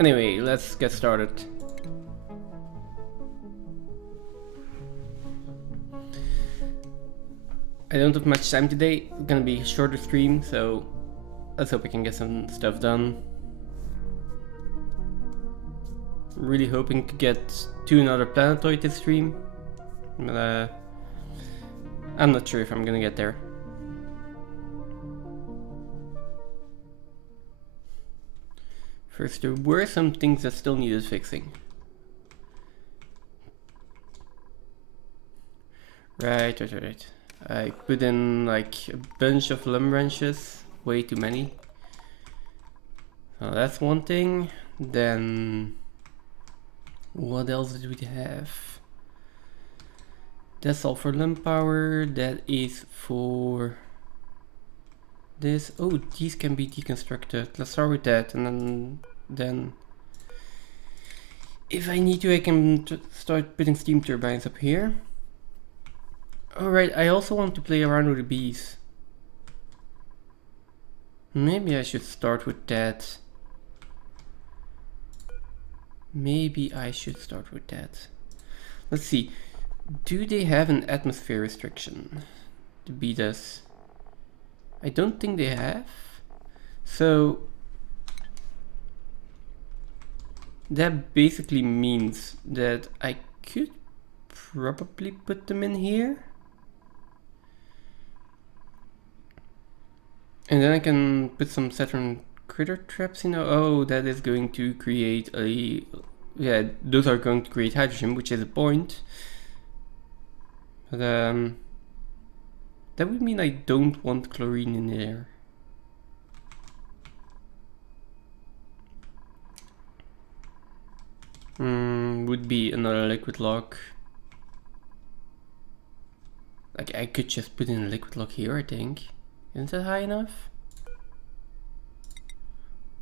Anyway, let's get started. I don't have much time today. It's gonna be a shorter stream, so let's hope I can get some stuff done. I'm really hoping to get to another planetoid this stream, but I'm not sure if I'm gonna get there. First, there were some things that still needed fixing. Right. I put in like a bunch of lumber wrenches, way too many. So that's one thing. Then what else did we have? That's all for lump power. That is for this. Oh, these can be deconstructed. Let's start with that, and then if I need to, I can start putting steam turbines up here. Alright, I also want to play around with the bees. Maybe I should start with that. Let's see. Do they have an atmosphere restriction? The bee does. I don't think they have. So that basically means that I could probably put them in here. And then I can put some Saturn critter traps in. Oh, that is going to create a... Yeah, those are going to create hydrogen, which is a point. But that would mean I don't want chlorine in there. Would be another liquid lock. Like I could just put in a liquid lock here, I think. Isn't that high enough?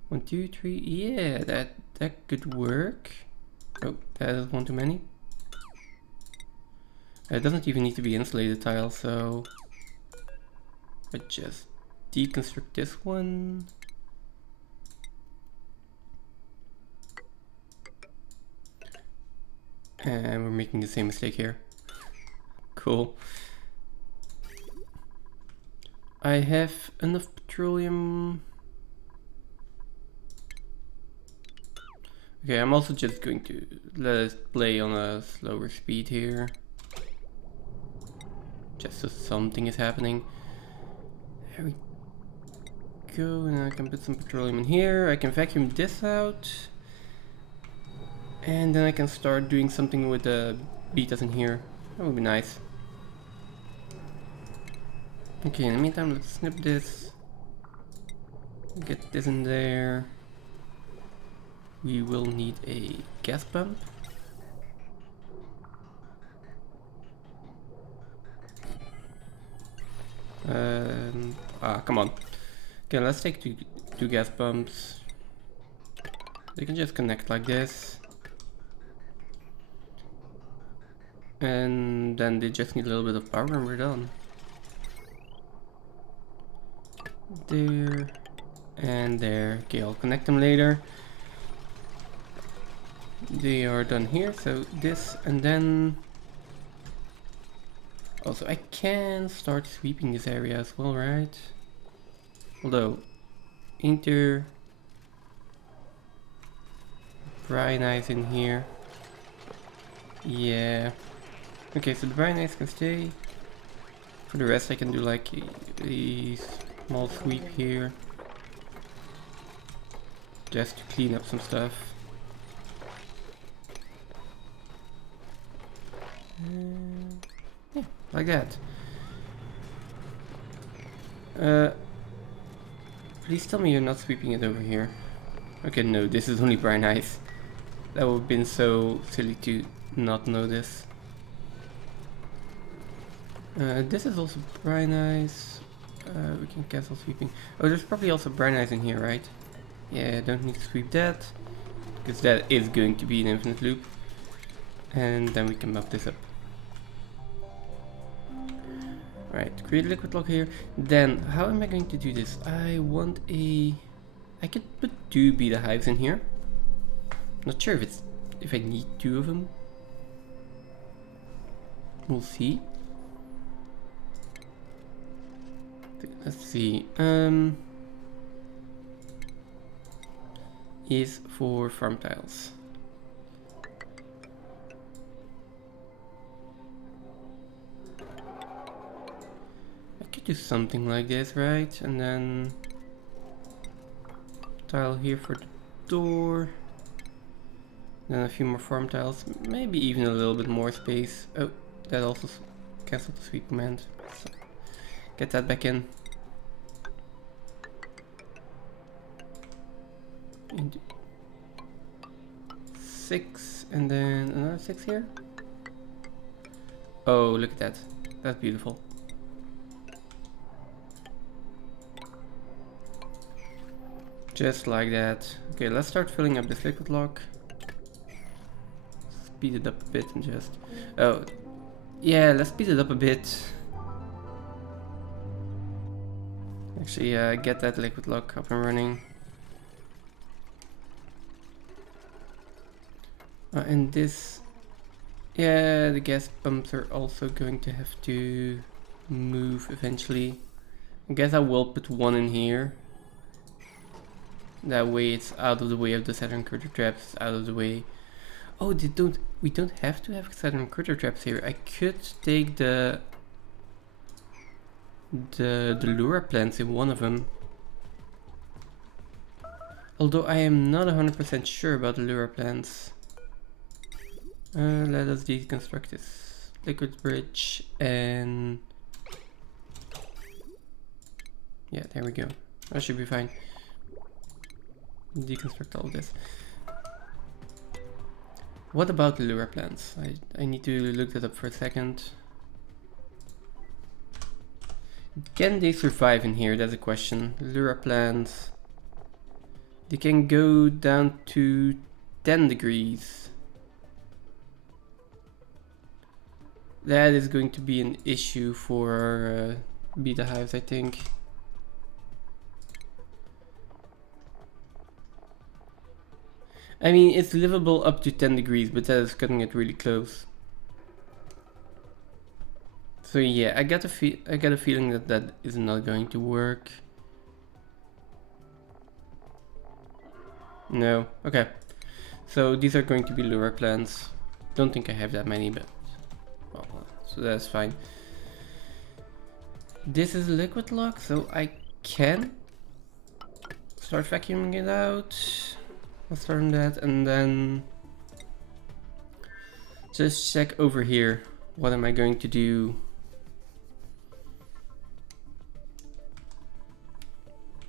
1, 2, 3. Yeah, that could work. Oh, that is one too many. It doesn't even need to be insulated tile, so I just deconstruct this one. And we're making the same mistake here. Cool. I have enough petroleum. Okay, I'm also just going to let it play on a slower speed here. Just so something is happening. There we go, and I can put some petroleum in here. I can vacuum this out. And then I can start doing something with the betas in here. That would be nice. Okay, in the meantime, let's snip this. Get this in there. We will need a gas pump. Come on. Okay, let's take two gas pumps. They can just connect like this. And then they just need a little bit of power and we're done. There and there. Okay, I'll connect them later. They are done here, so this and then also I can start sweeping this area as well, right? Although enter brine ice in here. Yeah. Okay, so the brine ice can stay. For the rest I can do like a small sweep here. Just to clean up some stuff. Yeah, like that. Please tell me you're not sweeping it over here. Okay, no, this is only brine ice. That would have been so silly to not know this. This is also brine ice. We can cancel sweeping. Oh, there's probably also brine ice in here, right? Yeah, don't need to sweep that, because that is going to be an infinite loop. And then we can bump this up. Right, create a liquid lock here. Then, how am I going to do this? I want a... I could put 2 beta hives in here. Not sure if I need 2 of them. We'll see. Let's see. Is for farm tiles. I could do something like this, right? And then tile here for the door. Then a few more farm tiles. Maybe even a little bit more space. Oh, that also canceled the sweep command. So get that back in. 6 and then another 6 here. Oh, look at that. That's beautiful. Just like that. Okay, let's start filling up this liquid lock. Speed it up a bit and just... Oh, yeah, let's speed it up a bit. Actually, get that liquid lock up and running. And this... Yeah, the gas pumps are also going to have to move eventually. I guess I will put 1 in here. That way it's out of the way of the Saturn critter traps, out of the way. Oh, we don't have to have Saturn critter traps here. I could take the lure plants in one of them. Although I am not 100% sure about the lure plants. Let us deconstruct this liquid bridge and... Yeah, there we go. That should be fine. Deconstruct all of this. What about the lure plants? I need to look that up for a second. Can they survive in here? That's a question. Lure plants. They can go down to 10 degrees. That is going to be an issue for beta hives, I think. I mean, it's livable up to 10 degrees, but that is cutting it really close. So yeah, I got a feeling that that is not going to work. No, okay. So these are going to be lure plants. Don't think I have that many, but well, so that's fine. This is a liquid lock, so I can start vacuuming it out. Let's start on that and then just check over here. What am I going to do?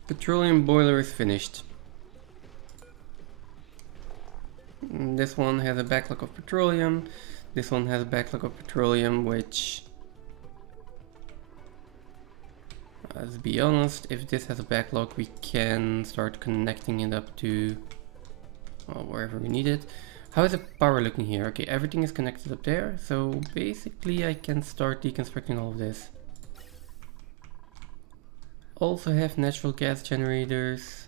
Petroleum boiler is finished. This one has a backlog of petroleum. This one has a backlog of petroleum, which, let's be honest, if this has a backlog, we can start connecting it up to wherever we need it. How is the power looking here? Okay, everything is connected up there, so basically I can start deconstructing all of this. Also have natural gas generators.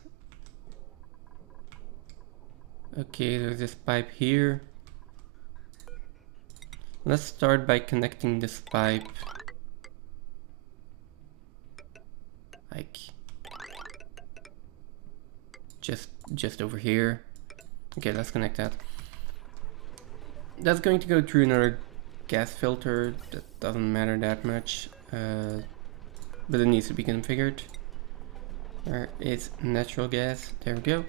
Okay, there's this pipe here. Let's start by connecting this pipe. Like just over here. Okay, let's connect that. That's going to go through another gas filter. That doesn't matter that much, but it needs to be configured. There is natural gas. There we go.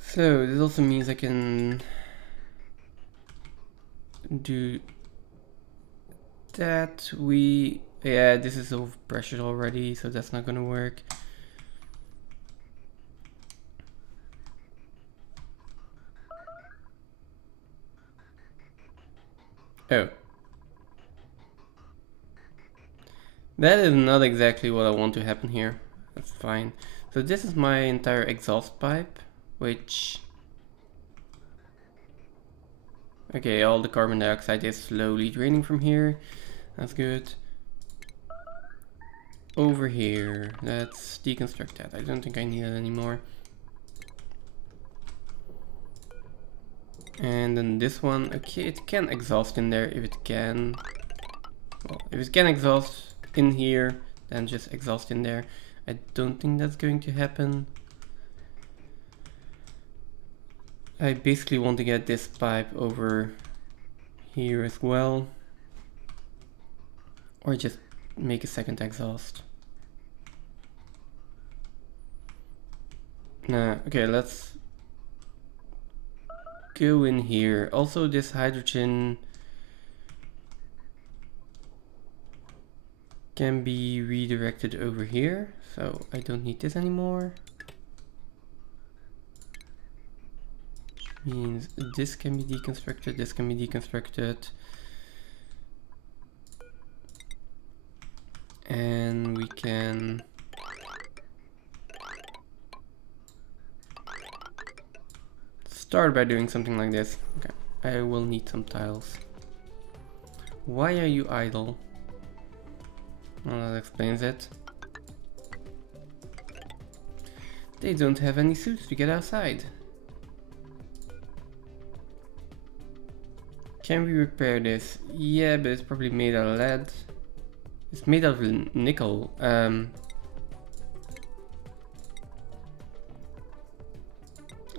So this also means I can do that. Yeah, this is overpressured already, so that's not gonna work. Oh. That is not exactly what I want to happen here. That's fine. So this is my entire exhaust pipe, which... Okay, all the carbon dioxide is slowly draining from here. That's good. over here. Let's deconstruct that. I don't think I need it anymore. And then this one, okay, it can exhaust in there if it can. Well, if it can exhaust in here, then just exhaust in there. I don't think that's going to happen. I basically want to get this pipe over here as well. Or just make a second exhaust. Nah, okay, let's go in here. Also, this hydrogen can be redirected over here, so I don't need this anymore. Means this can be deconstructed, this can be deconstructed. And we can start by doing something like this. Okay, I will need some tiles. Why are you idle? Well, that explains it. They don't have any suits to get outside. Can we repair this? Yeah, but it's probably made out of lead. It's made out of nickel.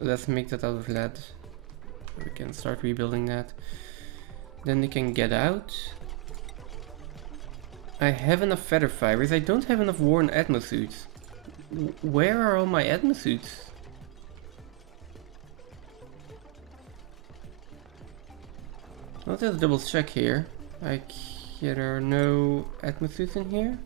Let's make that out of lead. We can start rebuilding that. Then they can get out. I have enough feather fibers. I don't have enough worn atmosuits. Where are all my atmosuits? Let's just double check here. Like, yeah, there are no atmosuits in here.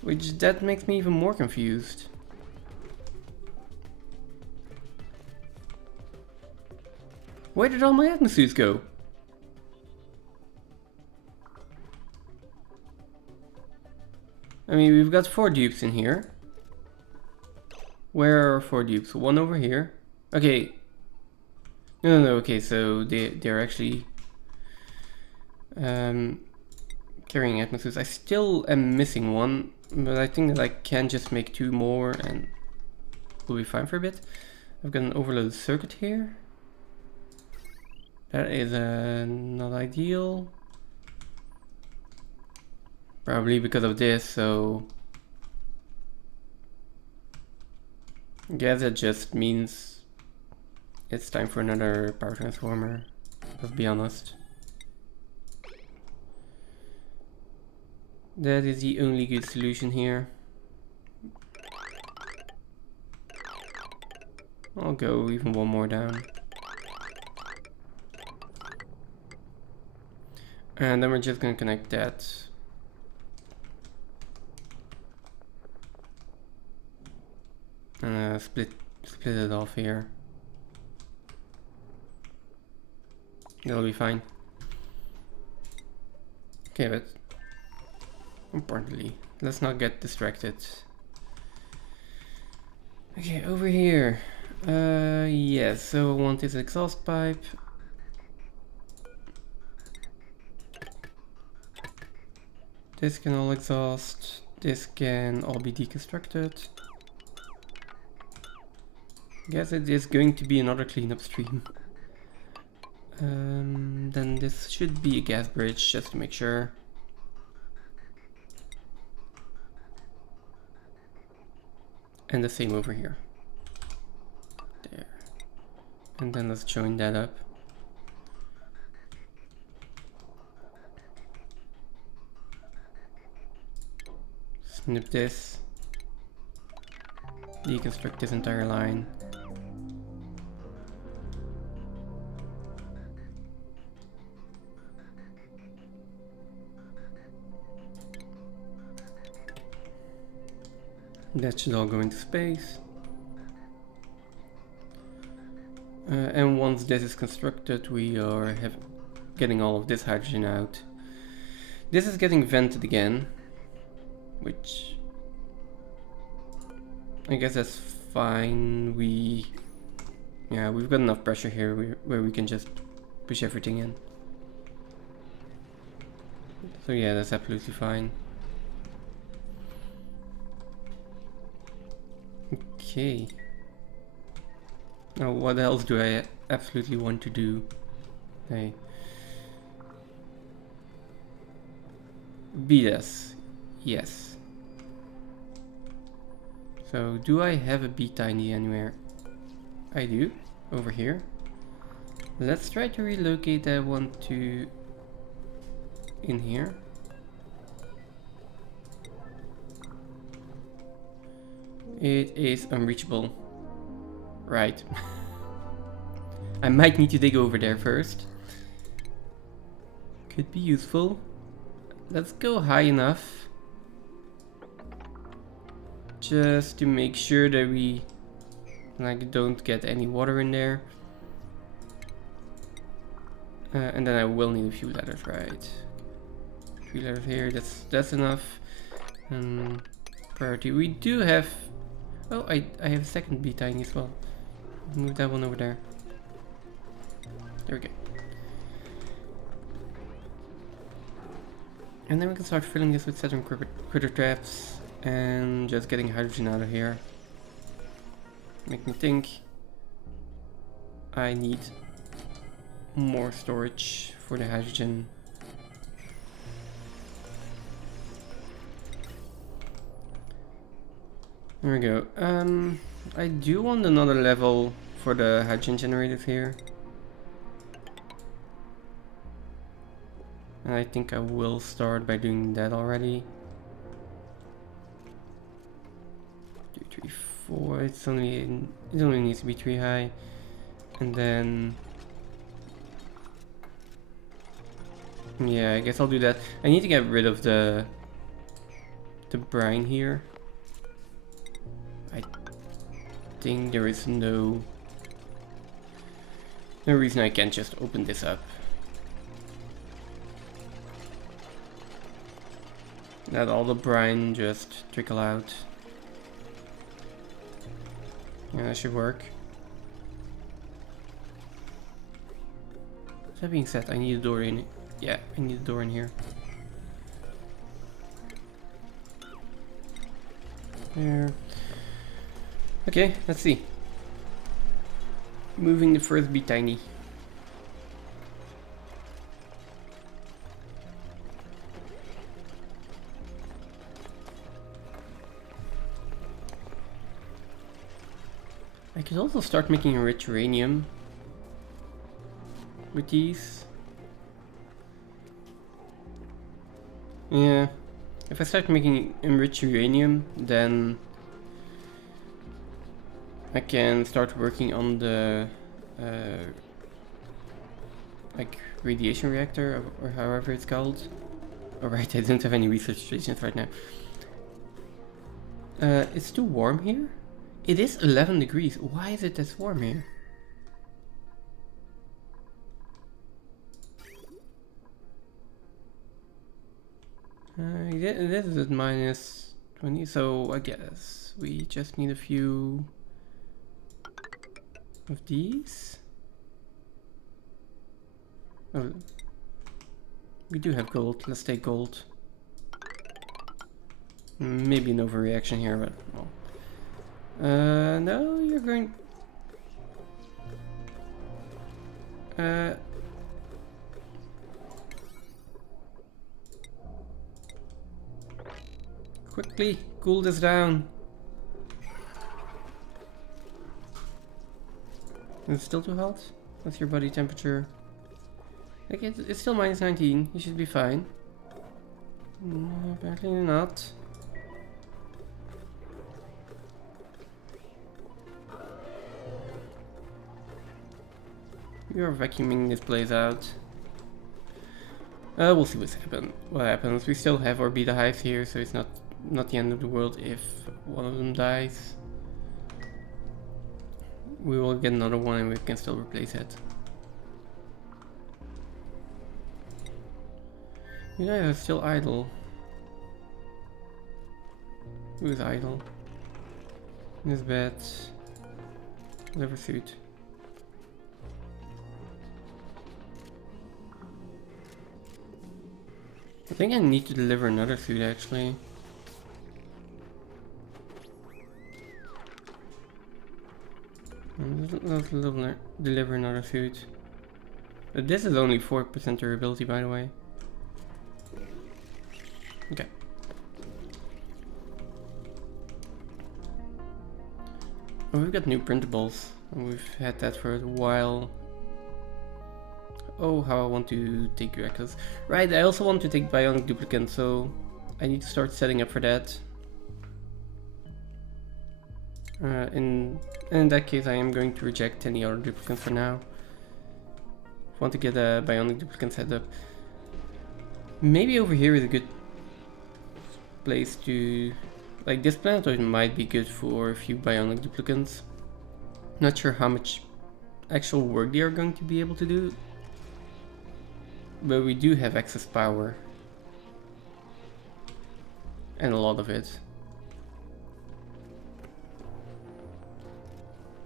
Which, that makes me even more confused. Where did all my atmosuits go? I mean, we've got 4 dupes in here. Where are 4 dupes? One over here. Okay. No, okay, so they're actually carrying atmosuits. I still am missing one, but I think that I can just make 2 more and we'll be fine for a bit. I've got an overloaded circuit here. That is not ideal. Probably because of this, so I guess that just means it's time for another power transformer, let's be honest. That is the only good solution here. I'll go even one more down. And then we're just gonna connect that. And split it off here. That'll be fine. Okay, but importantly, let's not get distracted. Okay, over here. Yes, so I want this exhaust pipe. This can all exhaust. This can all be deconstructed. Guess it is going to be another cleanup stream. Then this should be a gas bridge, just to make sure. And the same over here. There. And then let's join that up. Snip this. Deconstruct this entire line. That should all go into space. And once this is constructed, we are getting all of this hydrogen out. This is getting vented again, which I guess that's fine. We've got enough pressure here where we can just push everything in. So yeah, that's absolutely fine. Okay. Now what else do I absolutely want to do? Hey. Betas. Yes. So do I have a bee tiny anywhere? I do. Over here. Let's try to relocate that one to in here. It is unreachable. Right. I might need to dig over there first. Could be useful. Let's go high enough. Just to make sure that we like don't get any water in there. And then I will need a few ladders, right? A few ladders here, that's enough. And priority, we do have... Oh, I have a second bee tiny as well. Move that one over there. There we go. And then we can start filling this with Saturn critter traps and just getting hydrogen out of here. Make me think I need more storage for the hydrogen. There we go. I do want another level for the hydrogen generators here. And I think I will start by doing that already. 2, 3, 4. It only needs to be 3 high. And then yeah, I guess I'll do that. I need to get rid of the brine here. I think there is no reason I can't just open this up. Let all the brine just trickle out. Yeah, that should work. That being said, I need a door in. Yeah, I need a door in here. There. Okay, let's see. Moving the first bee tiny. I could also start making enriched uranium with these. Yeah, if I start making enriched uranium, then I can start working on the like radiation reactor or however it's called. Alright, I don't have any research stations right now. It's too warm here? It is 11 degrees. Why is it this warm here? This is at minus 20, so I guess we just need a few of these. Oh, we do have gold. Let's take gold. Maybe an overreaction here, but well. No, you're going. Quickly, cool this down. Is it still too hot? What's your body temperature? Like it's still minus 19. You should be fine. No, apparently not. We are vacuuming this place out. We'll see what happens. We still have our beta hives here, so it's not the end of the world if one of them dies. We will get another one and we can still replace it. You guys are still idle. Who is idle? In his bed. Leather suit. think I need to deliver another suit actually. Let's deliver another suit. But this is only 4% durability, by the way. Okay. Oh, we've got new printables. We've had that for a while. Oh, how I want to take records. Right, I also want to take bionic duplicants, so I need to start setting up for that. In that case, I am going to reject any other duplicants for now. I want to get a bionic duplicant set up. Maybe over here is a good place to... Like, this planetoid might be good for a few bionic duplicants. Not sure how much actual work they are going to be able to do. But we do have excess power. And a lot of it.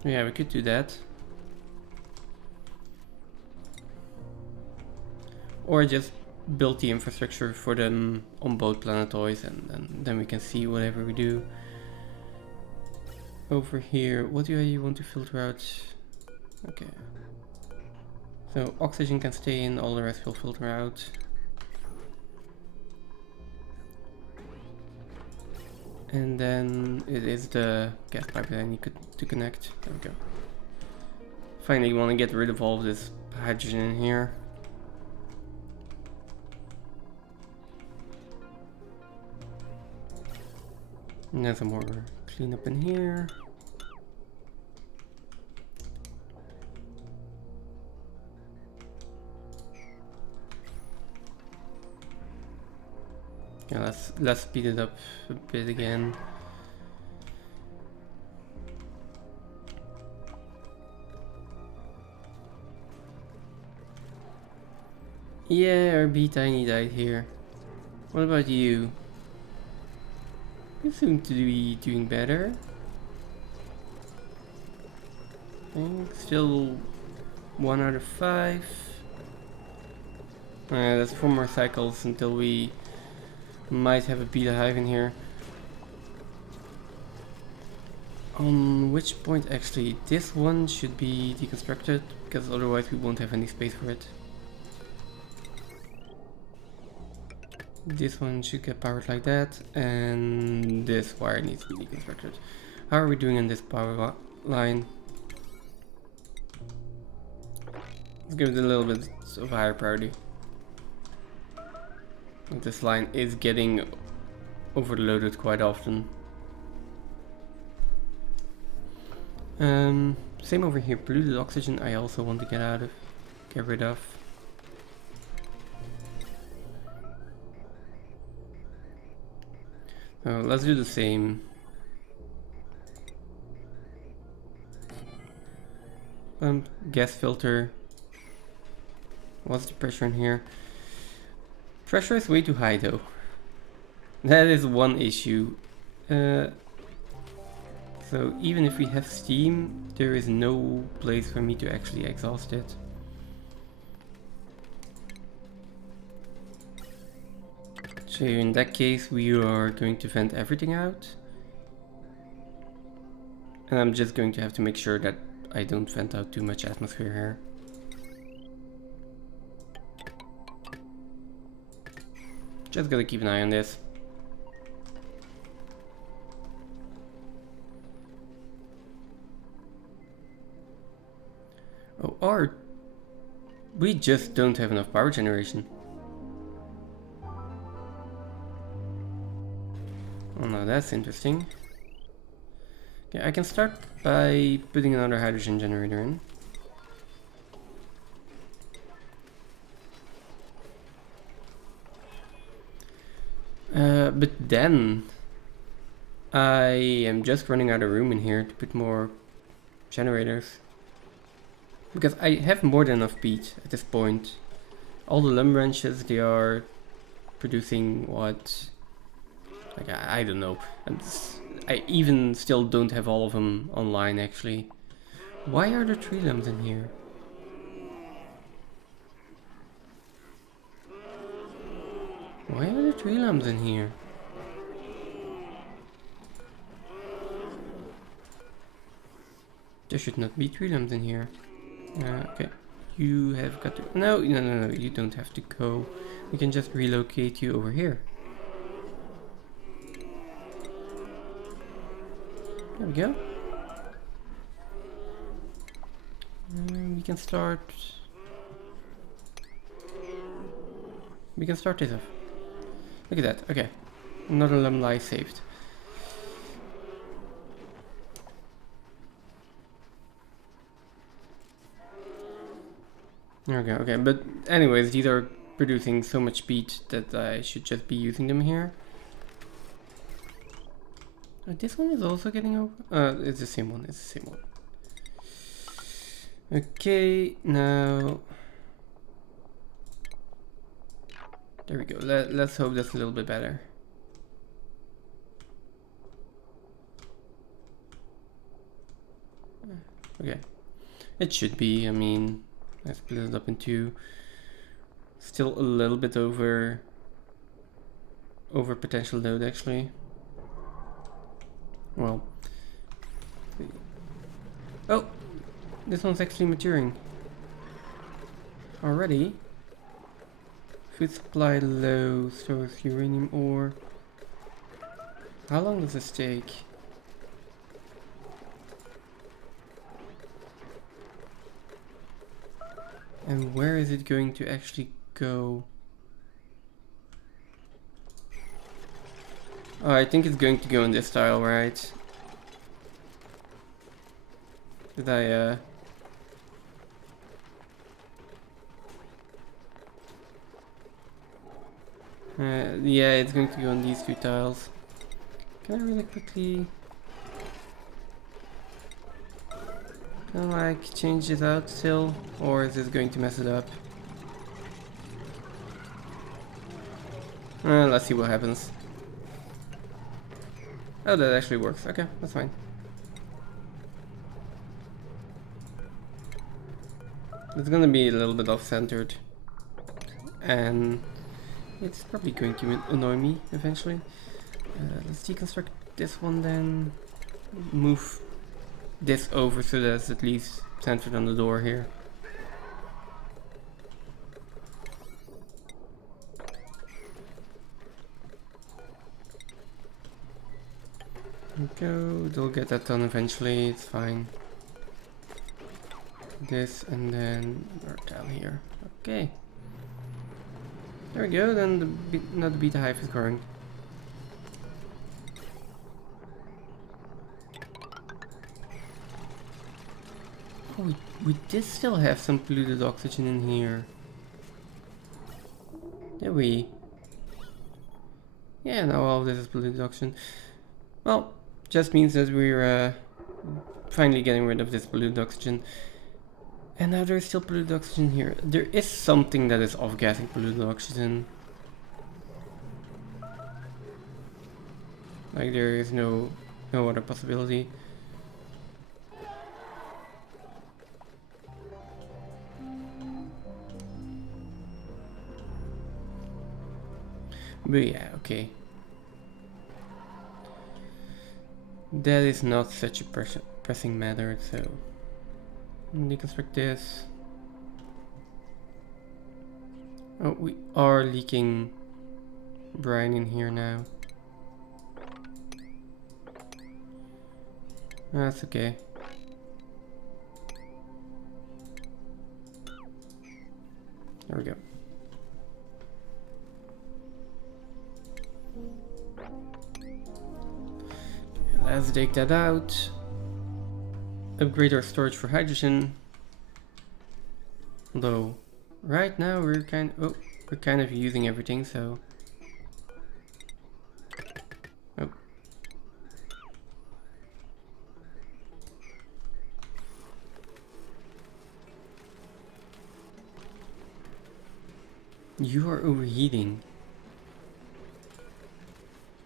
Yeah, we could do that. Or just build the infrastructure for them on both planetoids and then we can see whatever we do. Over here, what do I want to filter out? Okay. So oxygen can stay in, all the rest will filter out. And then it is the gas pipe that I need to connect. There we go. Finally, want to get rid of all of this hydrogen in here. And there's some more cleanup in here. Yeah, let's speed it up a bit again. Yeah, our bee tiny died here. What about you? You seem to be doing better. Still 1 out of 5. That's 4 more cycles until we might have a beta hive in here. On which point actually this one should be deconstructed, because otherwise we won't have any space for it. This one should get powered like that, and this wire needs to be deconstructed. How are we doing in this power line? Let's give it a little bit of higher priority. This line is getting overloaded quite often. Same over here, polluted oxygen I also want to get rid of. So let's do the same. Gas filter. What's the pressure in here? Pressure is way too high though. That is one issue. So even if we have steam, there is no place for me to actually exhaust it. So in that case we are going to vent everything out. And I'm just going to have to make sure that I don't vent out too much atmosphere here. Just gotta keep an eye on this. Oh, or we just don't have enough power generation. Oh no, that's interesting. Okay, I can start by putting another hydrogen generator in. But then I am just running out of room in here to put more generators. Because I have more than enough peat at this point. All the lumber branches, they are producing what? Like, I don't know. I even still don't have all of them online actually. Why are there 3 lumps in here? Why are there 3 lamps in here? There should not be 3 lamps in here. Okay. You have got to... No, you don't have to go. We can just relocate you over here. There we go. We can start... We can start this off. Look at that. Okay. Another lamp saved. Okay, but anyways, these are producing so much speed that I should just be using them here. This one is also getting over. It's the same one. It's the same one. Okay, now there we go. Let's hope that's a little bit better. Okay, it should be. I mean, I split it up into still a little bit over potential load actually. Well, oh, this one's actually maturing already. Food supply low, stores uranium ore. How long does this take? And where is it going to actually go? Oh, I think it's going to go in this tile, right? Did I, yeah, it's going to go on these 2 tiles. Can I really quickly... Can I, like, change this out still? Or is this going to mess it up? Let's see what happens. Oh, that actually works. Okay, that's fine. It's gonna be a little bit off-centered. And it's probably going to annoy me eventually. Let's deconstruct this one then. Move this over so that it's at least centered on the door here. Go, they'll get that done eventually, it's fine. This and then our tile here. Okay. There we go, then another beta hive is growing. Oh, we did still have some polluted oxygen in here. Did we? Yeah, now all of this is polluted oxygen. Well, just means that we're finally getting rid of this polluted oxygen. And now there's still polluted oxygen here. There is something that is off-gassing polluted oxygen. Like there is no other possibility. But yeah, okay. That is not such a pressing matter, so deconstruct this. Oh, we are leaking brine in here now. That's okay. There we go. Let's take that out. Upgrade our storage for hydrogen. Although, right now we're kind of using everything, so. Oh. You are overheating.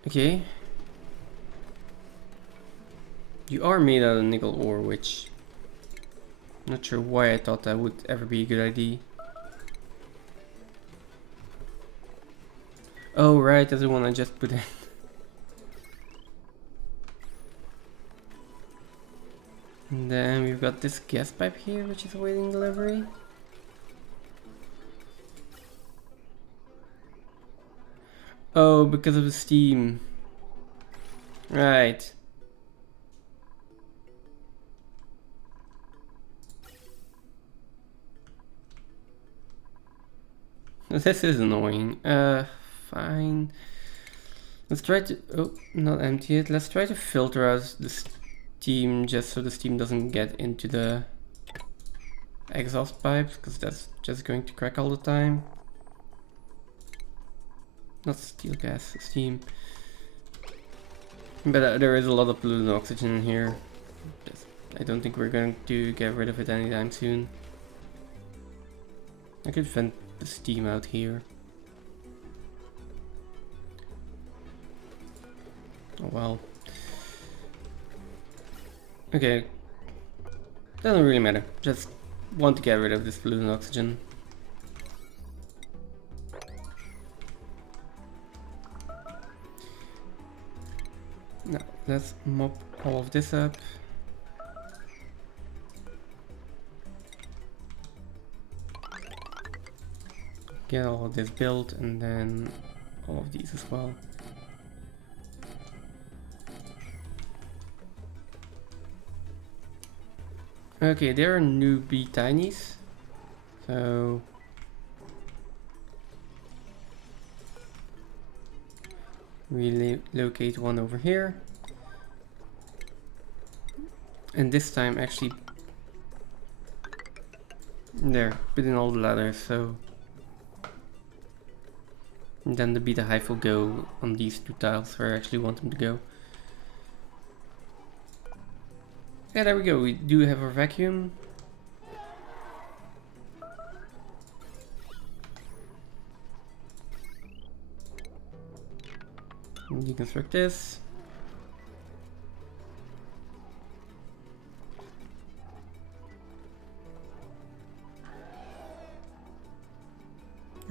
Okay. You are made out of nickel ore, which I'm not sure why I thought that would ever be a good idea. Oh right, that's the one I just put in. And then we've got this gas pipe here, which is awaiting delivery. Oh, because of the steam. Right. This is annoying. Fine. Let's try to... Oh, not empty it. Let's try to filter out the steam just so the steam doesn't get into the exhaust pipes, because that's just going to crack all the time. Not steel gas, steam. But there is a lot of polluted oxygen in here. I don't think we're going to get rid of it anytime soon. I could vent the steam out here. Oh well. Okay. Doesn't really matter. Just want to get rid of this polluted oxygen. Now, let's mop all of this up. Get all of this built, and then all of these as well. Okay, there are new bee tinies. So we locate one over here. And this time actually there, put in all the ladders, so and then the beta hive will go on these two tiles where I actually want them to go. Yeah, there we go. We do have our vacuum. Deconstruct this.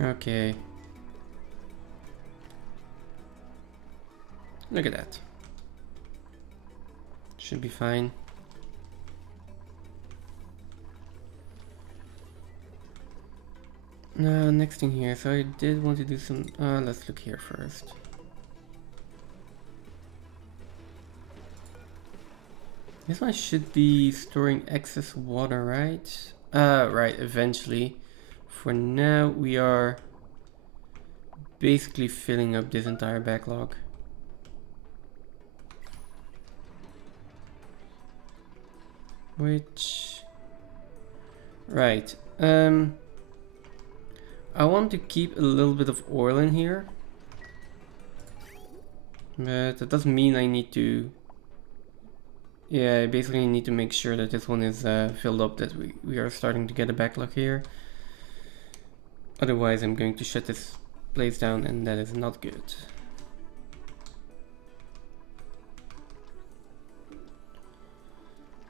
Okay. Look at that. Should be fine. Next thing here. So I did want to do some... let's look here first. This one should be storing excess water, right? Right, eventually. For now, we are basically filling up this entire backlog. Which... Right. I want to keep a little bit of oil in here. But that doesn't mean I need to... Yeah, I basically need to make sure that this one is filled up, that we are starting to get a backlog here. Otherwise I'm going to shut this place down, and that is not good.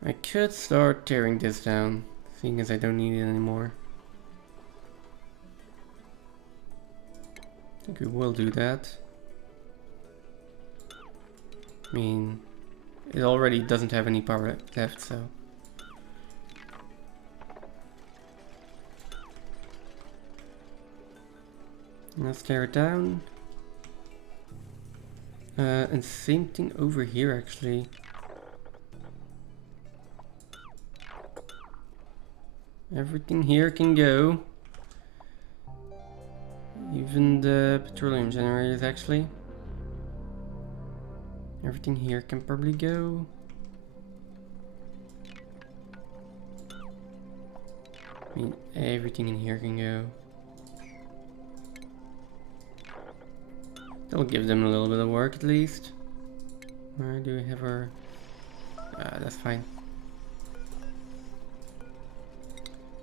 I could start tearing this down, seeing as I don't need it anymore. I think we will do that. I mean, it already doesn't have any power left, so... Let's tear it down. And same thing over here, actually. Everything here can go. Even the petroleum generators, actually. Everything here can probably go. I mean, everything in here can go. That'll give them a little bit of work at least. Where do we have our... that's fine.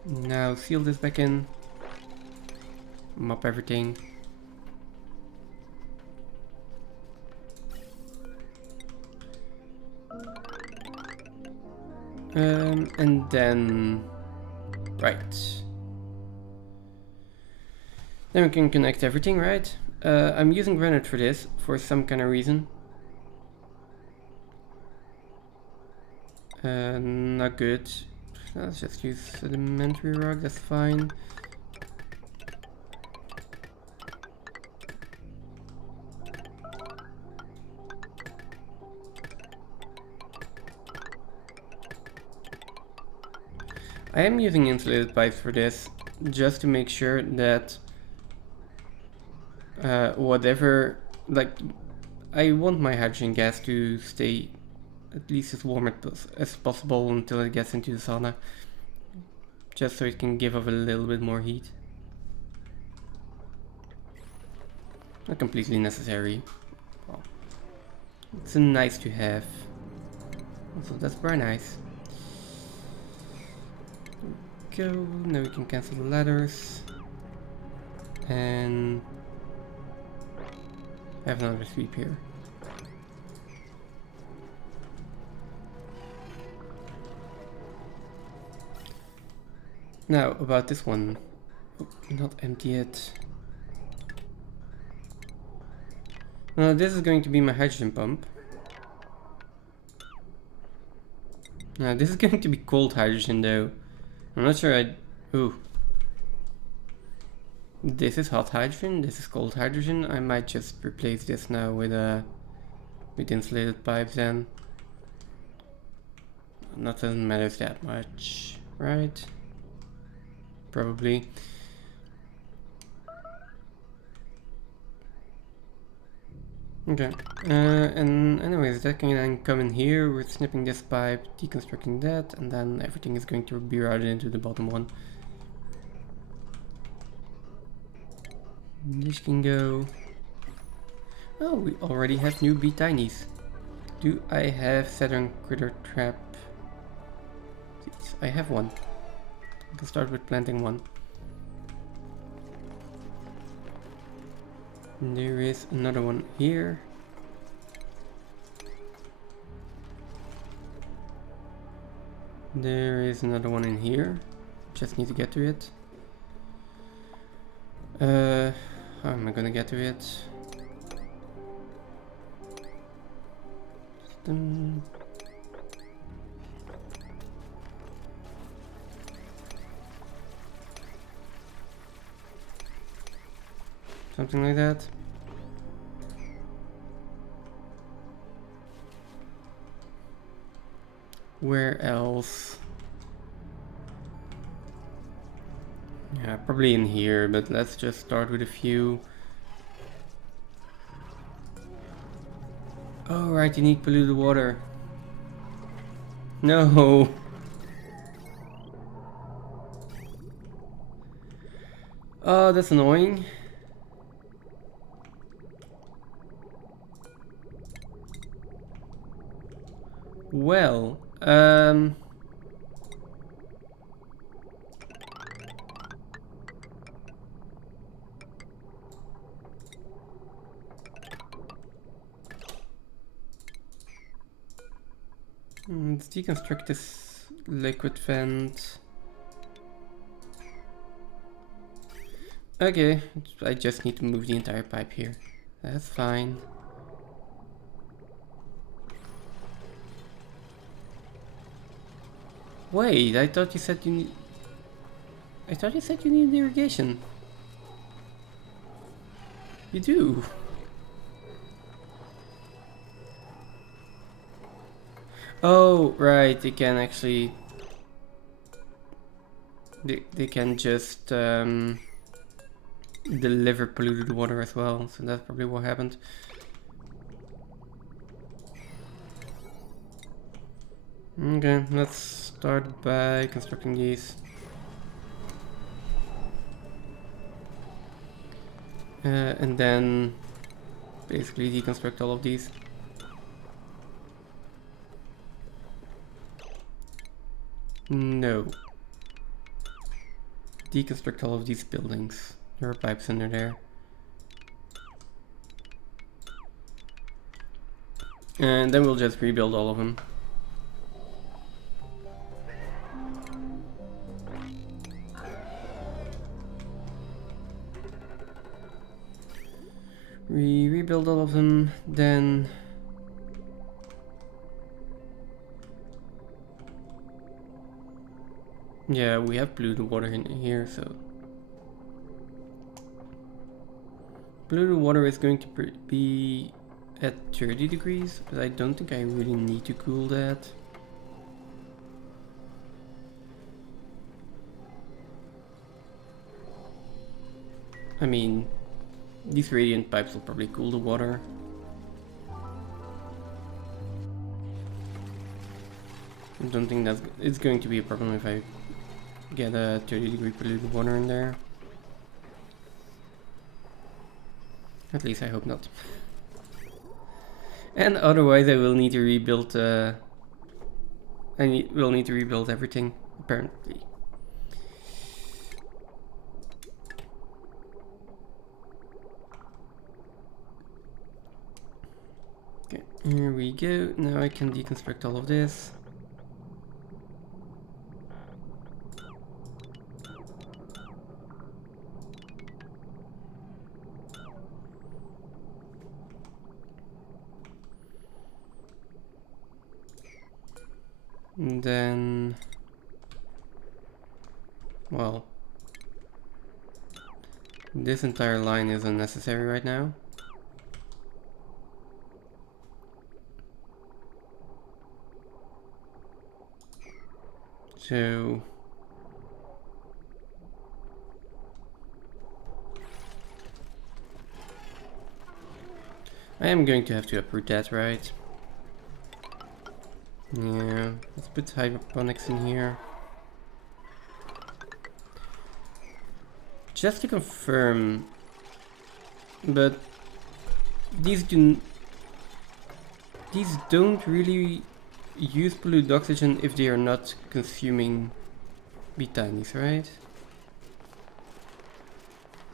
Now seal this back in. Mop everything. And then... Right. Then we can connect everything, right? I'm using granite for this for some kind of reason. Not good. Let's just use sedimentary rock, that's fine. I am using insulated pipes for this, just to make sure that whatever, like, I want my hydrogen gas to stay at least as warm as possible until it gets into the sauna, just so it can give off a little bit more heat. Not completely necessary. Well, it's a nice to have. Also, that's very nice. Go. Now we can cancel the ladders. And have another sweep here. Now, about this one. Oh, not empty it. Now, this is going to be my hydrogen pump. Now, this is going to be cold hydrogen though. I'm not sure ooh. This is hot hydrogen, this is cold hydrogen. I might just replace this now with insulated pipes then. Not that it matters that much, right? Probably. Okay, and anyways, that can then come in here. We're snipping this pipe, deconstructing that, and then everything is going to be routed into the bottom one. This can go. Oh, we already have new bee tinies. Do I have Saturn critter trap? Yes, I have one. I can start with planting one. And there is another one here. There is another one in here. Just need to get to it. How am I gonna get to it? Something like that. Where else? Yeah, probably in here, but let's just start with a few. Oh, right, you need polluted water. No. Oh, that's annoying. Well, let's deconstruct this liquid vent. Okay, I just need to move the entire pipe here. That's fine. Wait, I thought you said you need... I thought you said you need irrigation. You do. Oh, right, they can actually... They can just deliver polluted water as well, so that's probably what happened. Okay, let's start by constructing these. And then basically deconstruct all of these. No. Deconstruct all of these buildings. There are pipes under there. And then we'll just rebuild all of them. rebuild all of them, then yeah, we have polluted water in here, so polluted water is going to be at 30 degrees, but I don't think I really need to cool that. I mean, these radiant pipes will probably cool the water. I don't think that it's going to be a problem if I get a 30-degree polluted water in there. At least I hope not. And otherwise I will need to rebuild will need to rebuild everything, apparently. Okay, here we go. Now I can deconstruct all of this. And then, well, this entire line is unnecessary right now. So I am going to have to uproot that, right? Yeah, let's put hydroponics in here. Just to confirm, but these don't really use polluted oxygen if they are not consuming bee tinies, right?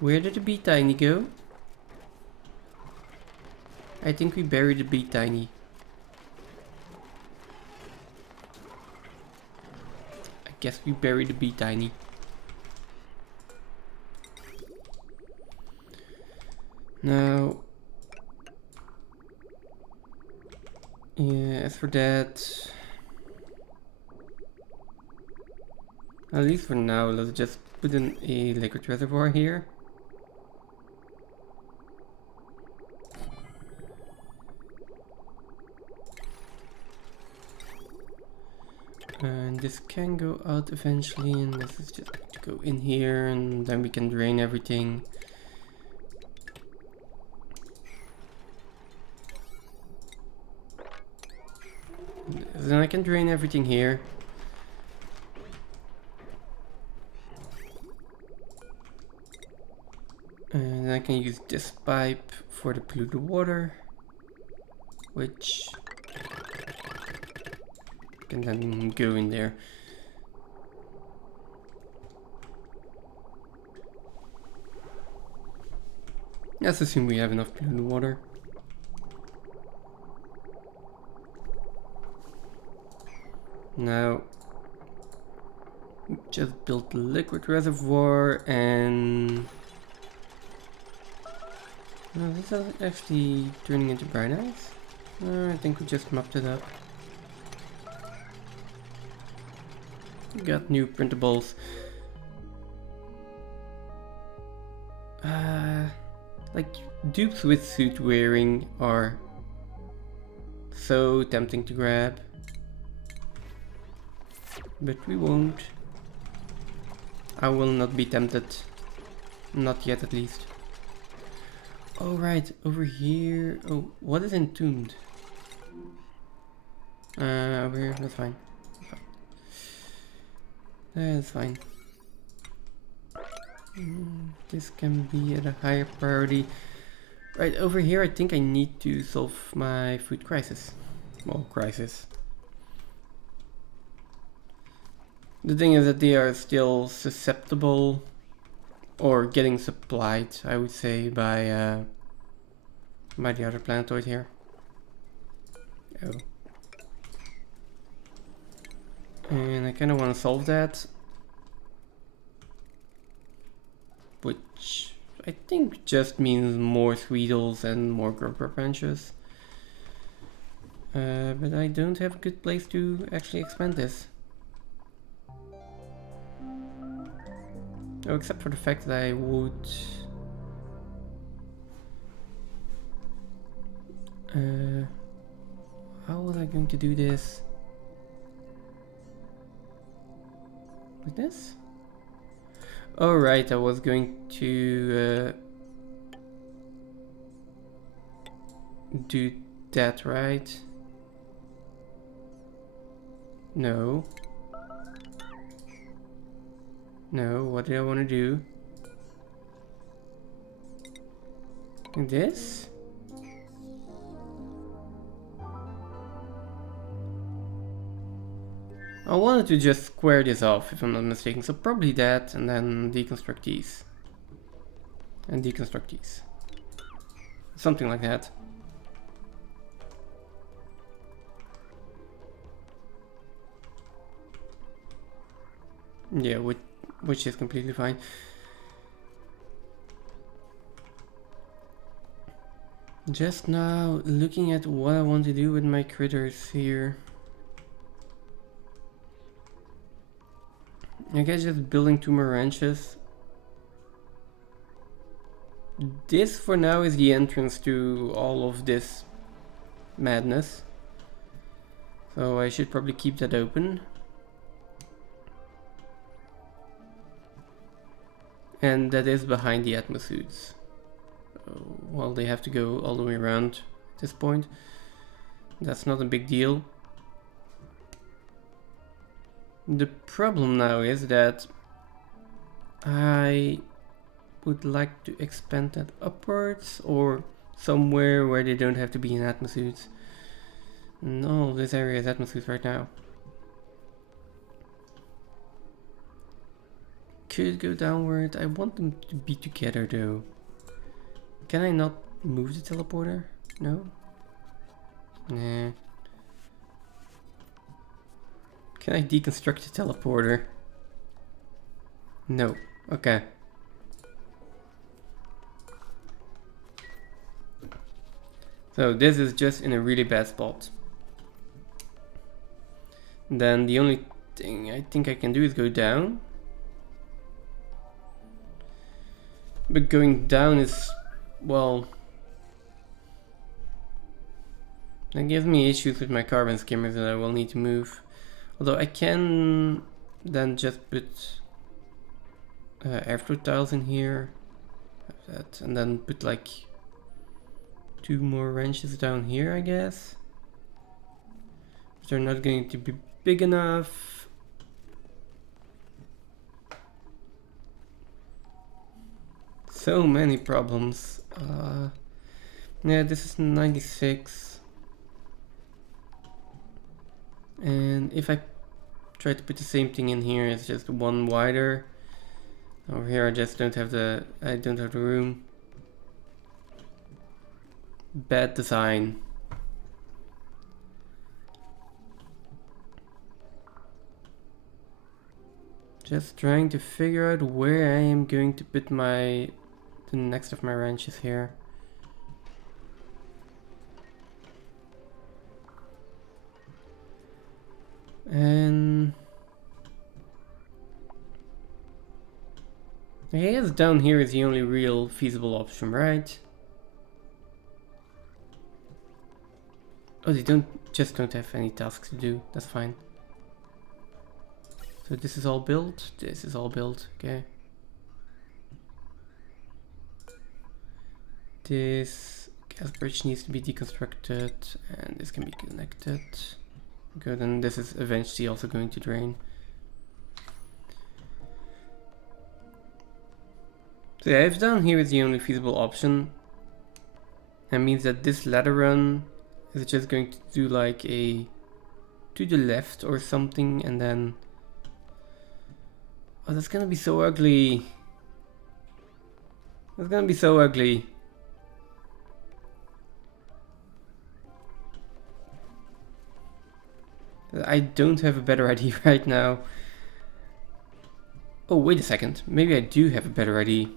Where did the bee tiny go? I think we buried the bee tiny. I guess we buried the bee tiny. Now, yeah, as for that, at least for now, let's just put in a liquid reservoir here. And this can go out eventually, and this is just going to go in here, and then we can drain everything. Then I can drain everything here. And I can use this pipe for the polluted water, which can then go in there. Let's assume we have enough polluted water. Now, just build the liquid reservoir, and no, this is actually turning into bright ice. I think we just mopped it up. We got new printables. Like, dupes with suit wearing are so tempting to grab. But we won't. I will not be tempted. Not yet, at least. Oh, right, over here. Oh, what is entombed? Over here, that's fine. That's fine. This can be at a higher priority. Right, over here, I think I need to solve my food crisis. Well, crisis. The thing is that they are still susceptible, or getting supplied, I would say, by the other planetoid here. Oh. And I kind of want to solve that, which I think just means more Sweetles and more Grubber branches. But I don't have a good place to actually expand this. Oh, except for the fact that I would... how was I going to do this? Like this? Oh right, I was going to do that, right? No. No, what do I want to do? Like this? I wanted to just square this off, if I'm not mistaken, so probably that, and then deconstruct these. And deconstruct these. Something like that. Yeah, which is completely fine. Just now looking at what I want to do with my critters here. I guess just building 2 more ranches. This for now is the entrance to all of this madness. So I should probably keep that open. And that is behind the atmosuits. Well, they have to go all the way around at this point. That's not a big deal. The problem now is that I would like to expand that upwards or somewhere where they don't have to be in atmosuits. No, this area is atmosuits right now. Could go downward. I want them to be together though. Can I not move the teleporter? No? Nah. Can I deconstruct the teleporter? No. Okay. So this is just in a really bad spot. Then the only thing I think I can do is go down. But going down is, well, that gives me issues with my carbon skimmers that I will need to move. Although I can then just put airflow tiles in here, that, and then put like 2 more wrenches down here, I guess. But they're not going to be big enough. So many problems. Yeah, this is 96. And if I try to put the same thing in here, it's just 1 wider. Over here I just don't have the room. Bad design. Just trying to figure out where I am going to put the next of my ranches here. And I guess down here is the only real feasible option, right? Oh, they don't have any tasks to do. That's fine. So this is all built. This is all built. Okay. This gas bridge needs to be deconstructed, and this can be connected. Good, and this is eventually also going to drain. So yeah, if down here is the only feasible option, that means that this ladder run is just going to do like a to the left or something, and then oh, that's gonna be so ugly. That's gonna be so ugly. I don't have a better idea right now. Oh, wait a second. Maybe I do have a better idea.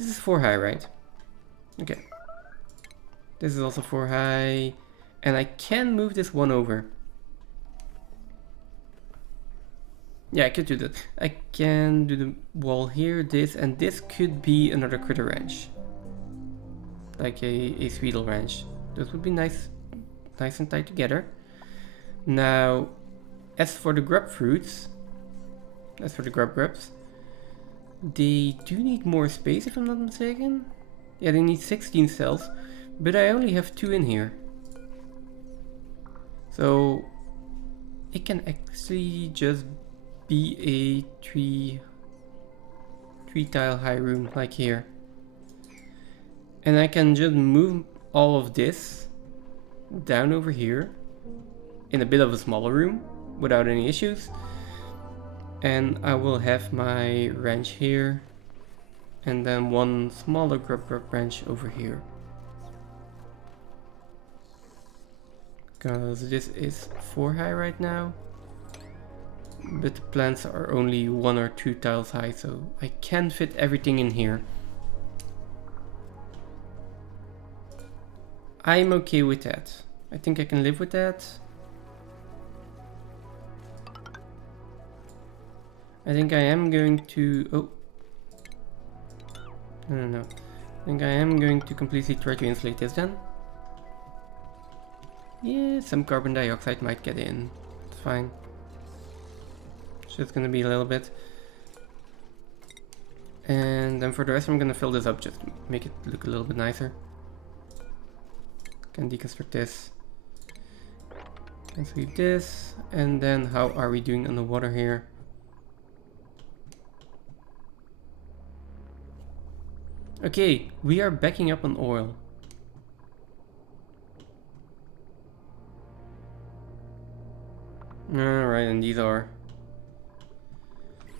This is 4 high, right? Okay. This is also 4 high. And I can move this one over. Yeah, I could do that. I can do the wall here, this, and this could be another critter ranch. Like a Sweetle ranch. Those would be nice and tight together. Now, as for the grubs, they do need more space if I'm not mistaken. Yeah, they need 16 cells, but I only have 2 in here. So, it can actually just be a 3 tile high room like here. And I can just move all of this down over here in a bit of a smaller room without any issues. And I will have my ranch here and then one smaller grub ranch over here. Because this is 4 high right now. But the plants are only 1 or 2 tiles high, so I can fit everything in here. I'm okay with that. I think I can live with that. I think I am going to... Oh. No. I think I am going to completely try to insulate this then. Yeah, some carbon dioxide might get in. It's fine. It's just gonna be a little bit. And then for the rest I'm gonna fill this up just to make it look a little bit nicer. Can deconstruct this. Can sweep this. And then how are we doing on the water here? Okay, we are backing up on oil. Alright, and these are.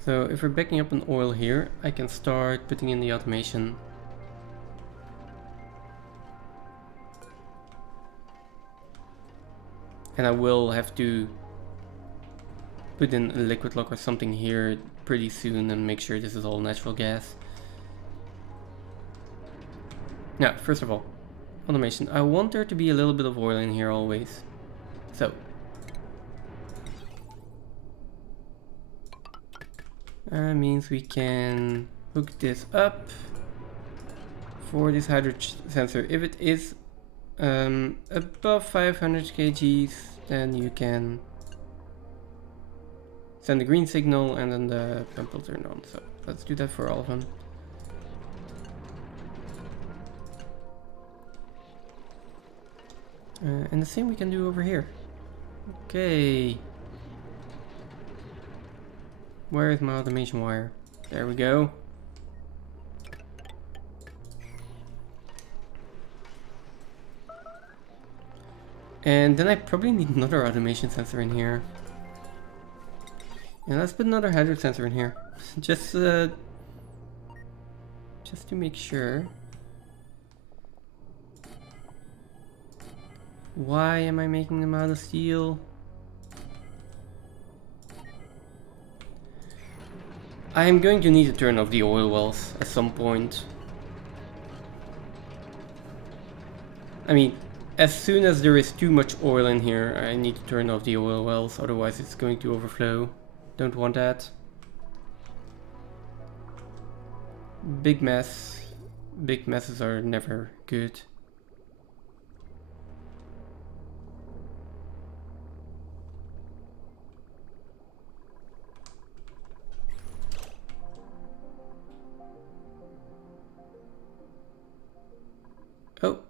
So if we're backing up on oil here, I can start putting in the automation. And I will have to put in a liquid lock or something here pretty soon and make sure this is all natural gas. Now, first of all, automation. I want there to be a little bit of oil in here always. So. That means we can hook this up for this hydrogen sensor. If it is above 500 kgs, then you can send the green signal and then the pump will turn on. So let's do that for all of them. And the same we can do over here. Okay. Where is my automation wire? There we go. And then I probably need another automation sensor in here. And let's put another hydro sensor in here. just to make sure. Why am I making them out of steel? I am going to need to turn off the oil wells at some point. I mean, as soon as there is too much oil in here, I need to turn off the oil wells, otherwise it's going to overflow. Don't want that. Big mess. Big messes are never good. Oh.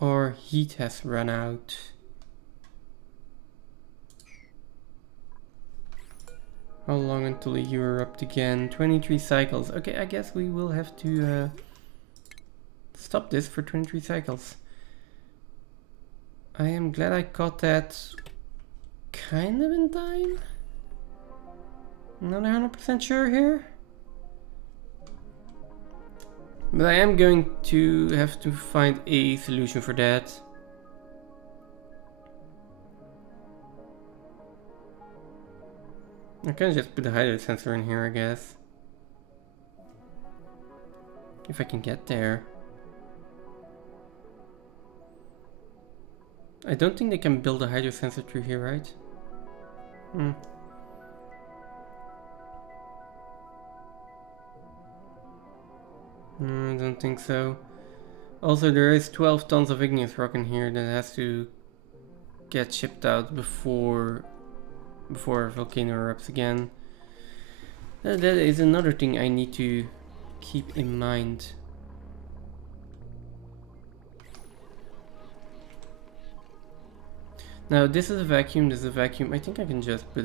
Our heat has run out. How long until you erupt again? 23 cycles. Okay, I guess we will have to stop this for 23 cycles. I am glad I caught that kind of in time. Not 100% sure here. But I am going to have to find a solution for that. I can just put the hydro sensor in here, I guess. If I can get there. I don't think they can build a hydro sensor through here, right? I don't think so. Also, there is 12 tons of igneous rock in here that has to get shipped out before a volcano erupts again. That is another thing I need to keep in mind. Now this is a vacuum, this is a vacuum. I think I can just put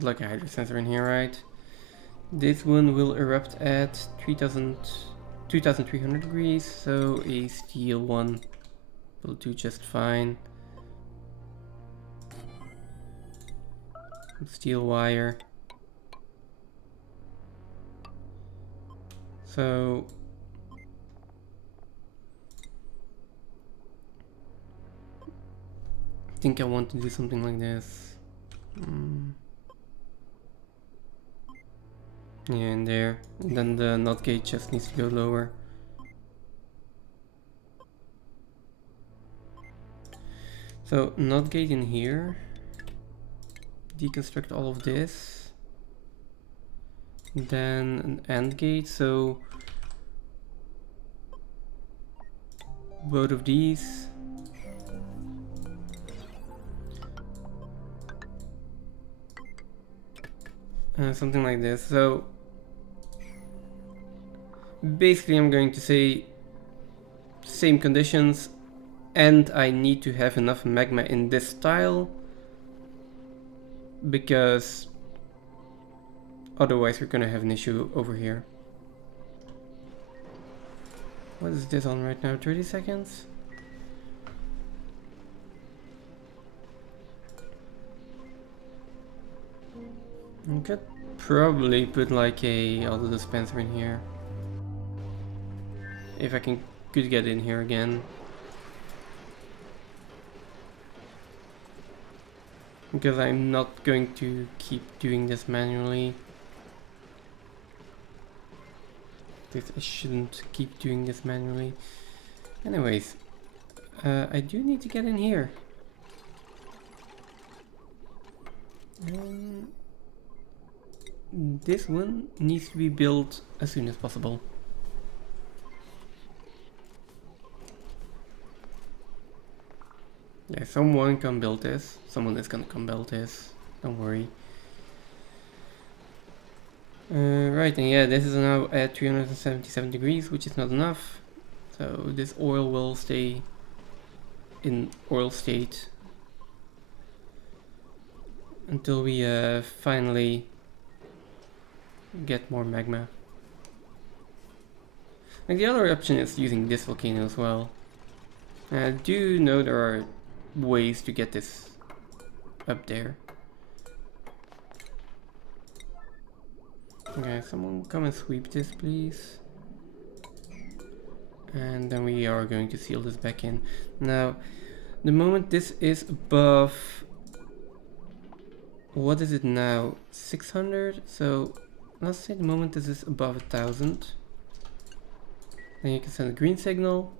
like a hydro sensor in here, right? This one will erupt at 2300 degrees, so a steel one will do just fine. Steel wire. So I think I want to do something like this. Yeah, in there. And then the NOT gate just needs to go lower. So NOT gate in here. Deconstruct all of this. Then an AND gate, so both of these. Something like this. So basically I'm going to say same conditions, and I need to have enough magma in this tile because otherwise we're gonna have an issue over here. What is this on right now? 30 seconds? I could probably put like a auto dispenser in here. If I could get in here again. Because I'm not going to keep doing this manually. I shouldn't keep doing this manually. Anyways, I do need to get in here. This one needs to be built as soon as possible. Yeah, someone can build this. Someone is gonna come build this. Don't worry. Right, and yeah, this is now at 377 degrees, which is not enough. So this oil will stay in oil state until we finally get more magma. Like the other option is using this volcano as well. I do know there are ways to get this up there. Okay, someone come and sweep this, please. And then we are going to seal this back in. Now, the moment this is above... What is it now? 600? So, let's say the moment this is above 1000. Then you can send a green signal.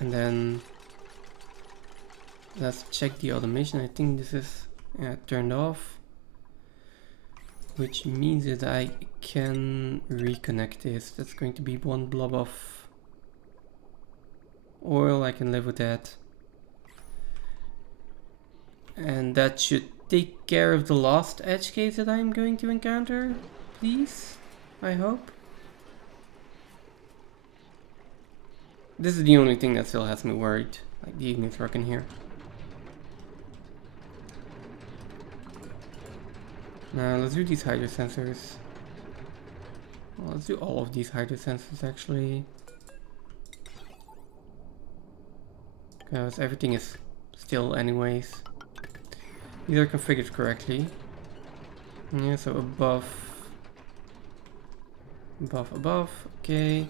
And then let's check the automation. I think this is turned off, which means that I can reconnect this. That's going to be one blob of oil. I can live with that. And that should take care of the last edge case that I'm going to encounter, please, I hope. This is the only thing that still has me worried, like the igneous rock in here. Now let's do these hydro sensors. Well, let's do all of these hydro sensors actually. Because everything is still anyways. These are configured correctly. Yeah, so above, okay.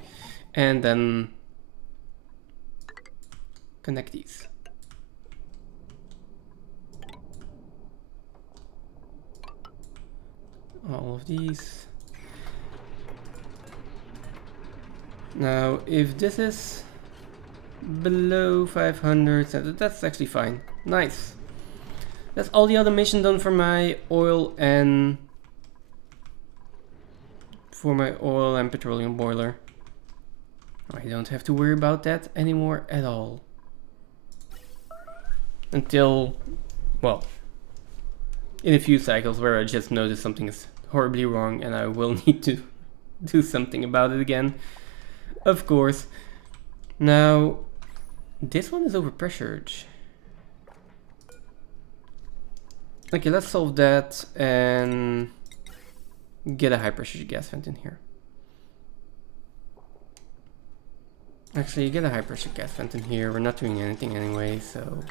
And then connect these. all of these. Now, if this is below 500, that's actually fine. Nice. That's all the automation done for my oil and petroleum boiler. I don't have to worry about that anymore at all. Until, well, in a few cycles where I just notice something is horribly wrong and I will need to do something about it again. Of course. Now, this one is overpressured. Okay, let's solve that and get a high pressure gas vent in here. Actually, get a high pressure gas vent in here. We're not doing anything anyway, so...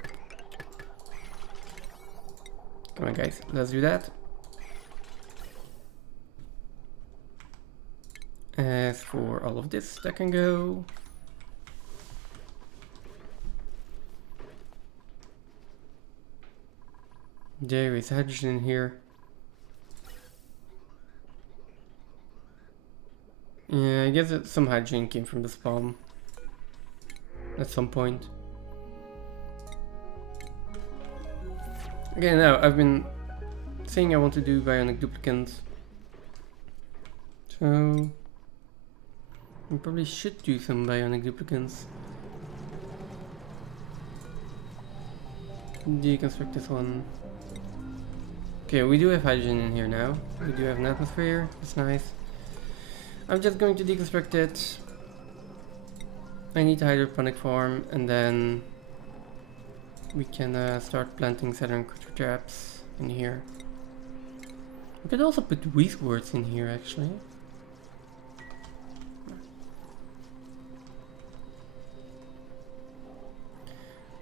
Come on guys, let's do that. As for all of this, that can go. There is hydrogen in here. Yeah, I guess that some hydrogen came from this bomb at some point. Okay, now I've been saying I want to do bionic duplicants, so I probably should do some bionic duplicants. Deconstruct this one. Okay, we do have hydrogen in here now. We do have an atmosphere. That's nice. I'm just going to deconstruct it. I need a hydroponic farm, and then we can start planting Saturn critter traps in here. We could also put wheat words in here, actually.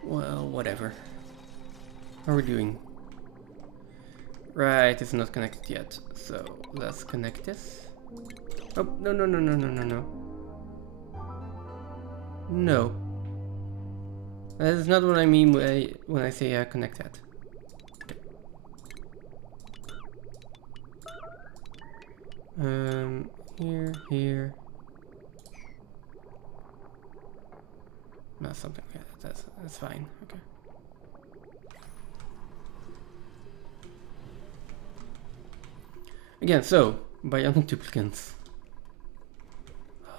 Well, whatever. How are we doing? Right, it's not connected yet, so let's connect this. Oh, no, no, no, no, no, no, no. No. That is not what I mean when I say connect that. Okay. Here. No, something like that. That's fine. Okay. Again, so bionic duplicants.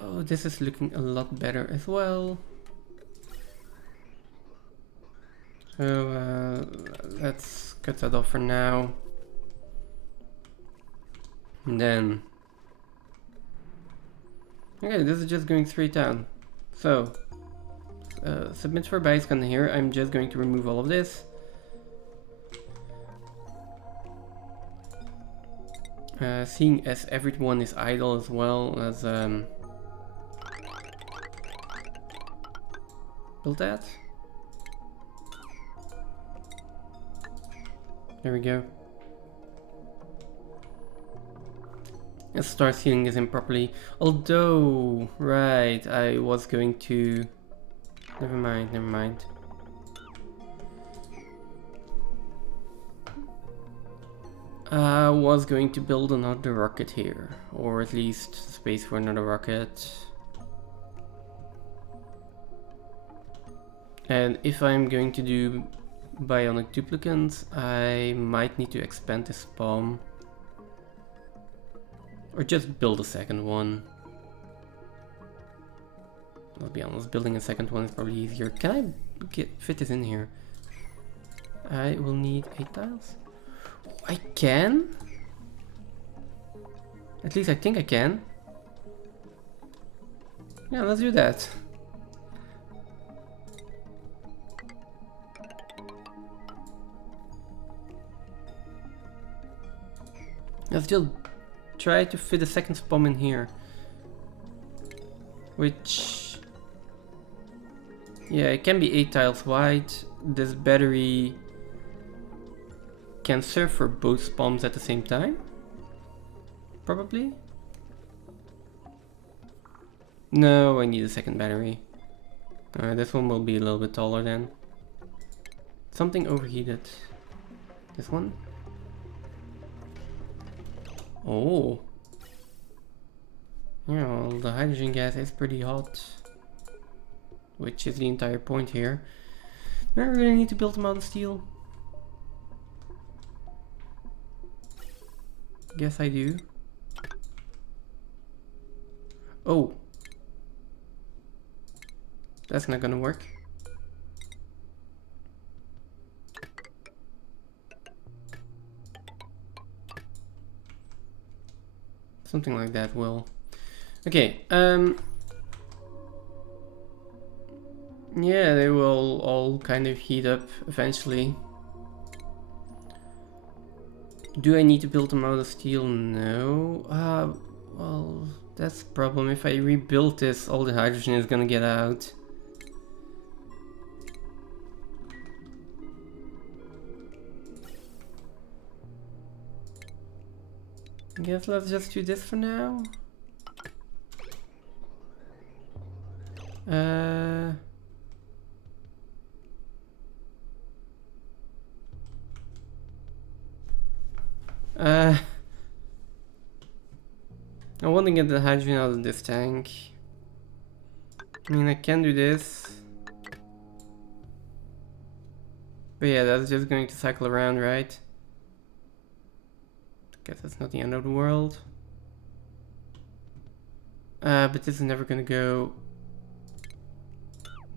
Oh, this is looking a lot better as well. So let's cut that off for now. And then, okay, this is just going straight down. So submit for bioscan here. I'm just going to remove all of this. Seeing as everyone is idle as well as build that. There we go. Let's start sealing this in properly. Although, right, I was going to... Never mind, never mind. I was going to build another rocket here, or at least space for another rocket. And if I'm going to do bionic duplicants, I might need to expand this bomb. Or just build a second one. I'll be honest, building a second one is probably easier. Can I fit this in here? I will need 8 tiles. I can? At least I think I can. Yeah, let's do that. Let's just try to fit a second bomb in here. Which... yeah, it can be 8 tiles wide. This battery can serve for both bombs at the same time. Probably. No, I need a second battery. This one will be a little bit taller then. Something overheated. This one? Oh. Yeah, well, the hydrogen gas is pretty hot. Which is the entire point here. Do I really need to build them out of steel? Guess I do. Oh. That's not gonna work. Something like that will. Okay, yeah, they will all kind of heat up eventually. Do I need to build them out of steel? No. Well, that's the problem. If I rebuild this, all the hydrogen is gonna get out. I guess let's just do this for now. I want to get the hydrogen out of this tank. I mean, I can do this. But yeah, that's just going to cycle around, right? Guess that's not the end of the world. But this is never gonna go.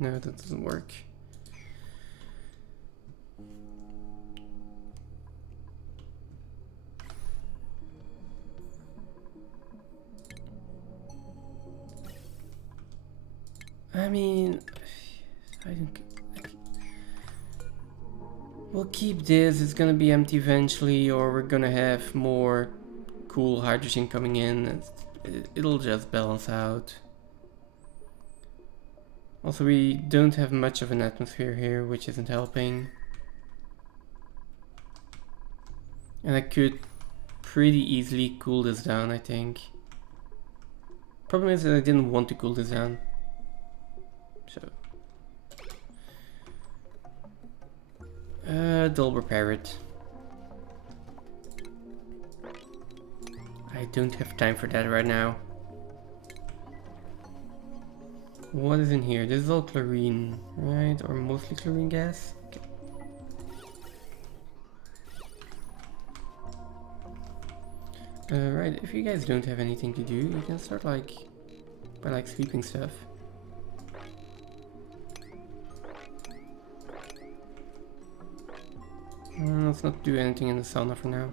No, that doesn't work. I mean, I don't. We'll keep this. It's gonna be empty eventually, or we're gonna have more cool hydrogen coming in. It'll just balance out. Also, we don't have much of an atmosphere here, which isn't helping. And I could pretty easily cool this down, I think. Problem is that I didn't want to cool this down. So. They'll repair it. I don't have time for that right now. What is in here? This is all chlorine, right? Or mostly chlorine gas? Okay. Right, if you guys don't have anything to do, you can start by sweeping stuff. Let's not do anything in the sauna for now.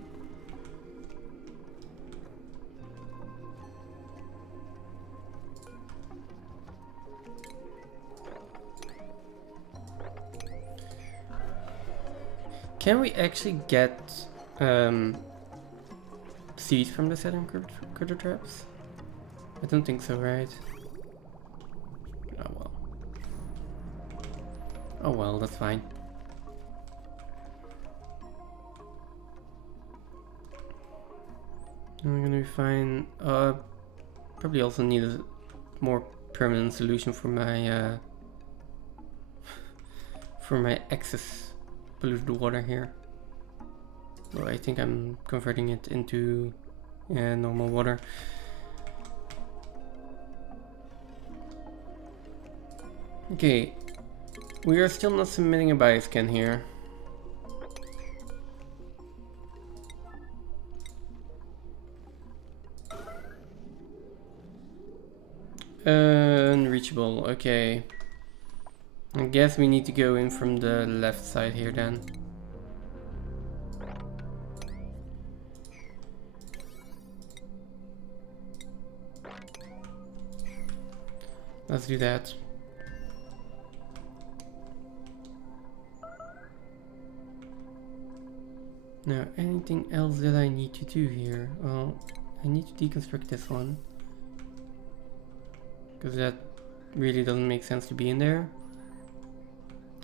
Can we actually get seeds from the Saturn critter traps? I don't think so, right? Oh well. Oh well, that's fine. We're gonna be fine. Probably also need a more permanent solution for my excess polluted water here. Well, I think I'm converting it into normal water. Okay, we are still not submitting a bioscan here. Unreachable, okay. I guess we need to go in from the left side here then. Let's do that. Now, anything else that I need to do here? Well, I need to deconstruct this one. Because that really doesn't make sense to be in there.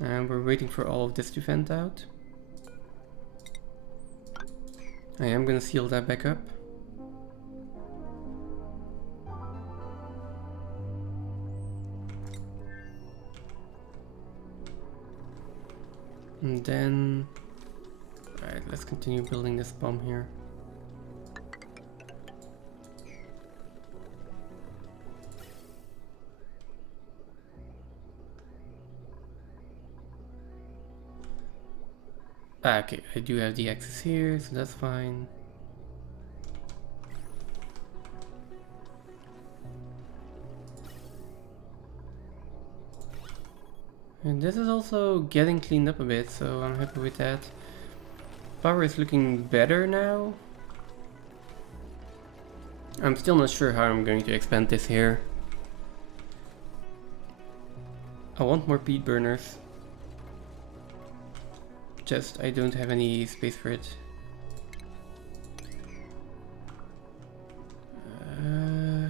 And we're waiting for all of this to vent out. I am gonna seal that back up. And then... Alright, let's continue building this bomb here. Ah, okay, I do have the access here, so that's fine. And this is also getting cleaned up a bit, so I'm happy with that. Power is looking better now. I'm still not sure how I'm going to expand this here. I want more peat burners. Just, I don't have any space for it.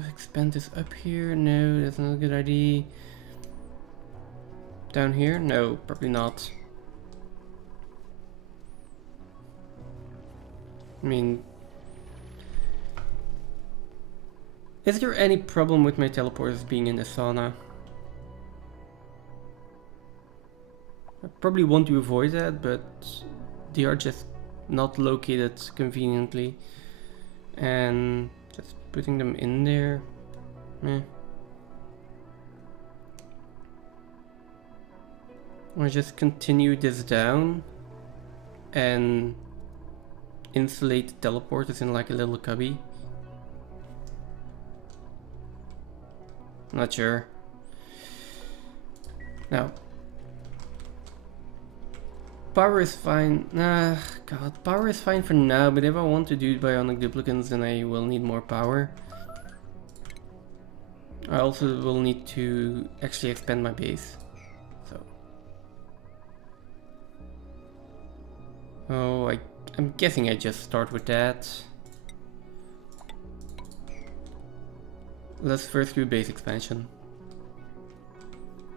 Expand this up here? No, that's not a good idea. Down here? No, probably not. I mean, is there any problem with my teleporters being in the sauna? I probably want to avoid that, but they are just not located conveniently. And just putting them in there, meh. Or just continue this down and insulate the teleporters in like a little cubby. Not sure. Now, power is fine. God, power is fine for now, but if I want to do bionic duplicants, then I will need more power. I also will need to actually expand my base. So, oh, I'm guessing I just start with that. Let's first do base expansion.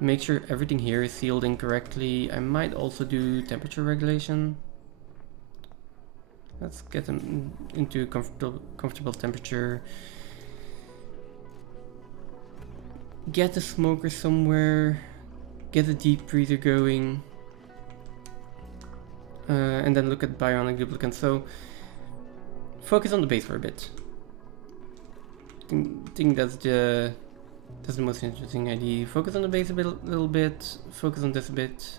Make sure everything here is sealed in correctly. I might also do temperature regulation. Let's get them into comfortable temperature. Get the smoker somewhere. Get the deep freezer going. And then look at bionic duplicants. So focus on the base for a bit. I think that's the most interesting idea. Focus on the base a little bit. Focus on this a bit,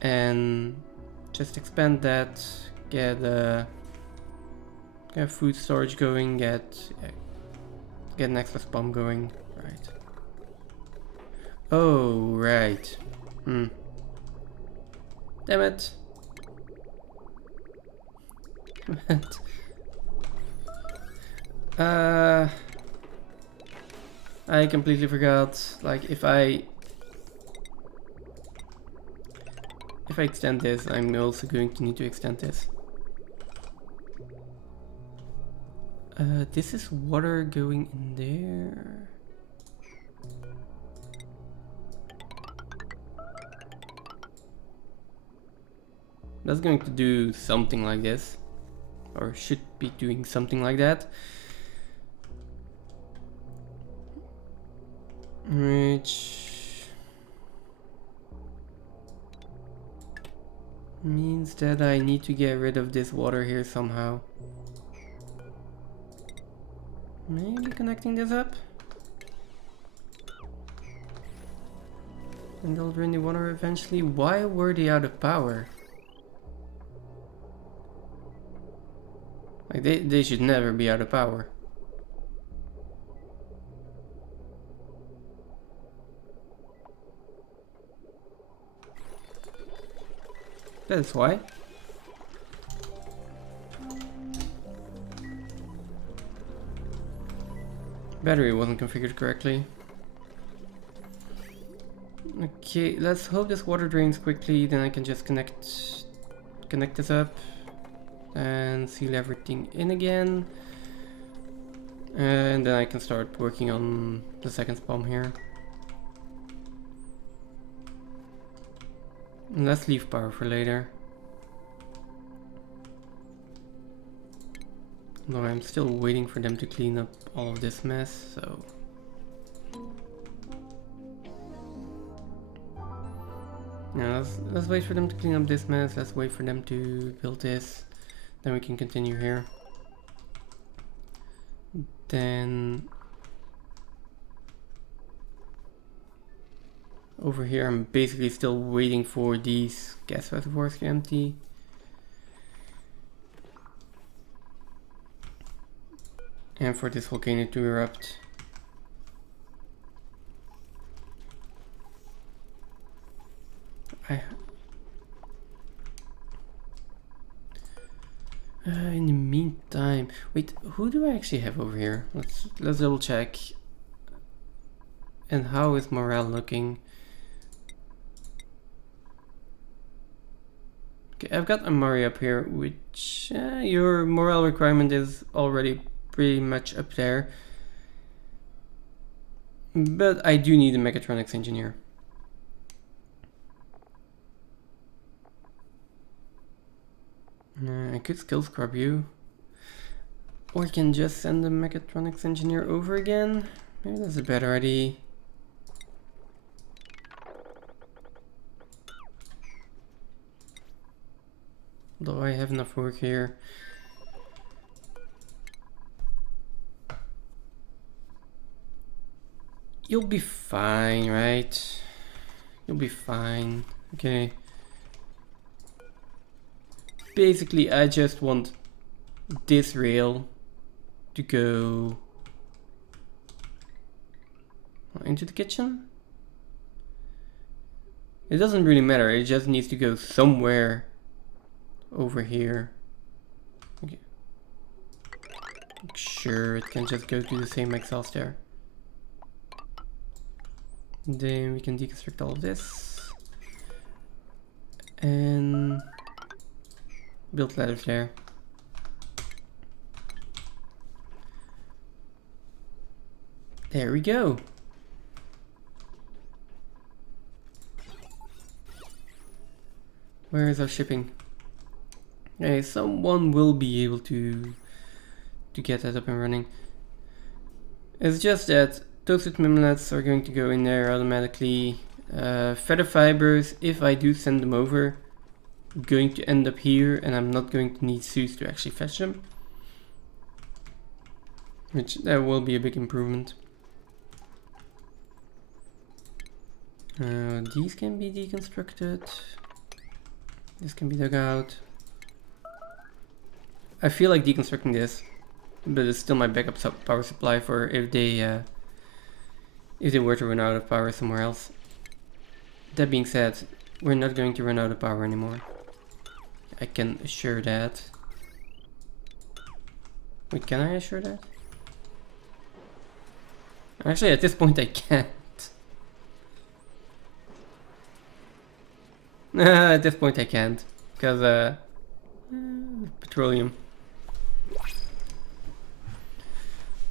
and just expand that. Get food storage going. Get an extra spawn going. Right. Oh right. Damn it. I completely forgot. Like if I extend this, I'm also going to need to extend this. This is water going in there. That's going to do something like this, or should be doing something like that. Which means that I need to get rid of this water here somehow. Maybe connecting this up? And they'll drain the water eventually. Why were they out of power? Like they should never be out of power. That's why. Battery wasn't configured correctly. Okay, let's hope this water drains quickly, then I can just connect this up and seal everything in again. And then I can start working on the second spawn here. And let's leave power for later. Though I'm still waiting for them to clean up all of this mess, so... Yeah, let's wait for them to clean up this mess, let's wait for them to build this, then we can continue here. Then... over here I'm basically still waiting for these gas reservoirs to empty. and for this volcano to erupt. In the meantime, wait, who do I actually have over here? Let's double check. And how is morale looking? Okay, I've got Amari up here, which your morale requirement is already pretty much up there. But I do need a mechatronics engineer. I could skill scrub you. Or I can just send the mechatronics engineer over again. Maybe that's a better idea. Though I have enough work here. You'll be fine, right? You'll be fine. Okay. Basically, I just want this rail to go into the kitchen. It doesn't really matter, it just needs to go somewhere over here. Okay. Sure, it can just go to the same exhaust there. Then we can deconstruct all of this. And build ladders there. There we go. Where is our shipping? Okay, someone will be able to get that up and running. It's just that toasted mimlets are going to go in there automatically. Feather fibers, if I do send them over, going to end up here, and I'm not going to need suits to actually fetch them. Which that will be a big improvement. These can be deconstructed. This can be dug out. I feel like deconstructing this, but it's still my backup power supply for if they were to run out of power somewhere else. That being said, we're not going to run out of power anymore. I can assure that. Wait, can I assure that? Actually, at this point I can't. At this point I can't, because petroleum.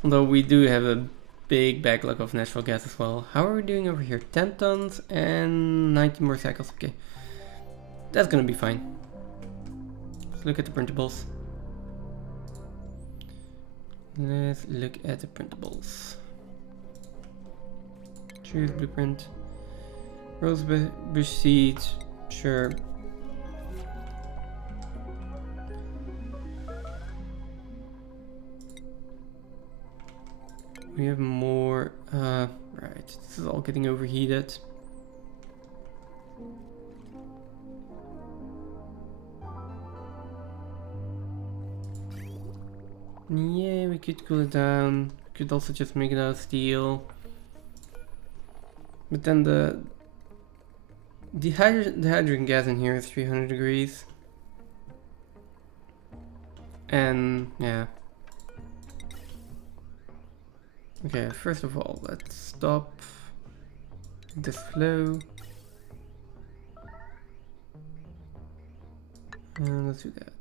Although we do have a big backlog of natural gas as well. How are we doing over here? 10 tons and 90 more cycles. Okay, that's gonna be fine. Let's look at the printables. Let's look at the printables. Choose blueprint. Rosebush seeds. Sure. We have more. Right. This is all getting overheated. Yeah, we could cool it down. Could also just make it out of steel. But then the hydrogen gas in here is 300 degrees. And yeah. Okay, first of all, let's stop this flow. And let's do that.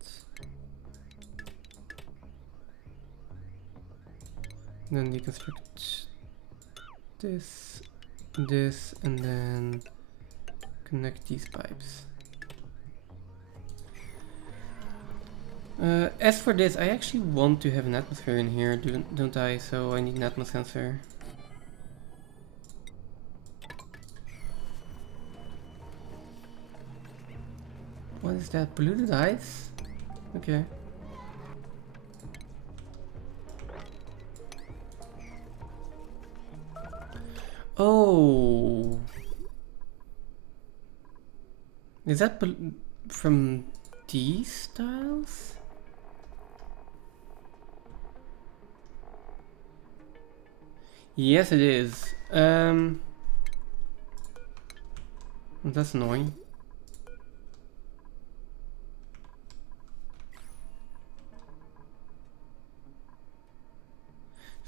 Then deconstruct this, and then connect these pipes. As for this, I actually want to have an atmosphere in here, don't I? So I need an atmos sensor. What is that? Polluted ice? Okay. Oh. Is that from these styles? Yes, it is. That's annoying.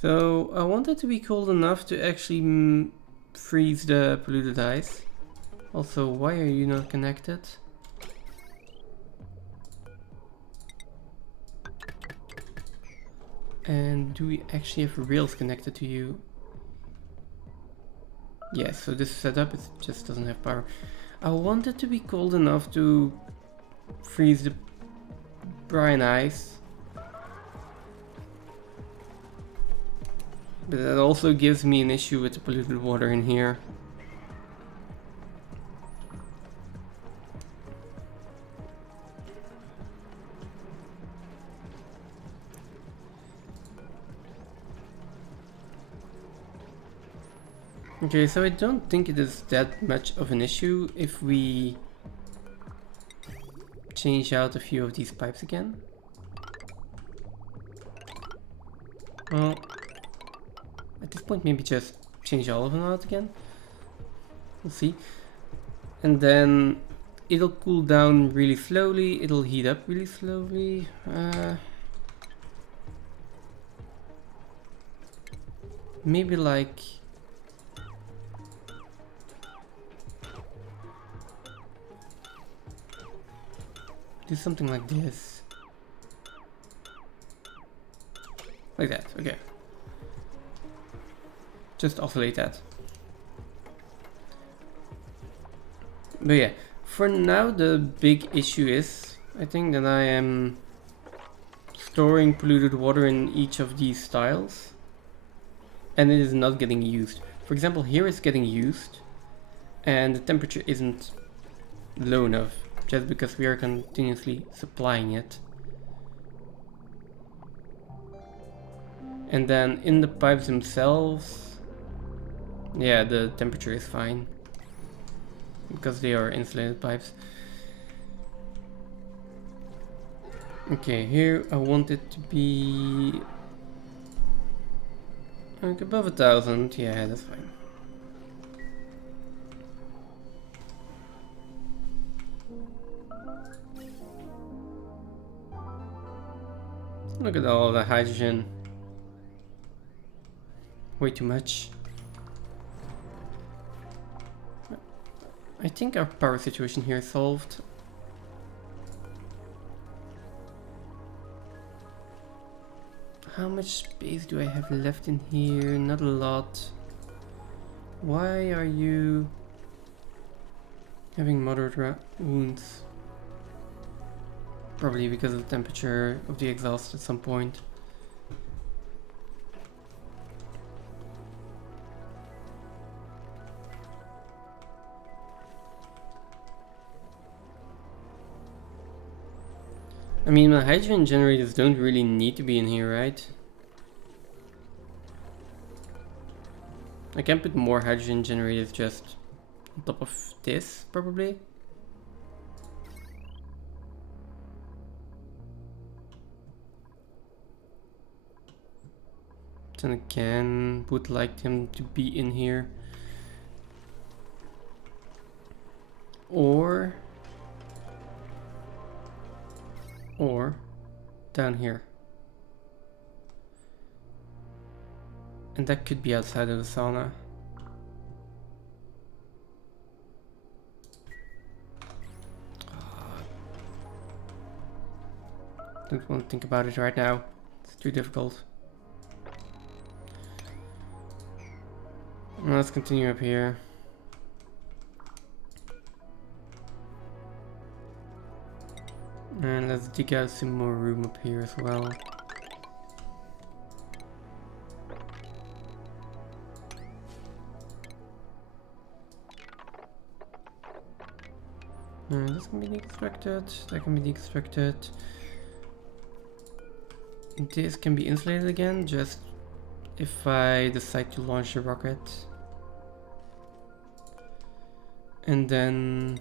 So I want it to be cold enough to actually freeze the polluted ice. Also, why are you not connected? And do we actually have rails connected to you? Yes, so this setup, it just doesn't have power. I want it to be cold enough to freeze the brine ice. But that also gives me an issue with the polluted water in here. Okay, so I don't think it is that much of an issue if we change out a few of these pipes again. Well, at this point maybe just change all of them out again. We'll see. And then it'll cool down really slowly, it'll heat up really slowly. Maybe like... do something like this. Like that, okay. Just oscillate that. But yeah, for now the big issue is, I think, that I am storing polluted water in each of these tiles. And it is not getting used. For example, here it's getting used. And the temperature isn't low enough. Just because we are continuously supplying it. And then in the pipes themselves, yeah, the temperature is fine. Because they are insulated pipes. Okay, here I want it to be like above 1,000. Yeah, that's fine. Look at all the hydrogen. Way too much. I think our power situation here is solved. How much space do I have left in here? Not a lot. Why are you having moderate wounds? Probably because of the temperature of the exhaust at some point. I mean, my hydrogen generators don't really need to be in here, right? I can put more hydrogen generators just on top of this, probably. Then again, would like them to be in here. Or down here. And that could be outside of the sauna. Don't want to think about it right now. It's too difficult. Let's continue up here. And let's dig out some more room up here as well. This can be deconstructed, that can be deconstructed. This can be insulated again, just if I decide to launch a rocket. And then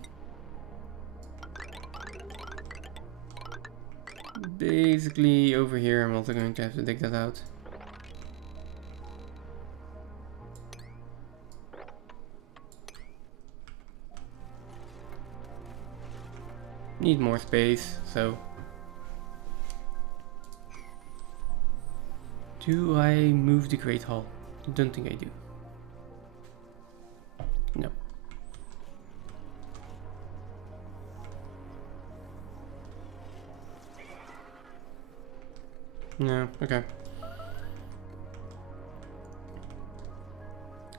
basically over here I'm also going to have to dig that out. need more space, so... Do I move the Great Hall? Don't think I do. No. No, okay.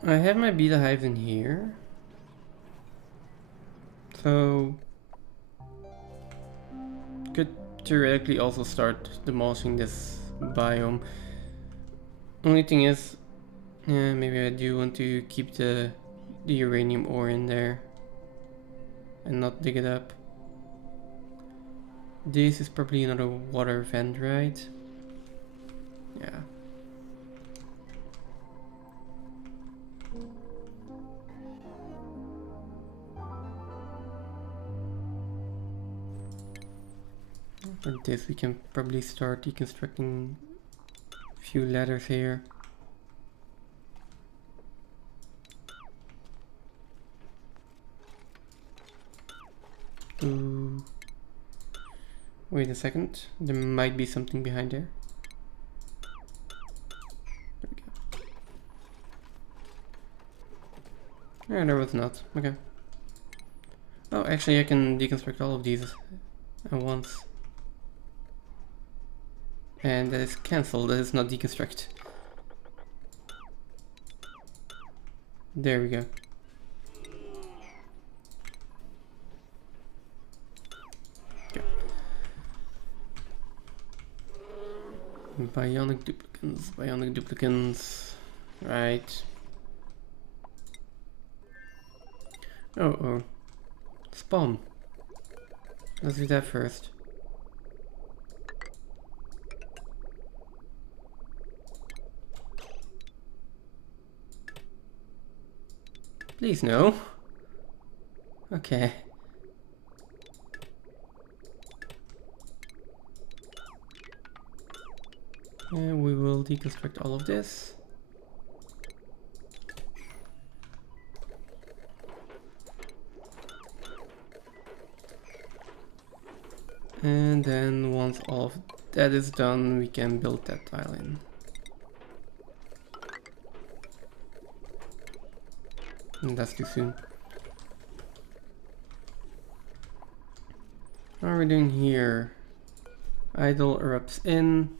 I have my beta hive in here. So... could theoretically also start demolishing this biome. Only thing is, yeah, maybe I do want to keep the uranium ore in there and not dig it up. This is probably another water vent, right? Yeah. For this we can probably start deconstructing a few ladders here. Ooh. Wait a second, there might be something behind there. There we go. Yeah, there was not. Okay. Oh, actually I can deconstruct all of these at once. And that is cancelled, that is not deconstruct. There we go. Okay. Bionic duplicants, right. Oh. Spawn. Let's do that first. Please no. Okay. And we will deconstruct all of this. And then once all of that is done, we can build that tile in. And that's too soon. What are we doing here? Idle erupts in.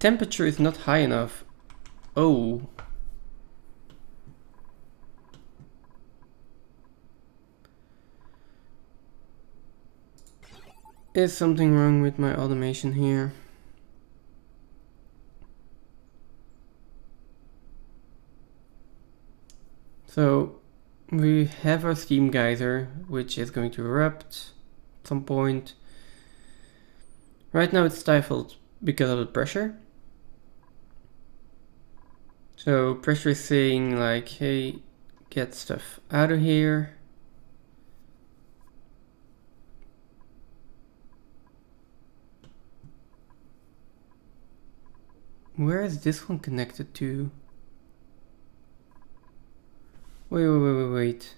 Temperature is not high enough. Oh. Is something wrong with my automation here? So we have our steam geyser, which is going to erupt at some point. Right now it's stifled because of the pressure. So pressure is saying like, hey, get stuff out of here. Where is this one connected to? Wait.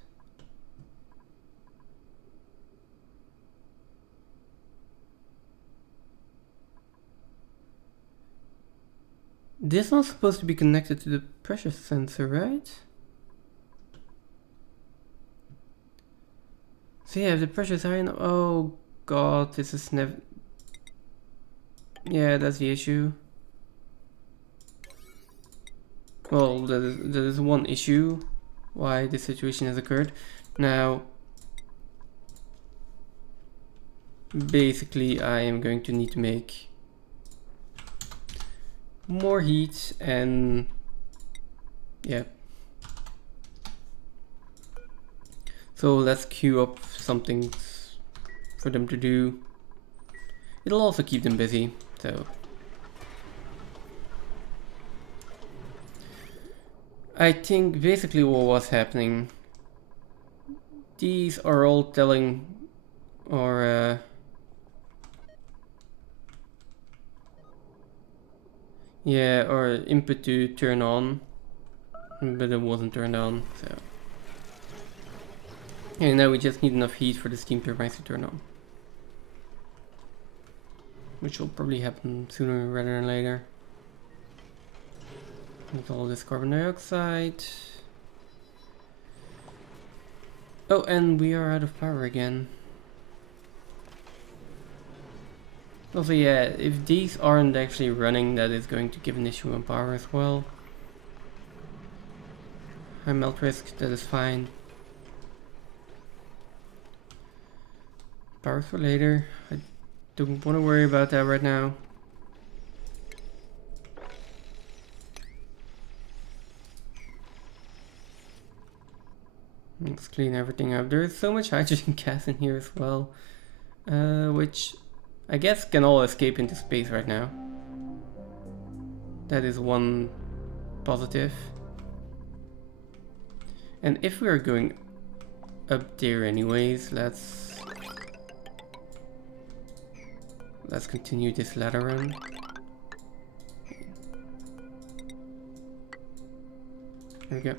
This one's supposed to be connected to the pressure sensor, right? So yeah, if the pressure is high enough... Oh god, this is never... Yeah, that's the issue. Well, that is one issue why this situation has occurred. Now, basically I am going to need to make more heat and yeah. So let's queue up something for them to do. It'll also keep them busy, so. I think basically what was happening, these are all telling or yeah, or input to turn on, but it wasn't turned on, so And now we just need enough heat for the steam turbines to turn on. Which will probably happen sooner rather than later. With all this carbon dioxide. Oh, and we are out of power again. Also, yeah, if these aren't actually running, that is going to give an issue on power as well. High melt risk, that is fine. Power for later. I don't want to worry about that right now. Let's clean everything up. There is so much hydrogen gas in here as well, which I guess can all escape into space right now. That is one positive. And if we are going up there anyways, let's continue this ladder run. There we go.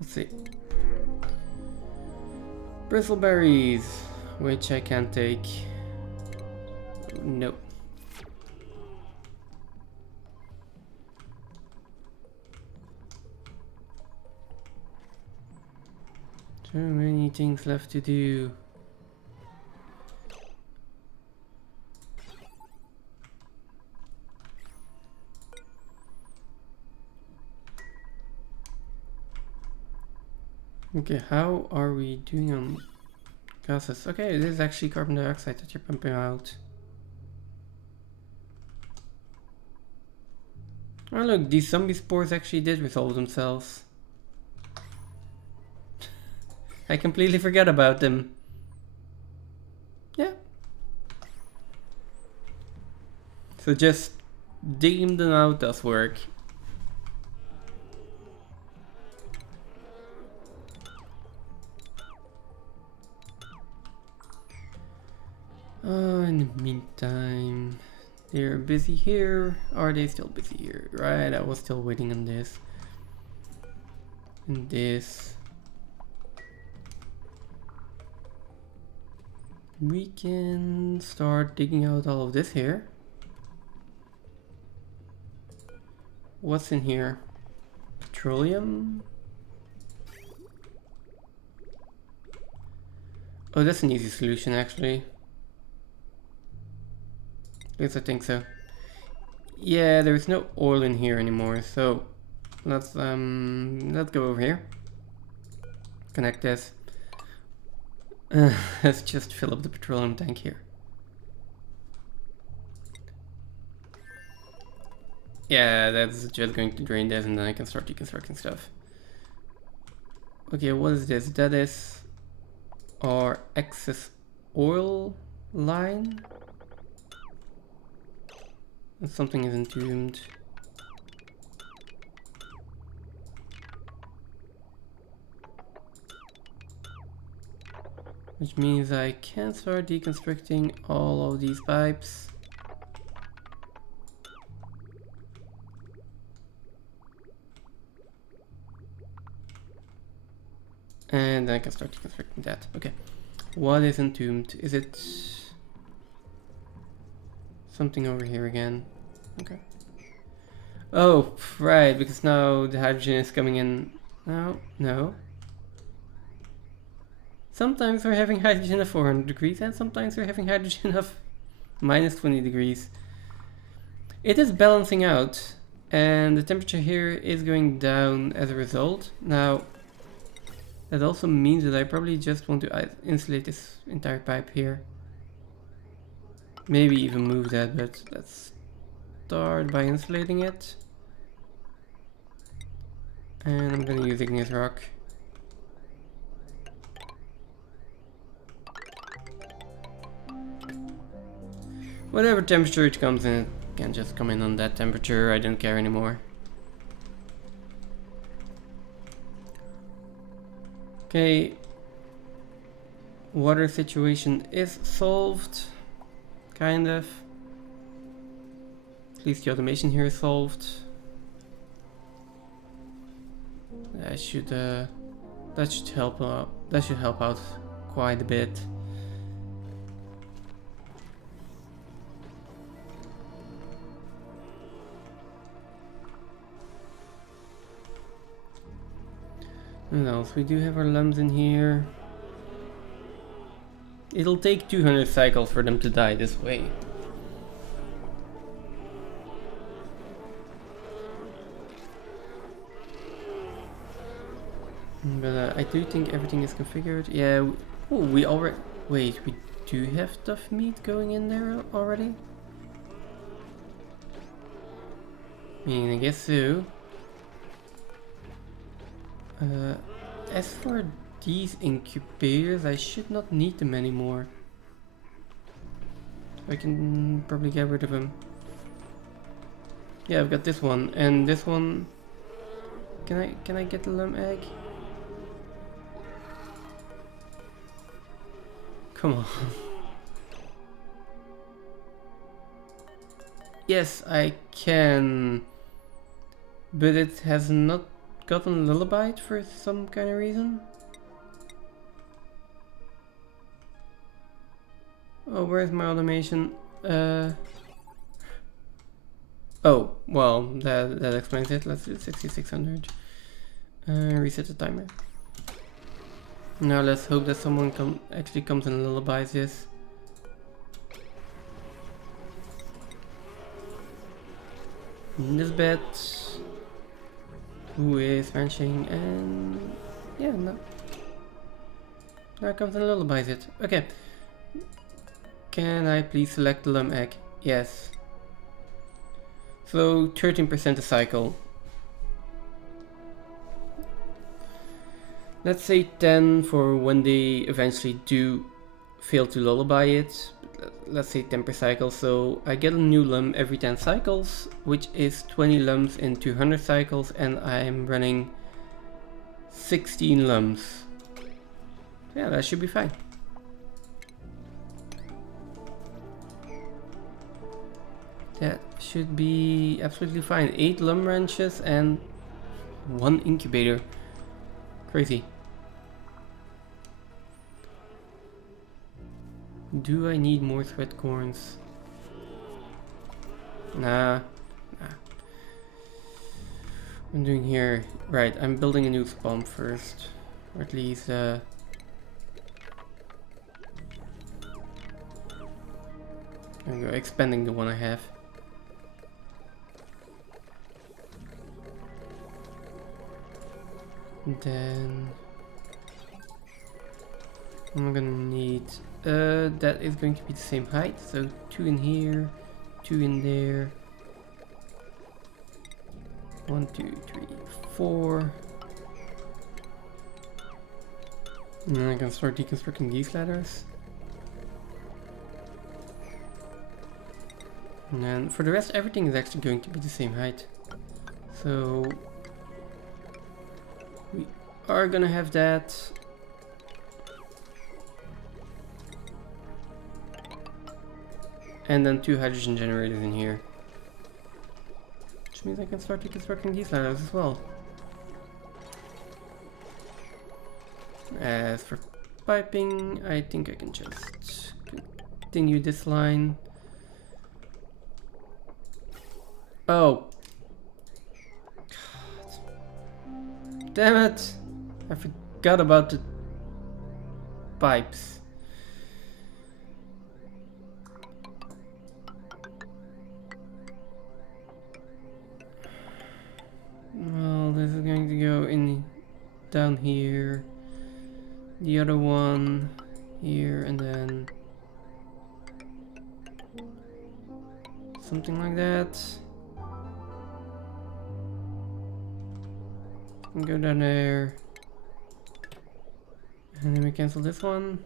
Let's see. Bristleberries, which I can't take. Nope. Too many things left to do. Okay, how are we doing on gases? Okay, this is actually carbon dioxide that you're pumping out. Oh look, these zombie spores actually did resolve themselves. I completely forgot about them. Yeah. So just digging them out does work. In the meantime, they're busy here. Are they still busy here? Right, I was still waiting on this. And this. We can start digging out all of this here. What's in here? Petroleum? Oh, that's an easy solution actually. At least I think so. Yeah, there's no oil in here anymore, so let's go over here. Connect this. Let's just fill up the petroleum tank here. Yeah, that's just going to drain this and then I can start deconstructing stuff. Okay, what is this? That is our excess oil line. And something is entombed. Which means I can start deconstructing all of these pipes. And then I can start deconstructing that. Okay. What is entombed? Is it something over here again? Okay. Oh, right, because now the hydrogen is coming in. No. Sometimes we're having hydrogen of 400 degrees and sometimes we're having hydrogen of minus 20 degrees. It is balancing out and the temperature here is going down as a result. Now, that also means that I probably just want to insulate this entire pipe here. Maybe even move that, but let's start by insulating it. And I'm gonna use igneous rock. Whatever temperature it comes in, it can just come in on that temperature. I don't care anymore. Okay. Water situation is solved. Kind of. At least the automation here is solved. I should That should help out. That should help out quite a bit. What else? We do have our lumps in here. It'll take 200 cycles for them to die this way. But I do think everything is configured. Yeah, we already... Wait, we do have tough meat going in there already? I mean, I guess so. As for these incubators, I should not need them anymore. I can probably get rid of them. Yeah, I've got this one, and this one... Can I get the lump egg? Come on. Yes, I can. But it has not gotten lullabied for some kind of reason. Oh, where's my automation? Oh, well, that explains it. Let's do 6600. Reset the timer. Now let's hope that someone actually comes and lullabies this. In this bed, who is ranching, and yeah, no. Now comes and lullabies it. Okay. Can I please select the lump egg? Yes. So 13% a cycle. Let's say 10 for when they eventually do fail to lullaby it. Let's say 10 per cycle, so I get a new lump every 10 cycles, which is 20 lumps in 200 cycles, and I'm running 16 lumps. Yeah, that should be fine. That should be absolutely fine. 8 lump ranches and 1 incubator. Crazy. Do I need more thread corns? Nah. I'm doing here. Right, I'm building a new spawn first. Or at least there we go, expanding the one I have. And then I'm gonna need that is going to be the same height, so 2 in here, 2 in there, 1, 2, 3, 4. And then I can start deconstructing these ladders. And then for the rest, everything is actually going to be the same height. So we are gonna have that. And then 2 hydrogen generators in here. Which means I can start deconstructing these ladders as well. As for piping, I think I can just continue this line. Oh. God. Damn it! I forgot about the pipes. Well, this is going to go in down here. The other one here, and then something like that. And go down there. And then we cancel this one.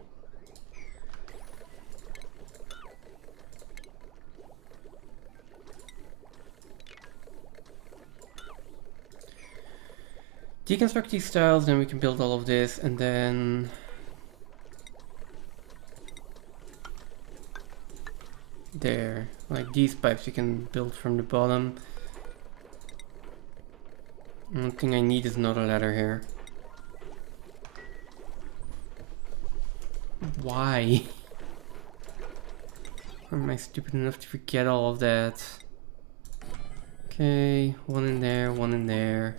Deconstruct these tiles, then we can build all of this, and then there, like these pipes you can build from the bottom. One thing I need is another ladder here. Why? Or am I stupid enough to forget all of that? Okay, one in there, one in there.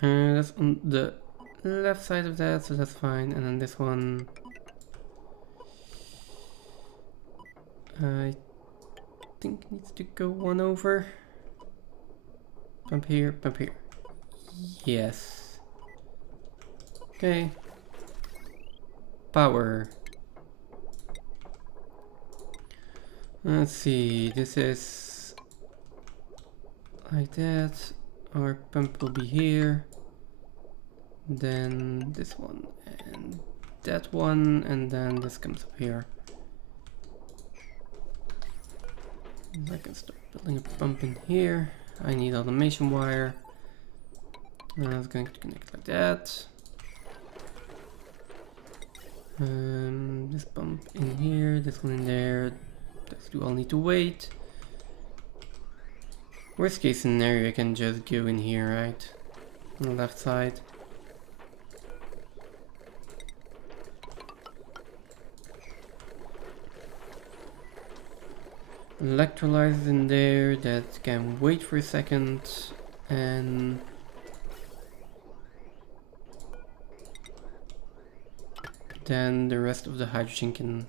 That's on the left side of that, so that's fine. And then this one, I think needs to go one over. Pump here, pump here. Yes. Okay. Power. Let's see, this is like that. Our pump will be here. Then this one and that one, and then this comes up here. I can start building a pump in here. I need automation wire. And I was going to connect like that. This pump in here, this one in there. Those two all need to wait. Worst case scenario, I can just go in here, right? On the left side. Electrolyzers in there that can wait for a second, and then the rest of the hydrogen can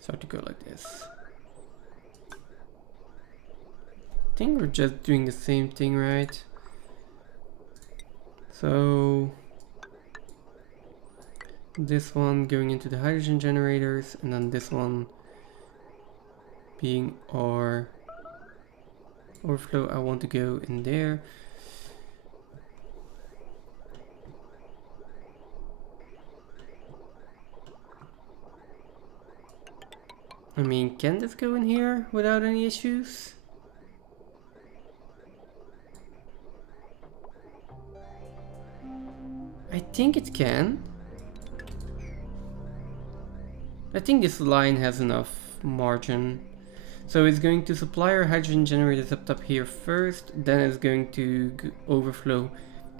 start to go like this. I think we're just doing the same thing, right? So this one going into the hydrogen generators, and then this one being our overflow. I want to go in there. I mean, can this go in here without any issues? I think it can. I think this line has enough margin. So it's going to supply our hydrogen generators up top here first, then it's going to overflow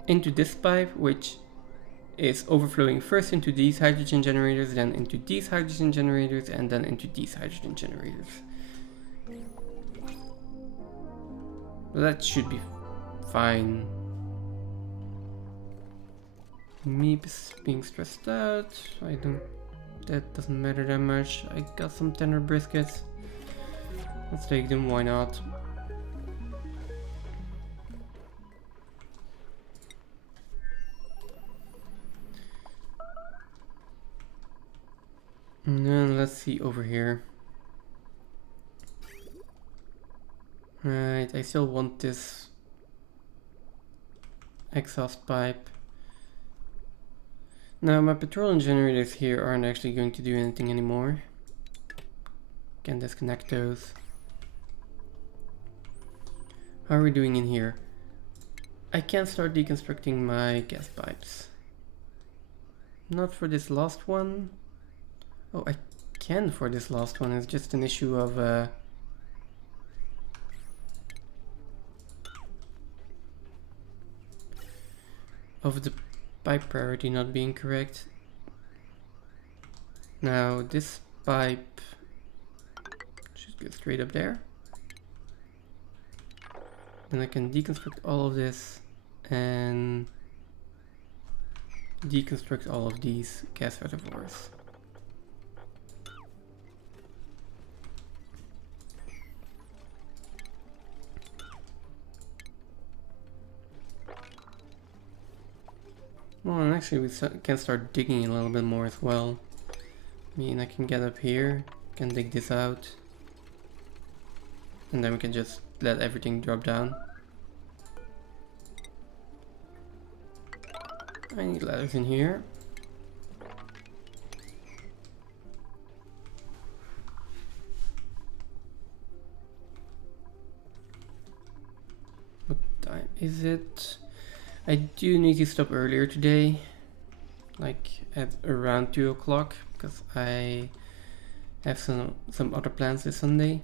into this pipe, which is overflowing first into these hydrogen generators, then into these hydrogen generators, and then into these hydrogen generators. That should be fine. Me being stressed out, that doesn't matter that much. I got some tender briskets. Let's take them, why not? And then let's see over here. Right, I still want this exhaust pipe. Now my petroleum generators here aren't actually going to do anything anymore. Can disconnect those. How are we doing in here? I can't start deconstructing my gas pipes. Not for this last one. Oh, I can for this last one. It's just an issue of the pipe priority not being correct. Now this pipe should go straight up there. Then I can deconstruct all of this and deconstruct all of these gas reservoirs. Well, and actually we can start digging a little bit more as well. I mean, I can get up here, can dig this out, and then we can just let everything drop down. I need ladders in here. What time is it? I do need to stop earlier today, like at around 2 o'clock, because I have some other plans this Sunday.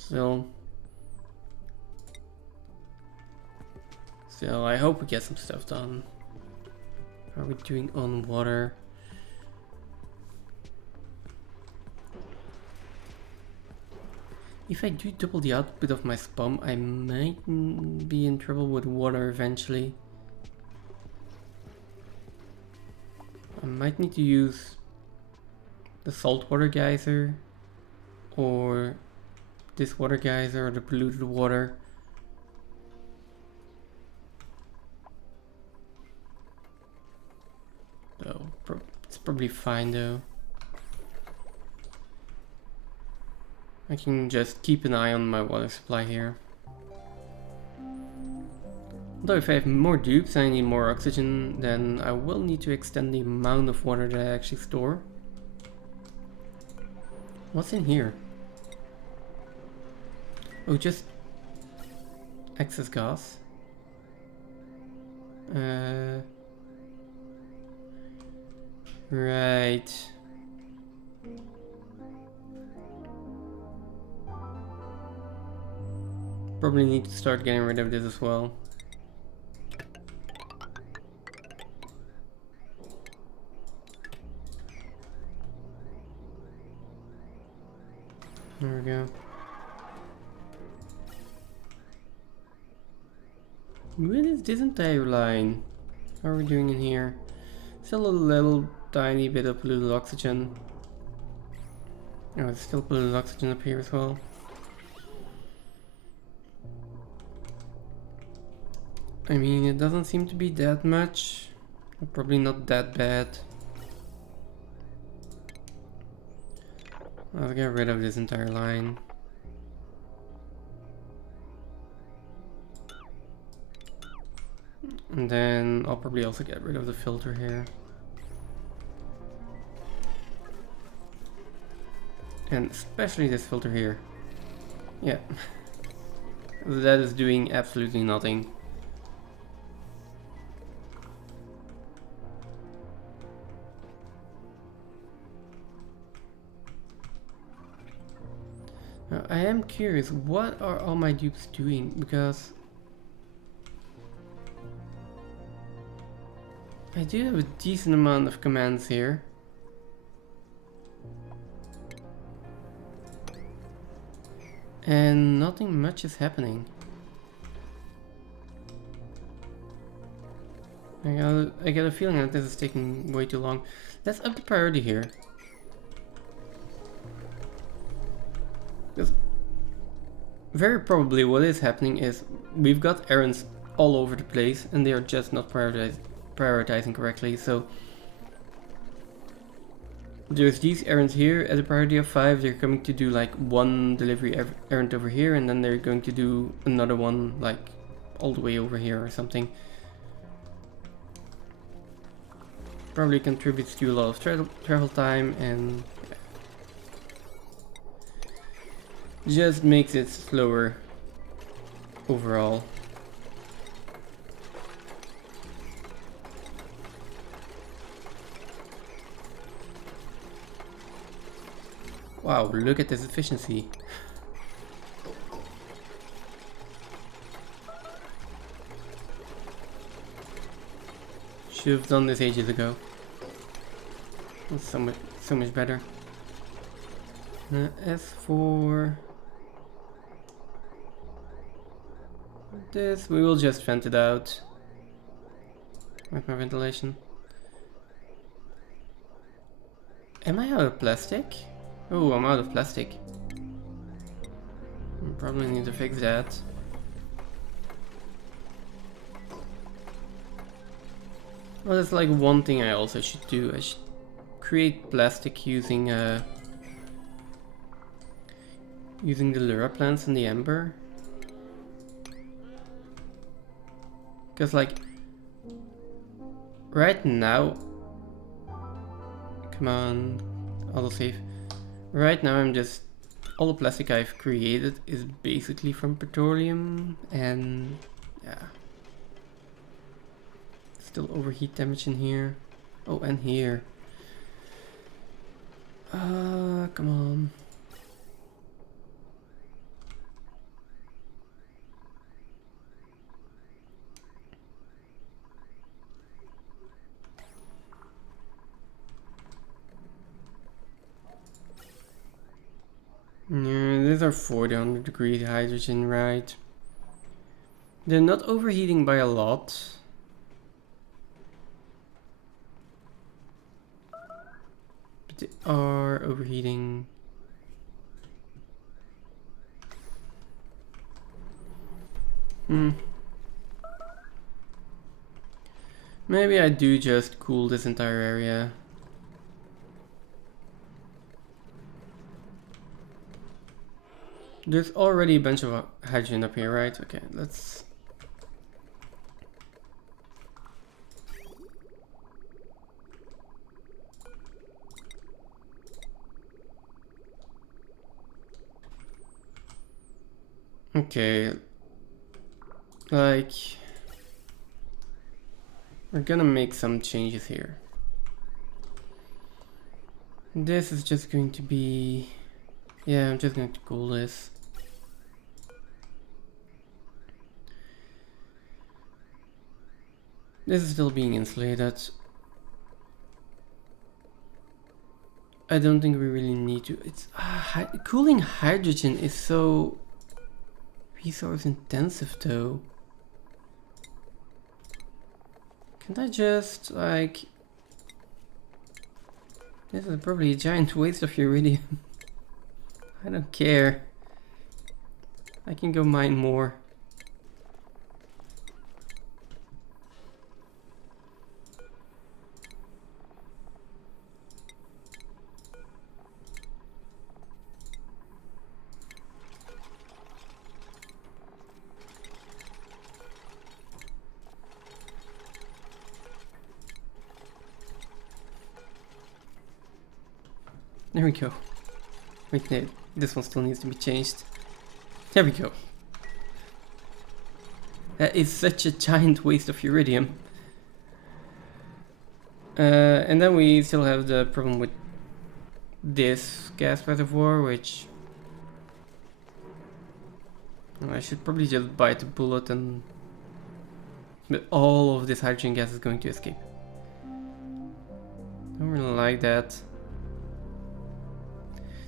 Still, I hope we get some stuff done. How are we doing on water? If I do double the output of my spam, I might be in trouble with water eventually. I might need to use the saltwater geyser or this water geyser or the polluted water. So it's probably fine though. I can just keep an eye on my water supply here. Although if I have more dupes and I need more oxygen, then I will need to extend the amount of water that I actually store. What's in here? Oh, just excess gas. Right. Probably need to start getting rid of this as well. There we go. What is this entire line? How are we doing in here? Still a little tiny bit of polluted oxygen. Oh, there's still polluted oxygen up here as well. I mean, it doesn't seem to be that much. Probably not that bad. I'll get rid of this entire line. And then I'll probably also get rid of the filter here. And especially this filter here. Yeah. That is doing absolutely nothing. Now, I am curious, what are all my dupes doing? Because I do have a decent amount of commands here. And nothing much is happening. I get a feeling that this is taking way too long. Let's up the priority here. Because very probably what is happening is we've got errands all over the place and they are just not prioritizing correctly. So there's these errands here at a priority of 5. They're coming to do like one delivery errand over here, and then they're going to do another one like all the way over here or something. Probably contributes to a lot of travel time and just makes it slower overall. Wow, look at this efficiency. Should have done this ages ago. It's so much better. As for this, we will just vent it out with my ventilation. Am I out of plastic? Oh, I'm out of plastic. I probably need to fix that. Well, that's like one thing I also should do. I should create plastic using the Lura plants and the Ember. Because like right now, come on, autosave. Right now I'm just, all the plastic I've created is basically from petroleum, and yeah. Still overheat damage in here. Oh, and here. Come on. are 400 degree hydrogen, right? They're not overheating by a lot. But they are overheating. Maybe I do just cool this entire area. There's already a bunch of hydrogen up here, right? Okay, let's... Okay. Like... We're gonna make some changes here. This is just going to be... Yeah, I'm just going to cool this. This is still being insulated. I don't think we really need to. It's cooling hydrogen is so resource intensive though. Can't I just like... This is probably a giant waste of iridium. I don't care. I can go mine more. There we go. Wait, no, this one still needs to be changed. There we go. That is such a giant waste of iridium. And then we still have the problem with this gas reservoir, which... I should probably just bite the bullet and... But all of this hydrogen gas is going to escape. Don't really like that.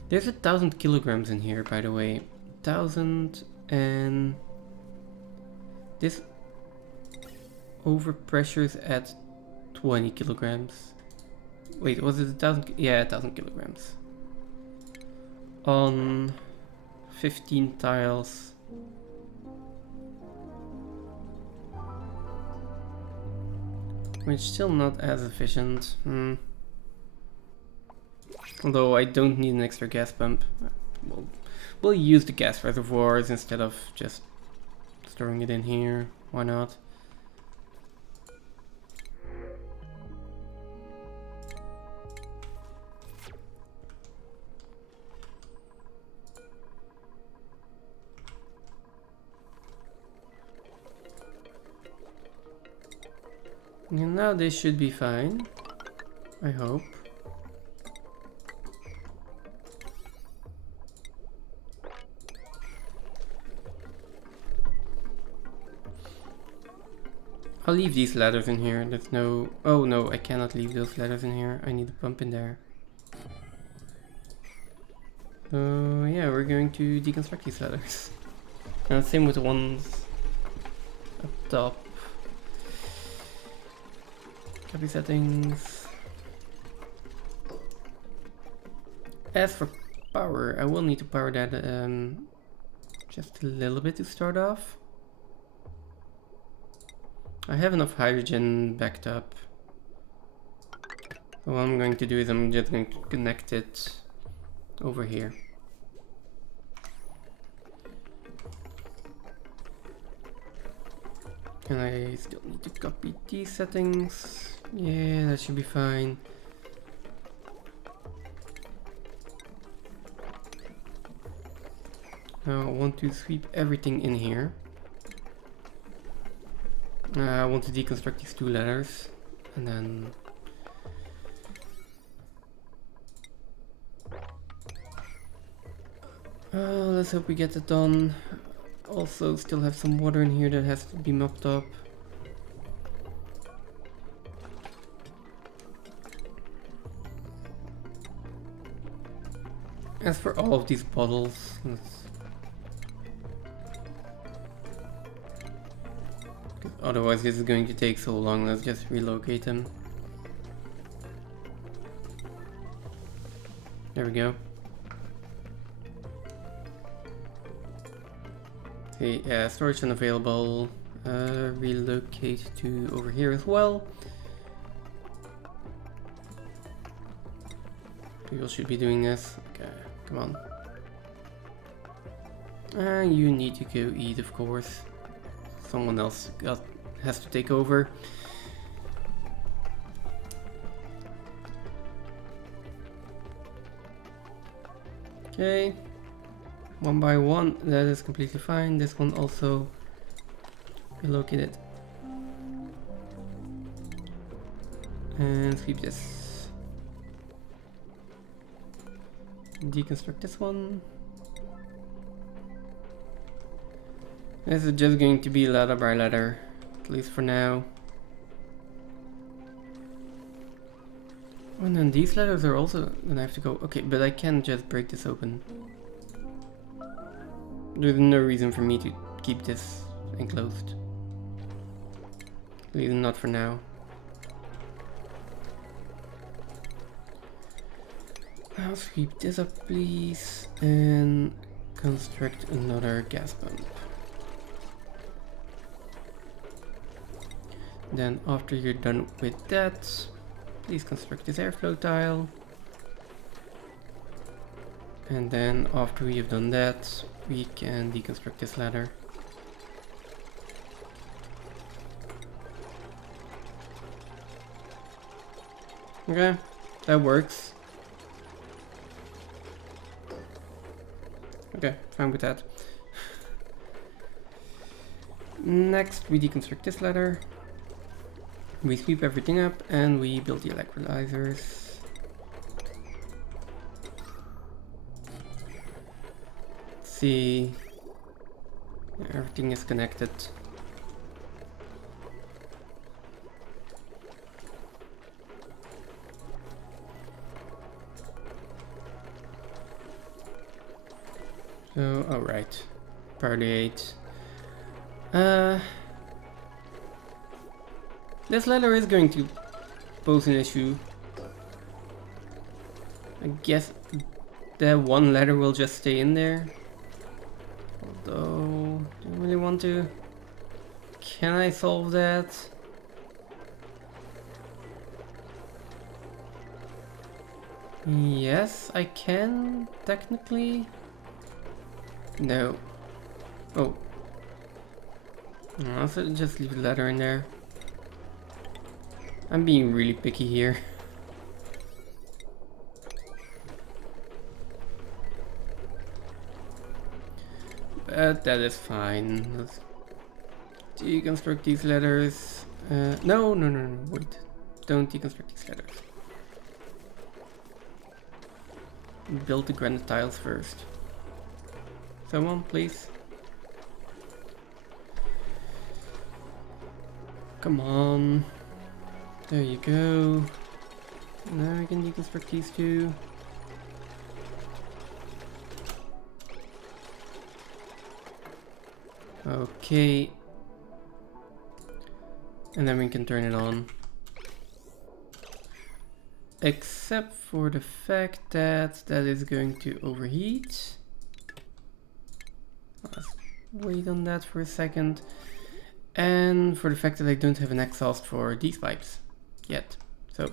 There's 1,000 kilograms in here, by the way. 1,000, and this overpressure is at 20 kilograms. Wait, was it 1,000? Yeah, 1,000 kilograms. On 15 tiles. Which still not as efficient. Although I don't need an extra gas pump. We'll use the gas reservoirs instead of just storing it in here. Why not? And now this should be fine. I hope. I'll leave these ladders in here. There's no... Oh no, I cannot leave those ladders in here. I need a pump in there. So yeah, we're going to deconstruct these ladders. And same with the ones up top. Copy settings. As for power, I will need to power that just a little bit to start off. I have enough hydrogen backed up. So what I'm going to do is I'm just going to connect it over here. And I still need to copy these settings. Yeah, that should be fine. Now I want to sweep everything in here. I want to deconstruct these two ladders, and then let's hope we get it done. Also still have some water in here that has to be mopped up. As for all of these bottles, let's otherwise this is going to take so long. Let's just relocate them. There we go. Okay, yeah, storage unavailable. Relocate to over here as well. People should be doing this. Okay, come on. You need to go eat, of course. Someone else has to take over. Okay, one by one, that is completely fine. This one also relocated. And sweep this. Deconstruct this one. This is just going to be ladder by ladder, at least for now. And then these ladders are also gonna have to go. Okay, but I can just break this open. There's no reason for me to keep this enclosed. At least not for now. I'll sweep this up, please, and construct another gas pump. Then after you're done with that, please construct this airflow tile. And then after we have done that, we can deconstruct this ladder. Okay, that works. Okay, fine with that. Next, we deconstruct this ladder. We sweep everything up and we build the electrolyzers. Let's see. Everything is connected. So, alright. Priority 8. This ladder is going to pose an issue. I guess that one ladder will just stay in there. Although, do you really want to? Can I solve that? Yes, I can, technically. No. Oh. No, so just leave the ladder in there. I'm being really picky here. But that is fine. Let's deconstruct these ladders. No, wait. Don't deconstruct these ladders. Build the granite tiles first. Someone, please. Come on. There you go. Now we can deconstruct these two. Okay. And then we can turn it on. Except for the fact that that is going to overheat. Let's wait on that for a second. And for the fact that I don't have an exhaust for these pipes yet. So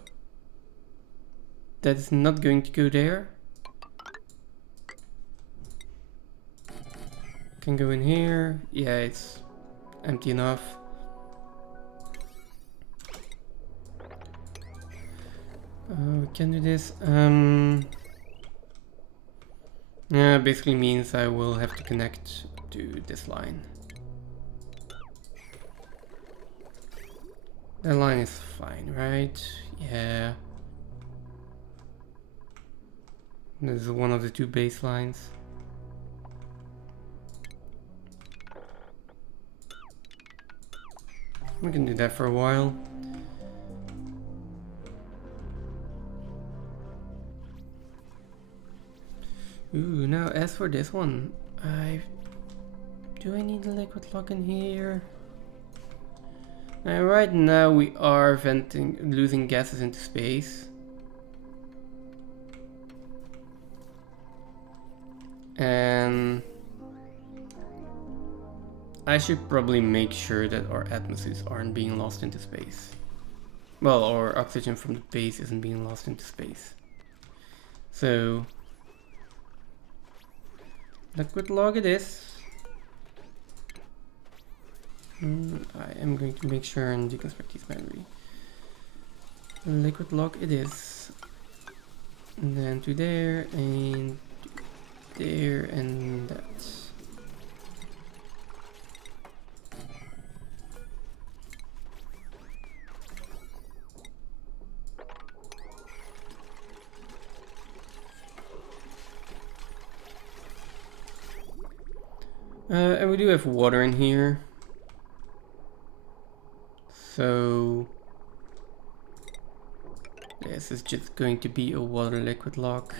that is not going to go there. Can go in here. Yeah, it's empty enough. We can do this. Yeah, basically means I will have to connect to this line. That line is fine, right? Yeah. This is one of the two base lines. We can do that for a while. Ooh, now as for this one, do I need a liquid lock in here? And right now we are losing gases into space. And I should probably make sure that our atmospheres aren't being lost into space. Well, our oxygen from the base isn't being lost into space. So, liquid log it is. I am going to make sure and deconstruct these memory. Liquid log it is. And then to there, and to there, and that. And we do have water in here. So this is just going to be a water liquid lock.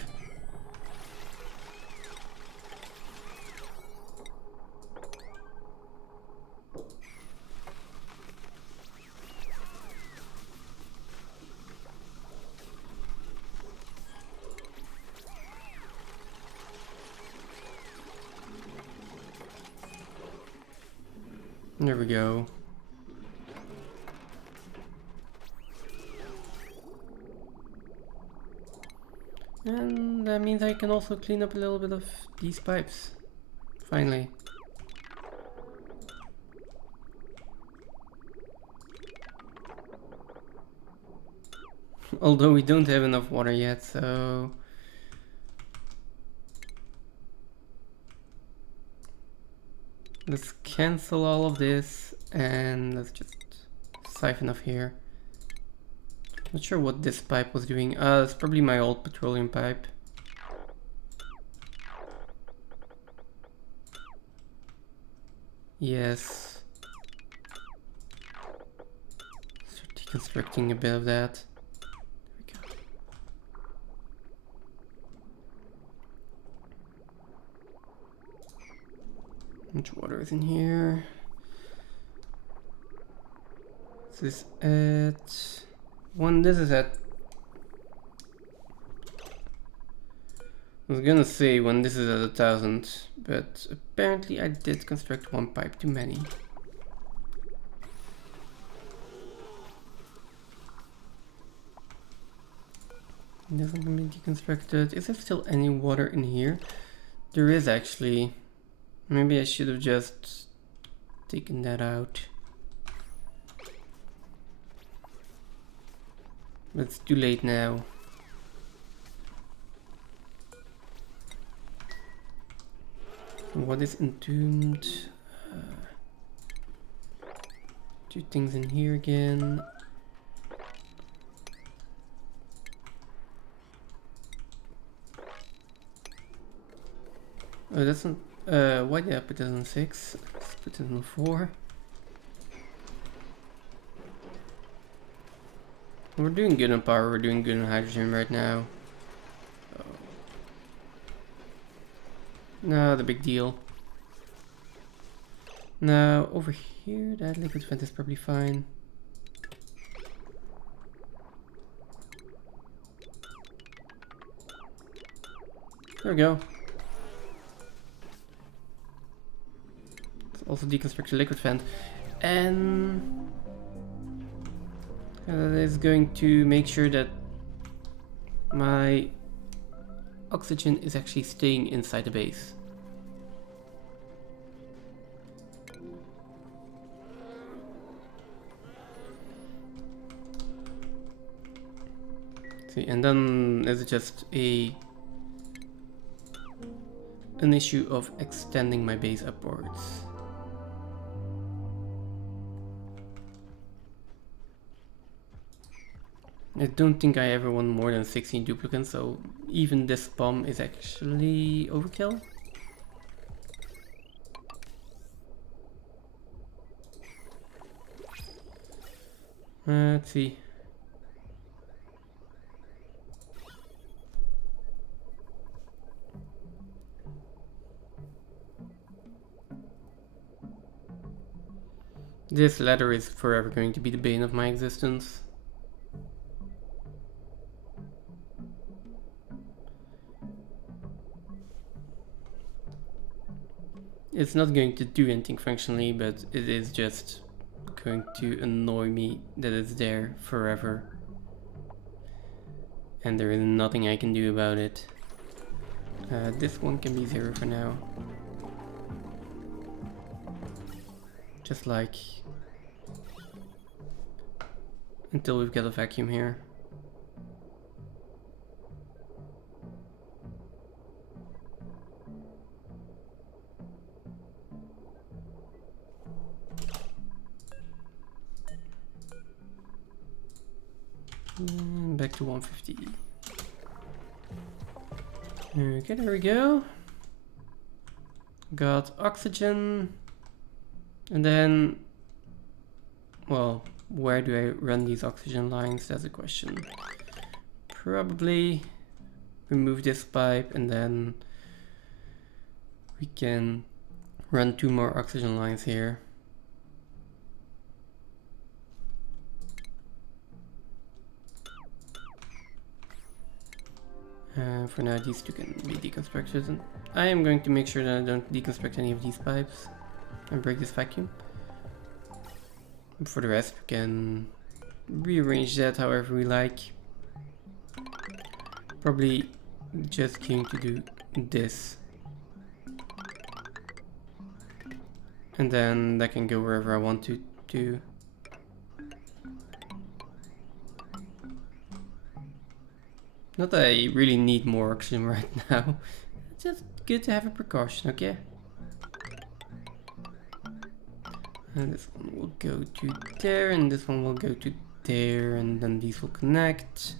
There we go. And that means I can also clean up a little bit of these pipes. Finally. Although we don't have enough water yet, so... let's cancel all of this and let's just siphon off here. Not sure what this pipe was doing. It's probably my old petroleum pipe. Yes. Start deconstructing a bit of that. There we go. Much water is in here. This is at one. This is at. I was gonna say when this is at 1,000, but apparently I did construct one pipe too many. It doesn't gonna be deconstructed. Is there still any water in here? There is actually. Maybe I should have just taken that out. But it's too late now. What is entombed? Two things in here again. Oh, that's not. Why did I put it on 6? Let's put it on 4. We're doing good on power, we're doing good on hydrogen right now. Oh. No, the big deal. Now, over here, that liquid vent is probably fine. There we go. Let's also deconstruct the liquid vent. And that is going to make sure that my oxygen is actually staying inside the base. See, and then it's just an issue of extending my base upwards. I don't think I ever want more than 16 duplicates, so even this bomb is actually overkill. Let's see. This ladder is forever going to be the bane of my existence. It's not going to do anything functionally, but it is just going to annoy me that it's there forever. And there is nothing I can do about it. This one can be 0 for now. Just like... until we've got a vacuum here. And back to 150. Okay, there we go. Got oxygen. And then, well, where do I run these oxygen lines? That's a question. Probably remove this pipe and then we can run 2 more oxygen lines here. For now, these 2 can be deconstructed. And I am going to make sure that I don't deconstruct any of these pipes and break this vacuum. And for the rest, we can rearrange that however we like. Probably just going to do this. And then that can go wherever I want to do. Not that I really need more oxygen right now. It's just good to have a precaution, okay? And this one will go to there, and this one will go to there, and then these will connect.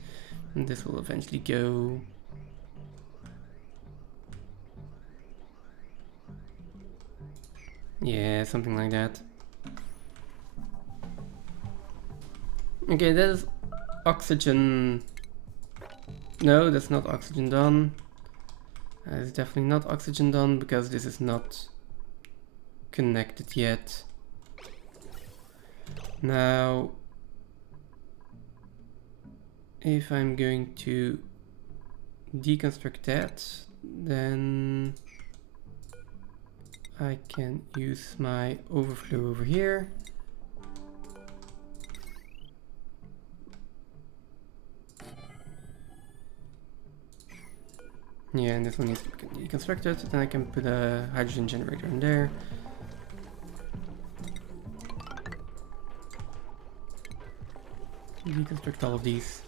And this will eventually go... yeah, something like that. Okay, that is oxygen... no, that's not oxygen done. It's definitely not oxygen done because this is not connected yet. Now, if I'm going to deconstruct that, then I can use my overflow over here. Yeah, and this one needs to be deconstructed. Then I can put a hydrogen generator in there. Deconstruct all of these.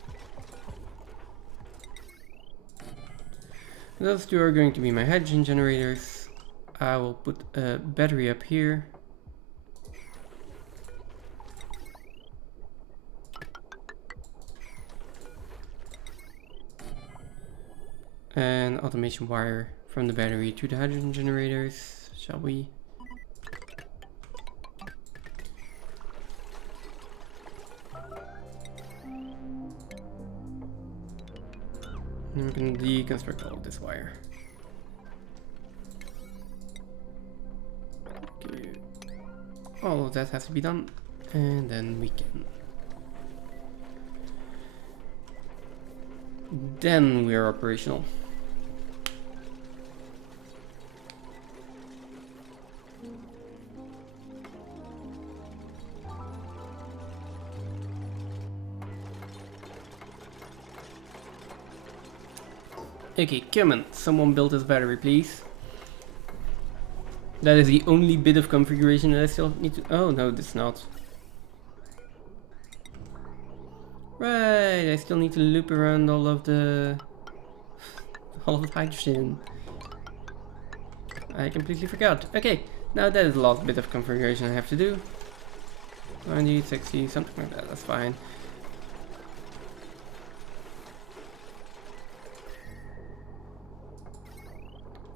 Those 2 are going to be my hydrogen generators. I will put a battery up here. An automation wire from the battery to the hydrogen generators, shall we? And we're going to deconstruct all of this wire. Okay. All of that has to be done, and then we can... then we are operational. Okay, come on, someone build this battery, please. That is the only bit of configuration that I still need to... oh, no, that's not. Right, I still need to loop around all of the hydrogen. I completely forgot. Okay, now that is the last bit of configuration I have to do. 90, 60, something like that, that's fine.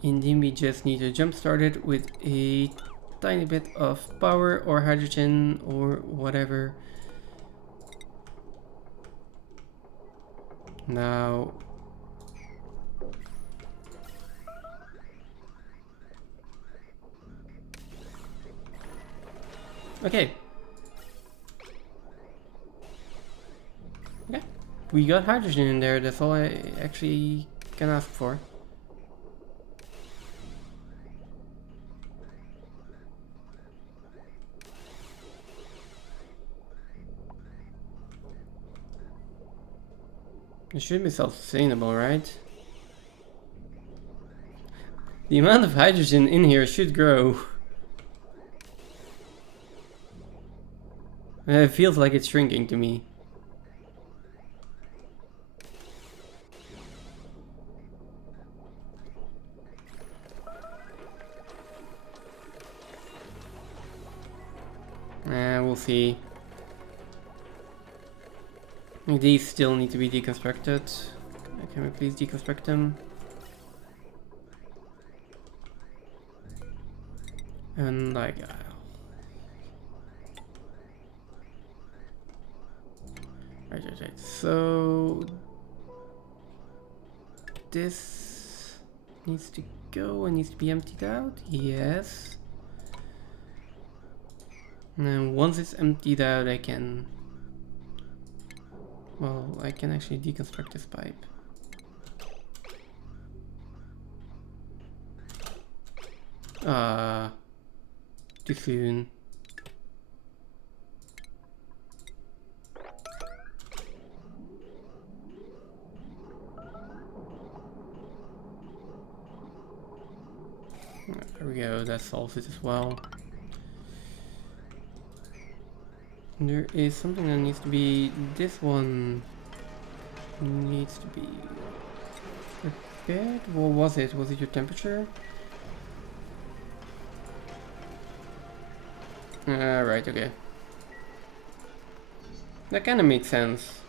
And then we just need to jumpstart it with a tiny bit of power or hydrogen or whatever. Now, okay, we got hydrogen in there, that's all I actually can ask for. It should be self-sustainable, right? The amount of hydrogen in here should grow. It feels like it's shrinking to me. We'll see. These still need to be deconstructed. Can we please deconstruct them? And like... Right. So... This needs to go and needs to be emptied out. Yes. And then once it's emptied out, I can... Well, I can actually deconstruct this pipe. Too soon. There we go, that solves it as well. There is something that needs to be... This one needs to be repaired. What was it? Was it your temperature? Right, okay. That kind of makes sense.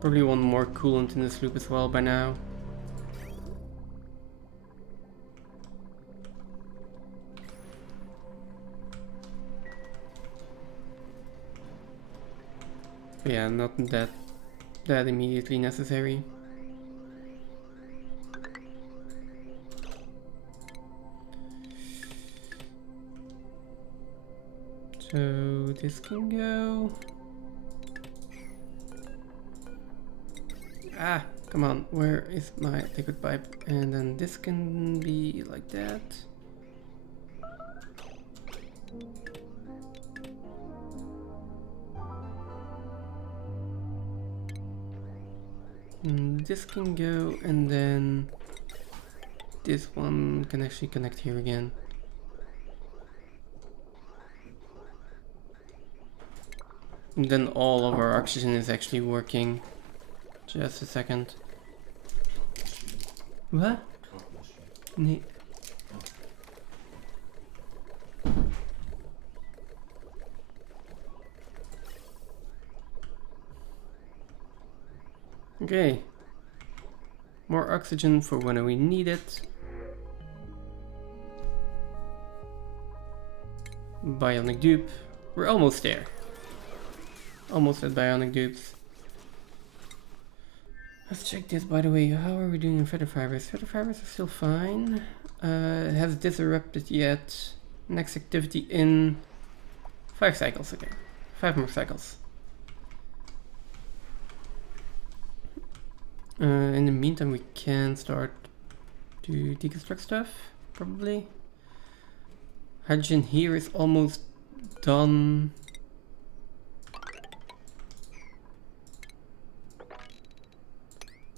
Probably want more coolant in this loop as well by now. But yeah, not that immediately necessary. So this can go. Ah, come on, where is my liquid pipe? And then this can be like that. And this can go, and then this one can actually connect here again. And then all of our oxygen is actually working. Just a second. What? Nee. Okay. More oxygen for when we need it. Bionic dupe. We're almost there. Almost at bionic dupes. Let's check this, by the way. How are we doing in feather fibers? Feather fibers are still fine. It has disrupted yet. Next activity in 5 cycles. Okay, 5 more cycles. In the meantime, we can start to deconstruct stuff, probably. Hydrogen here is almost done.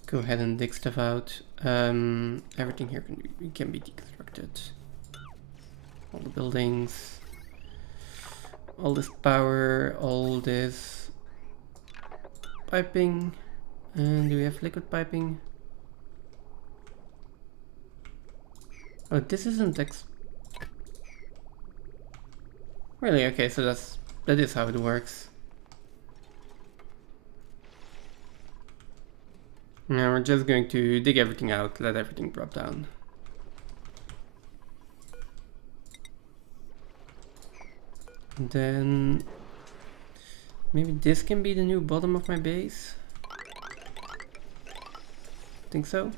Go ahead and dig stuff out. Everything here can be deconstructed. All the buildings, all this power, all this piping. And do we have liquid piping? Oh, this isn't really? Okay, so that is how it works. Now we're just going to dig everything out, let everything drop down. And then maybe this can be the new bottom of my base. Think so?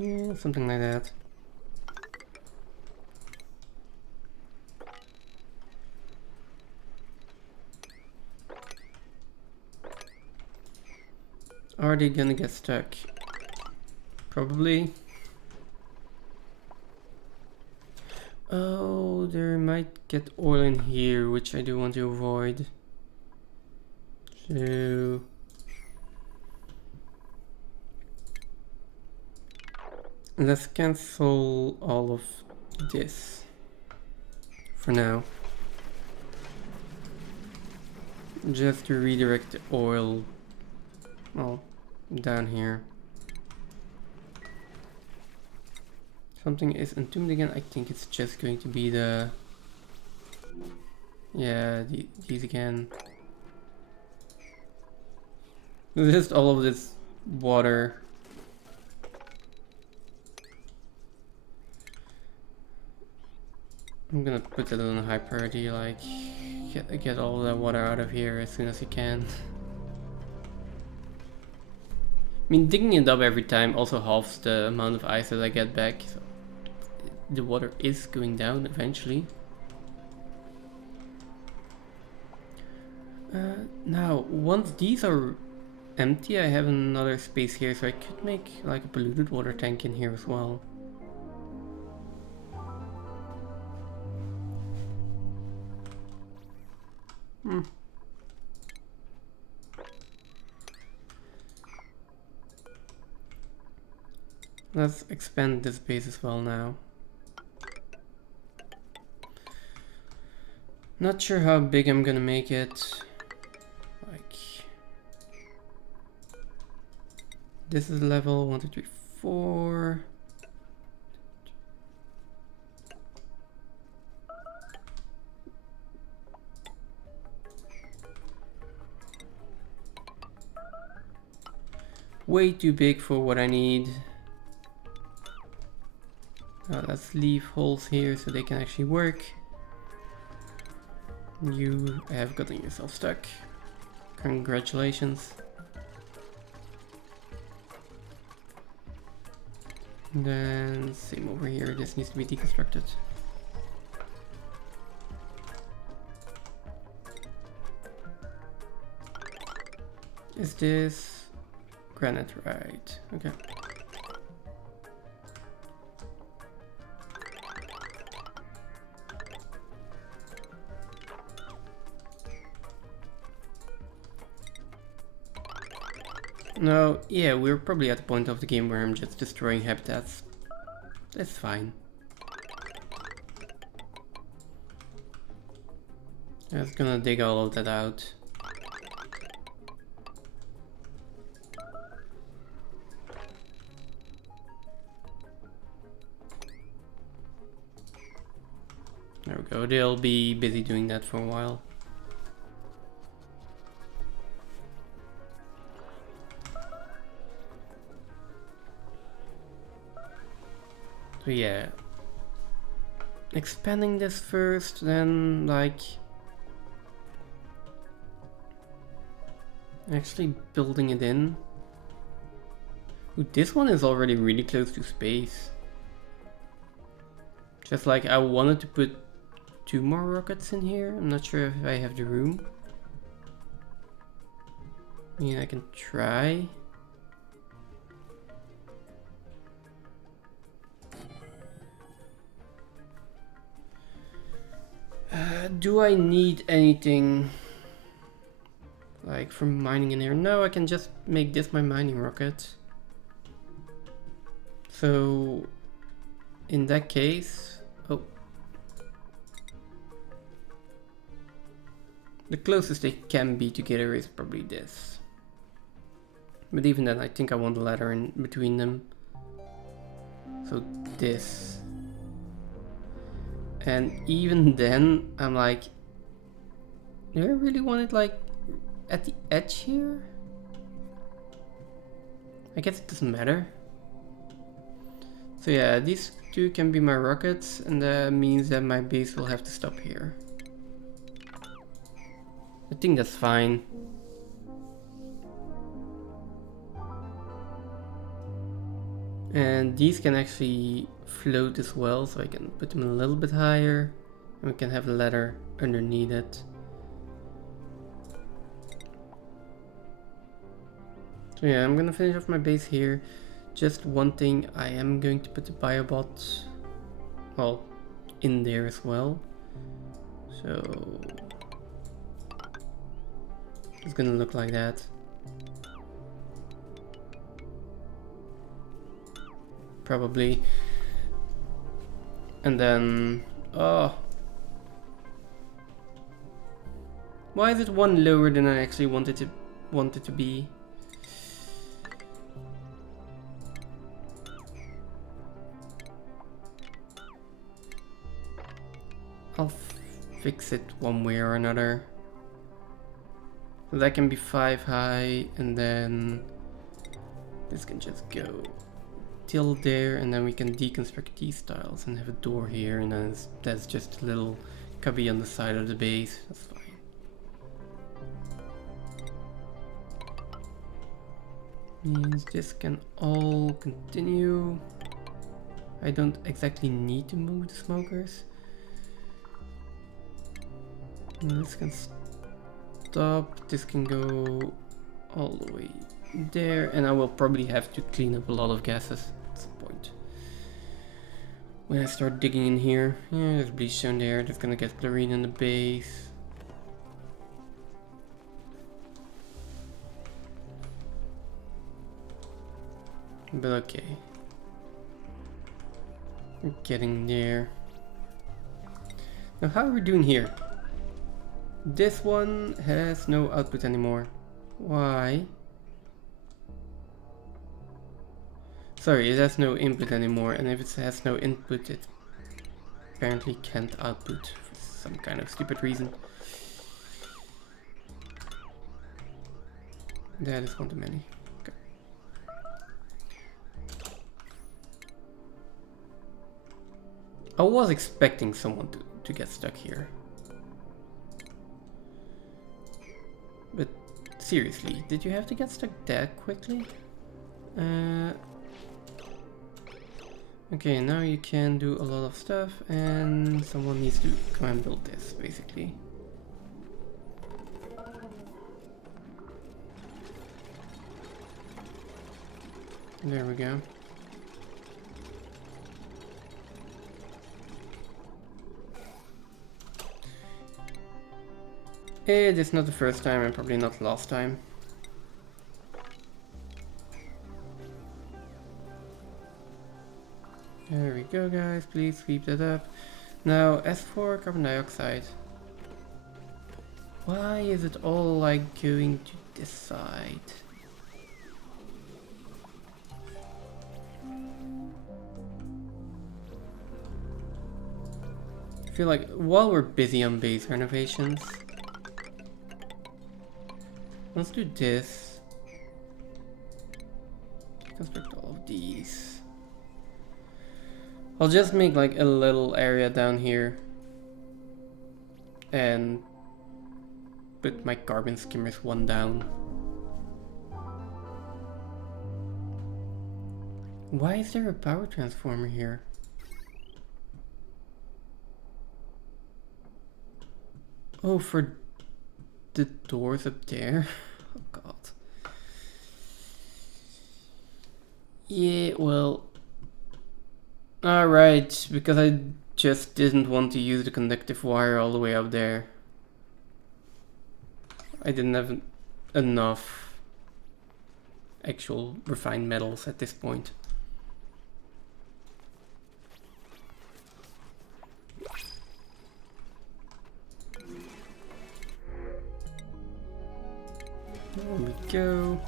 Yeah, something like that. Are they gonna get stuck? Probably. Oh, there might get oil in here, which I do want to avoid. So let's cancel all of this for now. Just to redirect the oil, well, down here. Something is entombed again. I think it's just going to be the... Yeah, these again. Just all of this water. I'm gonna put it on high priority, like get all that water out of here as soon as you can. I mean, digging it up every time also halves the amount of ice that I get back. So the water is going down eventually. Now, once these are empty, I have another space here, so I could make like a polluted water tank in here as well. Let's expand this base as well now. Not sure how big I'm gonna make it. Like, this is level 1, 2, 3, 4. Way too big for what I need. Let's leave holes here so they can actually work. You have gotten yourself stuck. Congratulations. And then same over here, this needs to be deconstructed. Is this granite? Right, okay. No, yeah, we're probably at the point of the game where I'm just destroying habitats. That's fine. I was gonna dig all of that out. There we go, they'll be busy doing that for a while. So yeah, expanding this first, then like actually building it in. Ooh, this one is already really close to space. Just like I wanted to put 2 more rockets in here. I'm not sure if I have the room. I mean, I can try. Do I need anything like from mining in here? No, I can just make this my mining rocket. So in that case, oh, the closest they can be together is probably this. But even then, I think I want a ladder in between them. So this. And even then, I'm like, do I really want it like at the edge here? I guess it doesn't matter. So yeah, these 2 can be my rockets, and that means that my base will have to stop here. I think that's fine. And these can actually float as well, so I can put them a little bit higher. And we can have a ladder underneath it. So yeah, I'm gonna finish off my base here. Just one thing, I am going to put the biobot, well, in there as well. So it's gonna look like that. Probably. And then, oh, why is it one lower than I actually wanted to be? I'll fix it one way or another. So that can be 5 high, and then this can just go till there, and then we can deconstruct these tiles and have a door here, and then that's just a little cubby on the side of the base. That's fine. Means this can all continue. I don't exactly need to move the smokers. And this can stop. This can go all the way there, and I will probably have to clean up a lot of gases at some point. When I start digging in here, yeah, there's bleach down there. That's gonna get chlorine in the base. But okay. We're getting there. Now how are we doing here? This one has no output anymore. Why? Sorry, it has no input anymore, and if it has no input, it apparently can't output for some kind of stupid reason. That is one too many. Okay. I was expecting someone to get stuck here. But seriously, did you have to get stuck that quickly? Okay, now you can do a lot of stuff, and someone needs to come and build this, basically. There we go. It is not the first time, and probably not the last time. There we go, guys. Please sweep that up. Now, as for carbon dioxide, why is it all like going to this side? I feel like while we're busy on base renovations, let's do this. Construct all of these. I'll just make like a little area down here and put my carbon skimmers one down. Why is there a power transformer here? Oh, for the doors up there? Oh god. Yeah, well... Alright, because I just didn't want to use the conductive wire all the way up there. I didn't have enough actual refined metals at this point. There we go.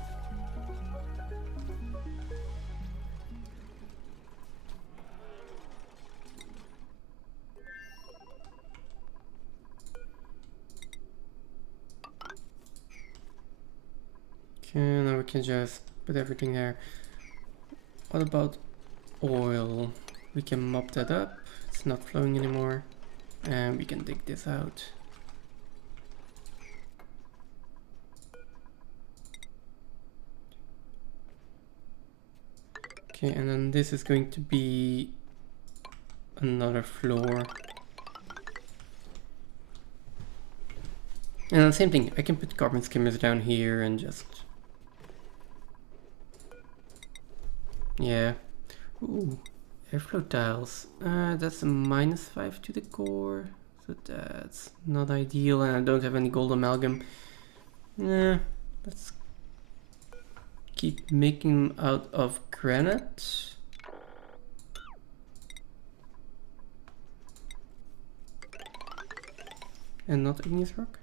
Okay, now we can just put everything there. What about oil? We can mop that up. It's not flowing anymore. And we can dig this out. Okay, and then this is going to be another floor. And the same thing, I can put carbon skimmers down here and just... Yeah. Ooh, airflow tiles. That's a -5 to the core. So that's not ideal, and I don't have any gold amalgam. Let's keep making them out of granite. And not igneous rock.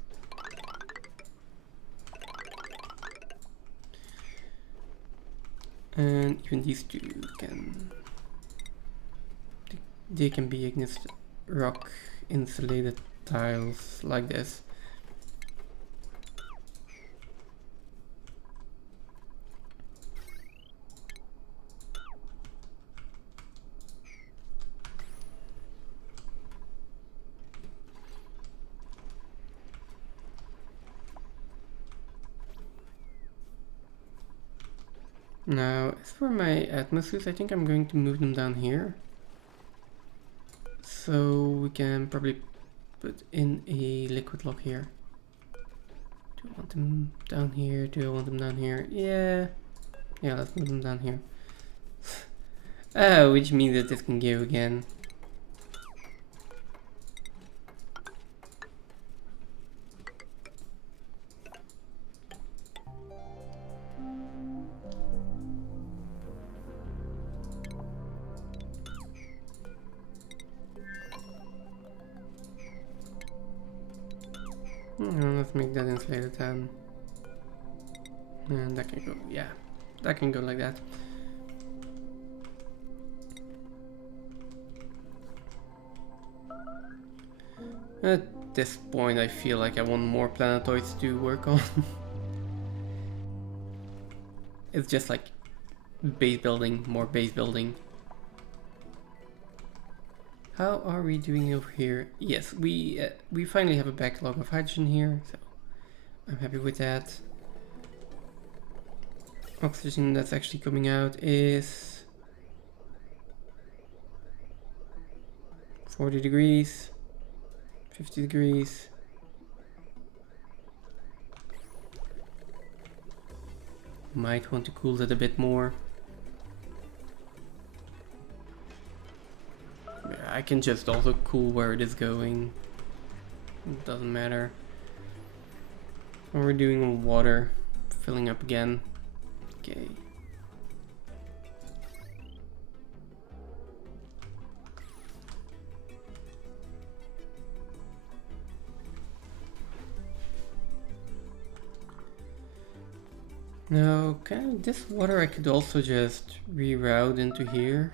And even these two can... They can be igneous rock insulated tiles like this. Now, as for my atmospheres, I think I'm going to move them down here. So we can probably put in a liquid lock here. Do I want them down here? Do I want them down here? Yeah, let's move them down here. Which means that this can go again. Let's make that insulated then. And that can go, yeah, that can go like that. At this point, I feel like I want more planetoids to work on. It's just like base building, more base building. How are we doing over here? Yes, we finally have a backlog of hydrogen here, so I'm happy with that. Oxygen that's actually coming out is 40 degrees, 50 degrees. Might want to cool that a bit more. I can just also cool where it is going. It doesn't matter. What we're doing on water, filling up again. Okay. Now, this water I could also just reroute into here.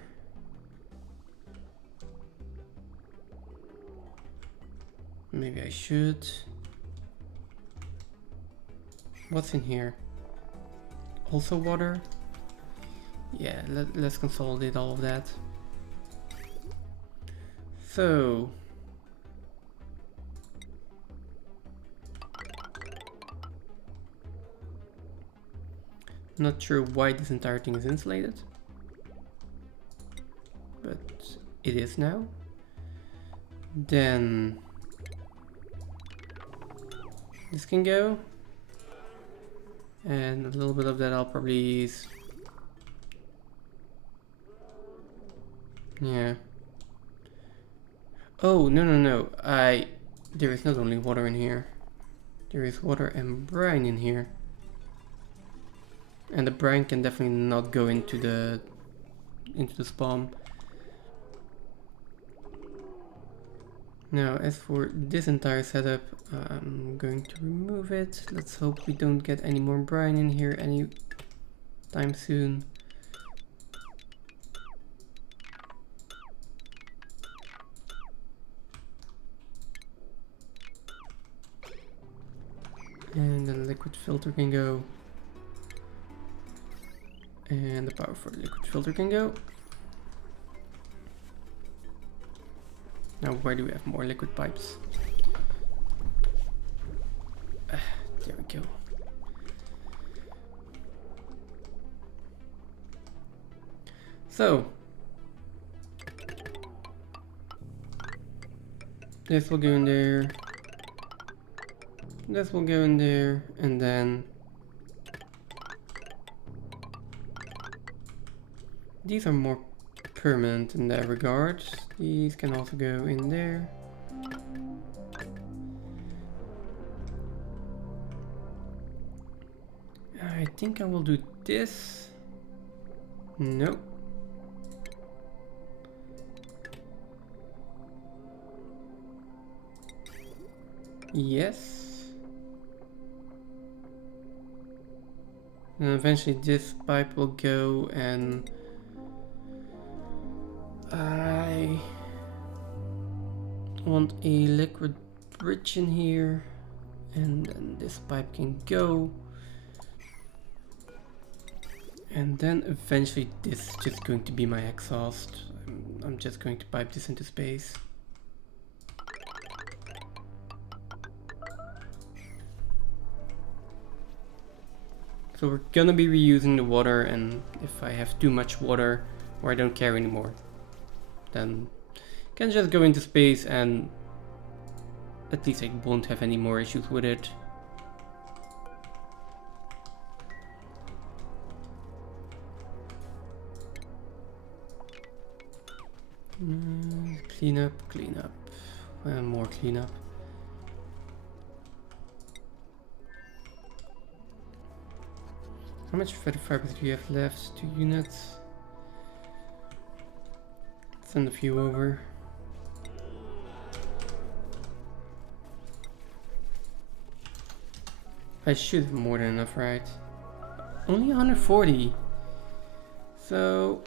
Maybe I should. What's in here? Also water? Yeah, let's consolidate all of that. So... Not sure why this entire thing is insulated. But it is now. Then... This can go. And a little bit of that I'll probably use. Yeah. Oh, no. There is not only water in here. There is water and brine in here. And the brine can definitely not go into the spawn. Now, as for this entire setup, I'm going to remove it. Let's hope we don't get any more brine in here anytime soon. And the liquid filter can go. And the power for the liquid filter can go. Now where do we have more liquid pipes? There we go. So this will go in there, this will go in there, and then these are more permanent in that regard. These can also go in there. I think I will do this. No. Yes. And eventually this pipe will go, and I want a liquid bridge in here, and then this pipe can go. And then eventually this is just going to be my exhaust. I'm just going to pipe this into space. So we're gonna be reusing the water, and if I have too much water or I don't care anymore, then I can just go into space, and at least I won't have any more issues with it. Clean up, and more cleanup. How much feather fibers do you have left? 2 units. Send a few over. I should have more than enough, right? Only 140. So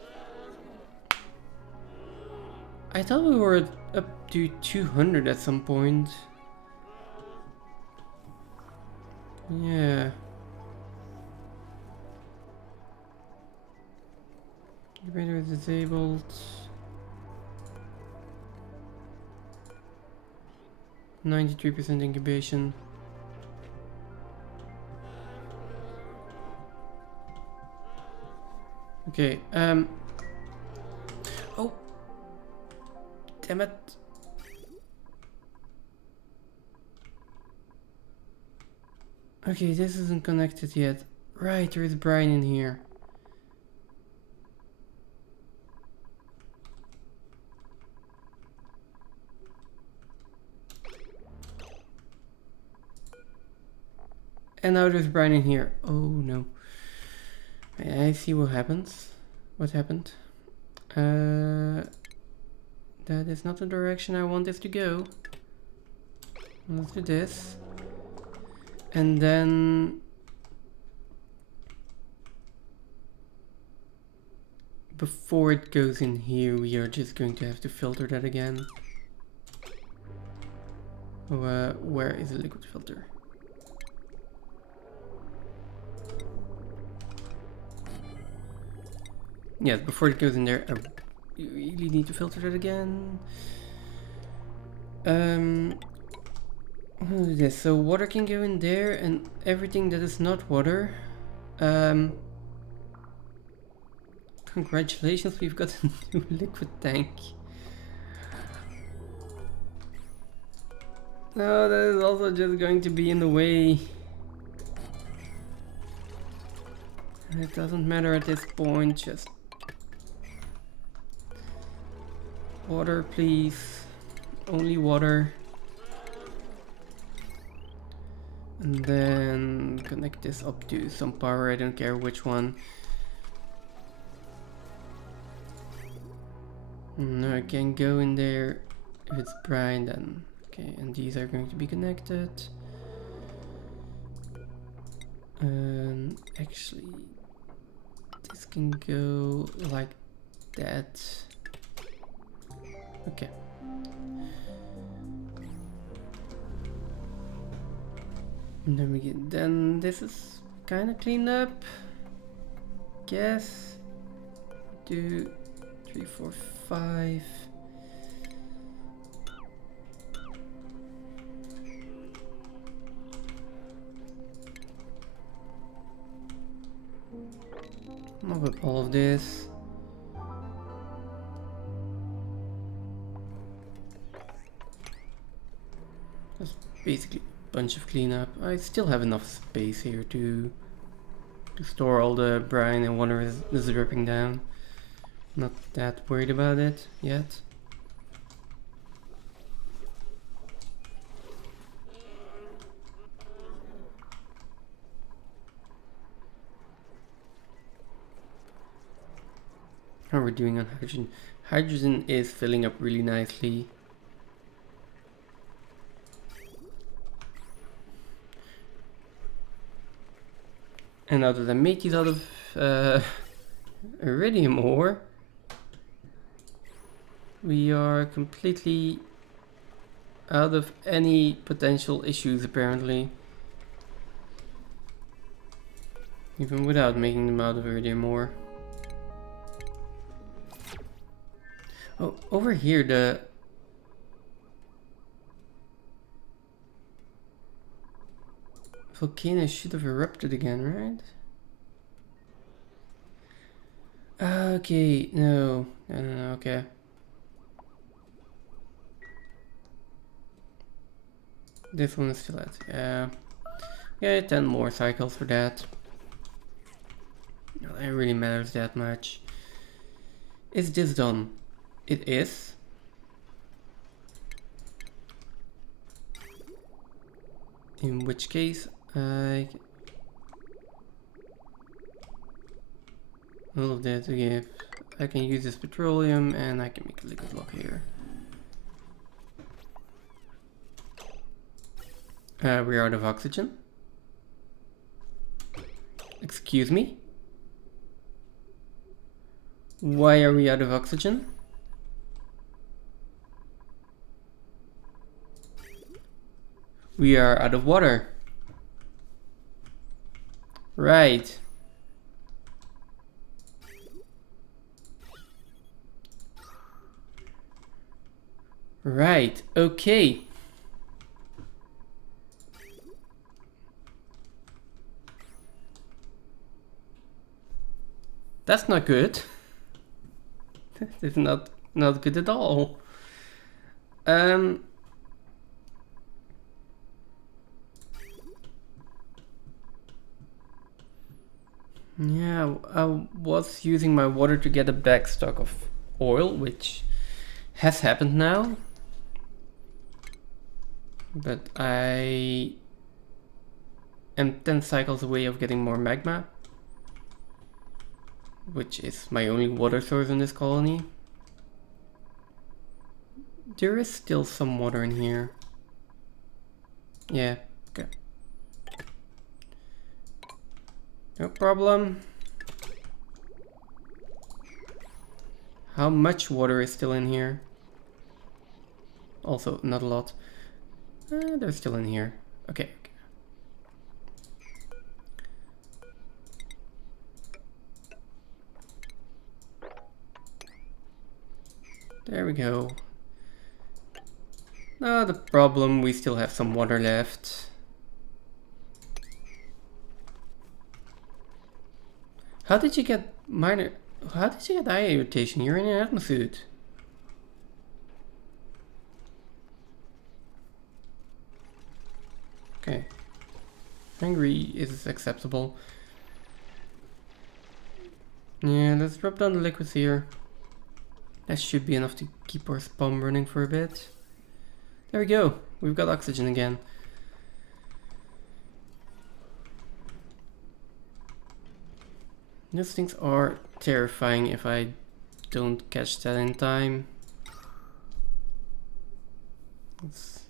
I thought we were up to 200 at some point. Yeah. Generator is disabled. 93% incubation. Okay, oh! Damn it! Okay, this isn't connected yet. Right, there is brine in here. And now there's brine in here. Oh no. I see what happens. What happened? That is not the direction I want this to go. Let's do this. And then before it goes in here, we are just going to have to filter that again. Where is the liquid filter? Yes, before it goes in there, you really need to filter that again. I'll do this. So water can go in there, and everything that is not water. Congratulations, we've got a new liquid tank. No, that is also just going to be in the way. It doesn't matter at this point, just water, please. Only water. And then connect this up to some power, I don't care which one. No, I can go in there. If it's brine, then okay, and these are going to be connected. Actually, this can go like that. Okay. And then we get, then this is kind of cleaned up. Guess. 2, 3, 4, 5. I'll whip all of this. basically a bunch of cleanup. I still have enough space here to store all the brine and water is dripping down. Not that worried about it yet. How are we doing on hydrogen? Hydrogen is filling up really nicely. And now that I made these out of iridium ore, we are completely out of any potential issues apparently. Even without making them out of iridium ore. Oh, over here the volcano should have erupted again, right? Okay, no, okay. This one is still at, yeah, 10 more cycles for that. It really matters that much. Is this done? It is. In which case, all of that again. I can use this petroleum and I can make a liquid lock here. We're out of oxygen. Excuse me? Why are we out of oxygen? We are out of water. Right. Right, okay. That's not good. It's not good at all. Yeah, I was using my water to get a back stock of oil, which has happened now. But I am 10 cycles away of getting more magma, which is my only water source in this colony. There is still some water in here. Yeah, okay. No problem. How much water is still in here? Also, not a lot. They're still in here. Okay. There we go. Not a problem, we still have some water left. How did you get eye irritation? You're in an atmosuit. Okay. Angry is acceptable. Yeah, let's drop down the liquids here. That should be enough to keep our spawn running for a bit. There we go. We've got oxygen again. Those things are terrifying if I don't catch that in time. Let's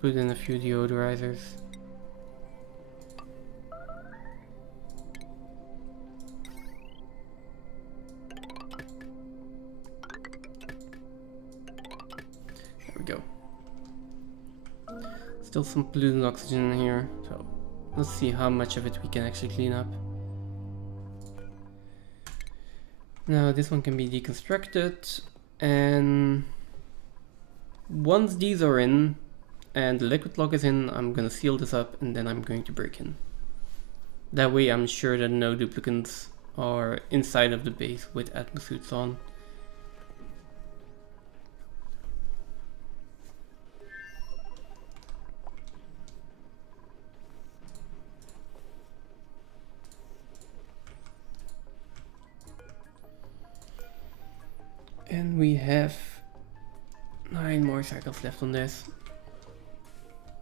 put in a few deodorizers. There we go. Still some polluted oxygen in here, so let's see how much of it we can actually clean up. Now this one can be deconstructed, and once these are in and the liquid lock is in, I'm gonna seal this up and then I'm going to break in. That way I'm sure that no duplicants are inside of the base with atmosuits on. And we have 9 more cycles left on this.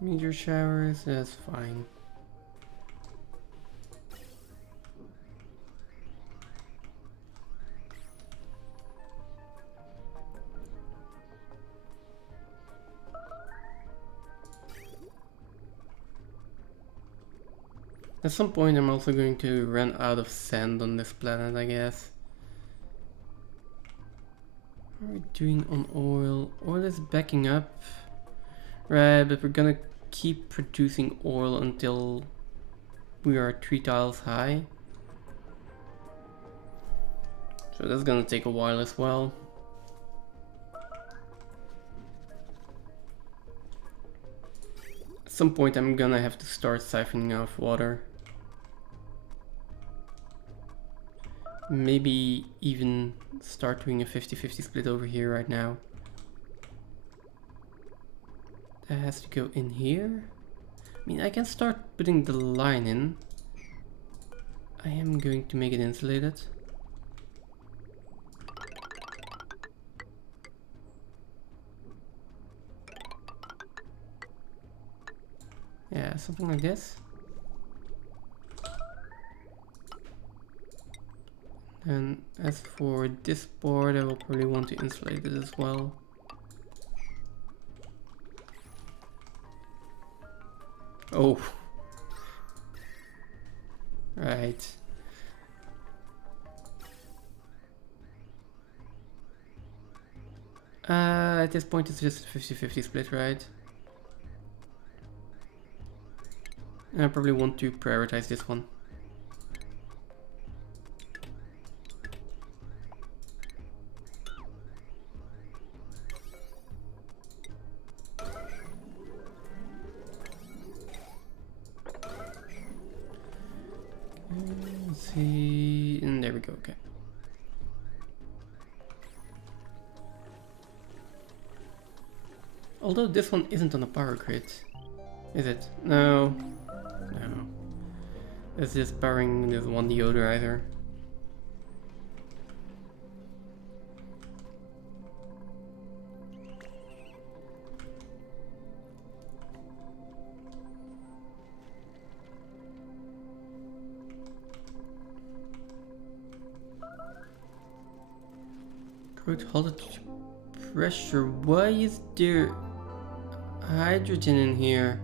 Meteor showers, that's fine. At some point I'm also going to run out of sand on this planet, I guess. What are we doing on oil? Oil is backing up. Right, but we're gonna keep producing oil until we are 3 tiles high. So that's gonna take a while as well. At some point I'm gonna have to start siphoning off water. Maybe even start doing a 50-50 split over here right now. That has to go in here. I mean, I can start putting the line in. I am going to make it insulated. Yeah, something like this. And as for this board, I will probably want to insulate it as well. Oh. Right. At this point it's just a 50-50 split, right? I probably want to prioritize this one. Let's see, and there we go, okay. Although this one isn't on a power grid, is it? No, no. It's just powering this one deodorizer. Correct voltage pressure. Why is there hydrogen in here?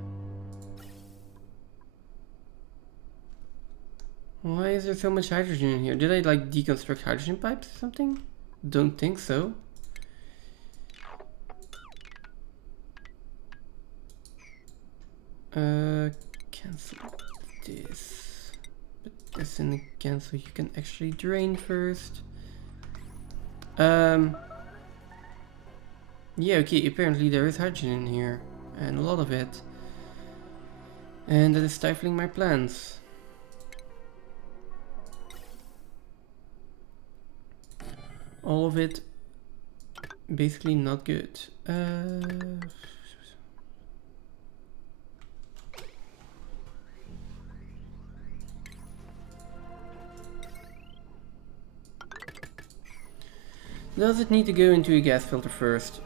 Why is there so much hydrogen in here? Did I like deconstruct hydrogen pipes or something? Don't think so. Cancel this. Put this in again so you can actually drain first. Yeah, okay, apparently there is hydrogen in here, and a lot of it. And that is stifling my plans. All of it basically not good. Does it need to go into a gas filter first?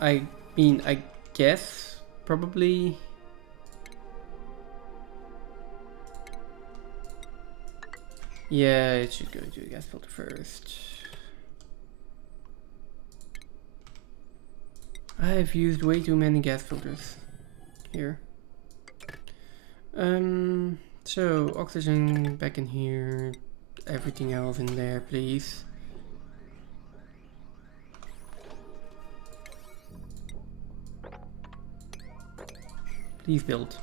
I mean, I guess probably. Yeah, it should go into a gas filter first. I've used way too many gas filters here. So oxygen back in here, everything else in there, please. Please build.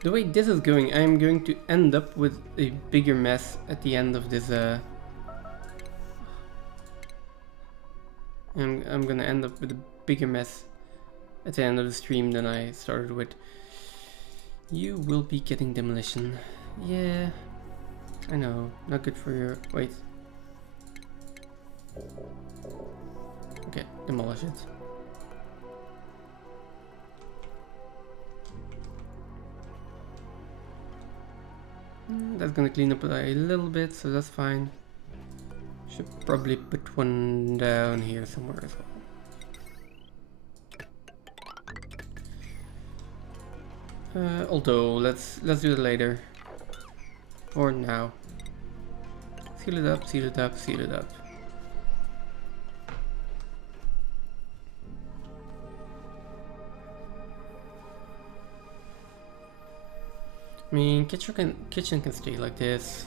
The way this is going, I'm going to end up with a bigger mess at the end of this. I'm gonna end up with a bigger mess at the end of the stream than I started with. You will be getting demolition. Yeah, I know, not good for your... wait. Okay, demolish it. That's gonna clean up a little bit, so that's fine. Should probably put one down here somewhere as well. Although let's do it later. Or now. Seal it up, seal it up, seal it up. I mean, kitchen can stay like this.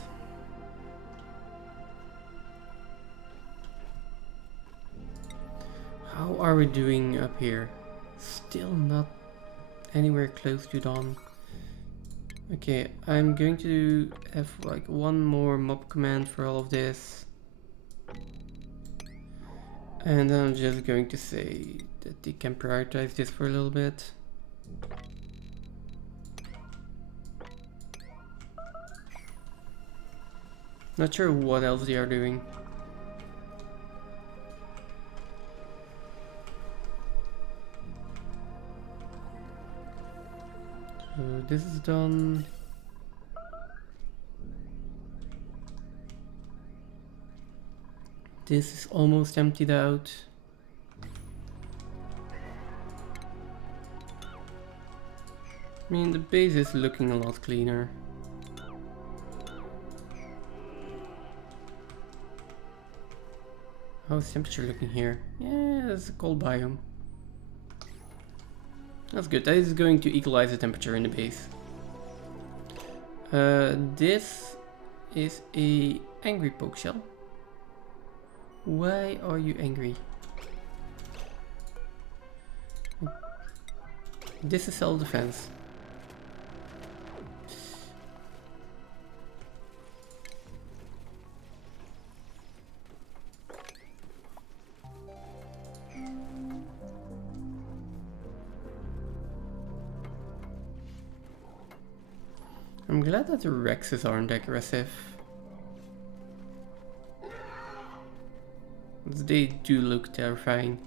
How are we doing up here? Still not anywhere close to dawn. Okay, I'm going to have like one more mob command for all of this. And then I'm just going to say that they can prioritize this for a little bit. Not sure what else they are doing. So this is done. This is almost emptied out. I mean, the base is looking a lot cleaner. How's the temperature looking here? Yeah, it's a cold biome. That's good. That is going to equalize the temperature in the base. This is a angry poke shell. Why are you angry? This is self-defense. I'm glad that the Rexes aren't aggressive. They do look terrifying.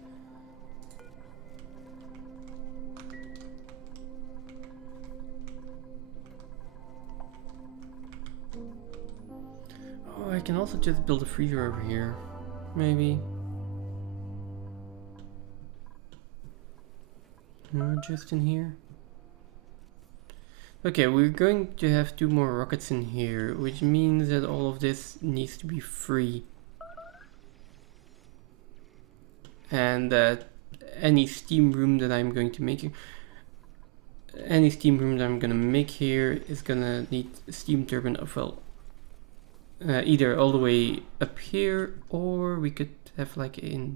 Oh, I can also just build a freezer over here. Maybe. No, just in here. Okay, we're going to have 2 more rockets in here, which means that all of this needs to be free. And that any steam room that I'm going to make here is gonna need a steam turbine of, well, either all the way up here, or we could have like a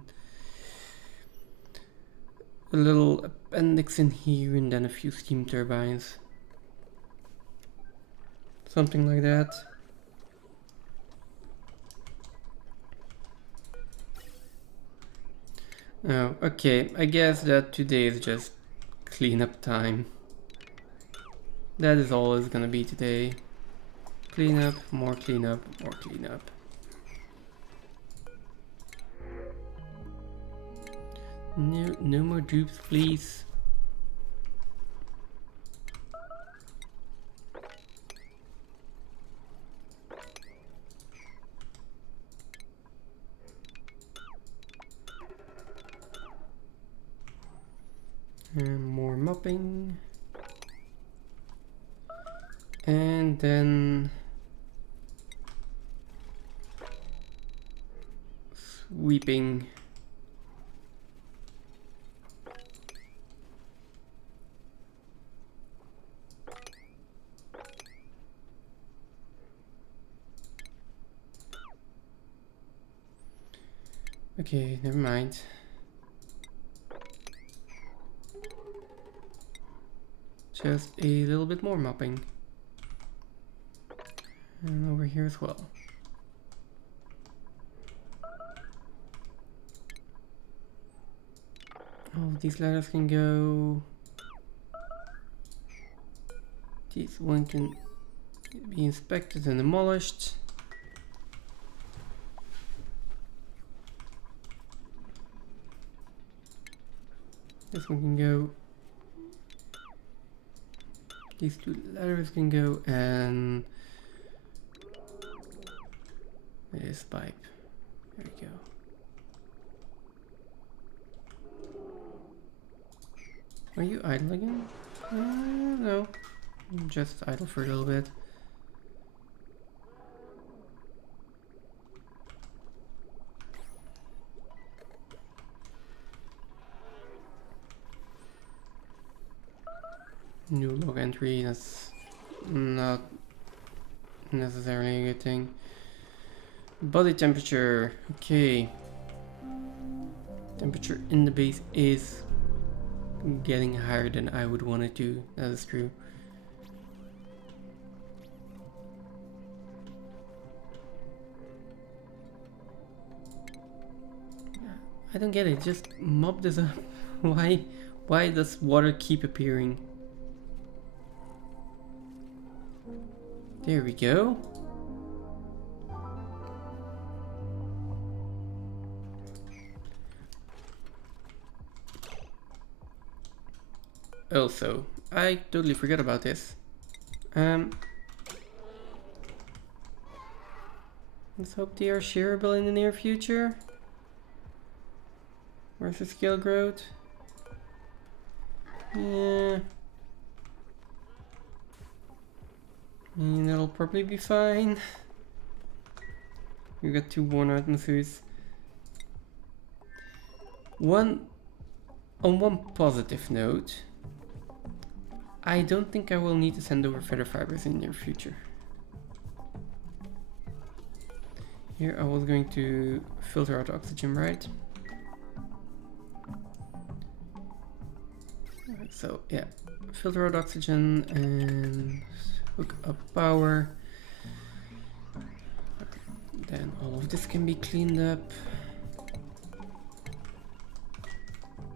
little appendix in here and then a few steam turbines. Something like that. Oh, okay, I guess that today is just cleanup time. That is all it's gonna be today. Cleanup, more cleanup, more cleanup. No more dupes, please. And more mopping. And then sweeping. Okay, never mind. Just a little bit more mopping. And over here as well. All These ladders can go. This one can be inspected and demolished. This one can go. These two ladders can go, and this pipe. There we go. Are you idle again? No. Just idle for a little bit. New log entry, that's not necessarily a good thing. Body temperature, okay. Temperature in the base is getting higher than I would want it to, that is true. I don't get it, just mop this up. Why does water keep appearing? There we go. Also, I totally forgot about this. Let's hope they are shareable in the near future. Where's the skill growth? Yeah. That'll probably be fine. We got 2 worn out Masu's. On one positive note, I don't think I will need to send over feather fibers in the near future. Here I was going to filter out oxygen, right? So yeah, filter out oxygen and hook up power. Then all of this can be cleaned up.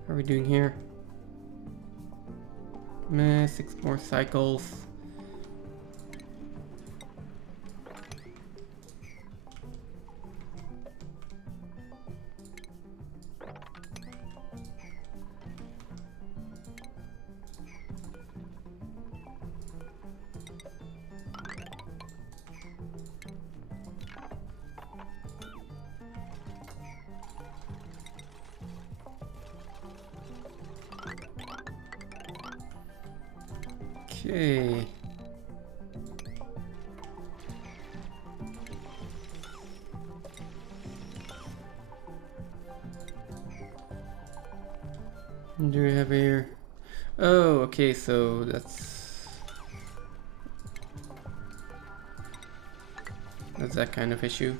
How are we doing here? 6 more cycles. Okay. Do we have here? Oh, okay, so that's that kind of issue.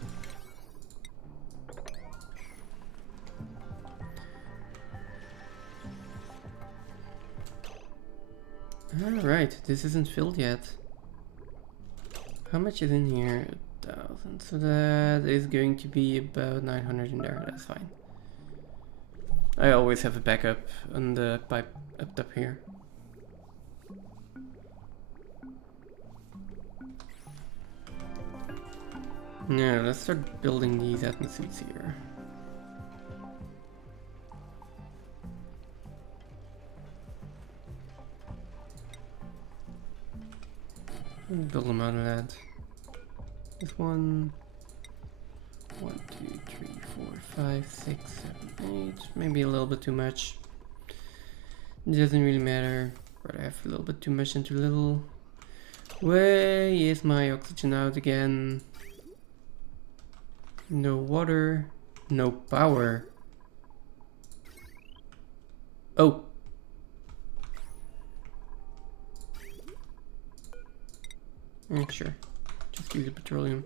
Alright, this isn't filled yet. How much is in here? 1,000. So that is going to be about 900 in there. That's fine. I always have a backup on the pipe up top here. Now let's start building these atmosuits here. Build them out of that. This one. 1, 2, 3, 4, 5, 6, 7, 8. Maybe a little bit too much. It doesn't really matter. But I have a little bit too much and too little. Where is my oxygen out again? No water. No power. Oh. Yeah, sure. Just use the petroleum.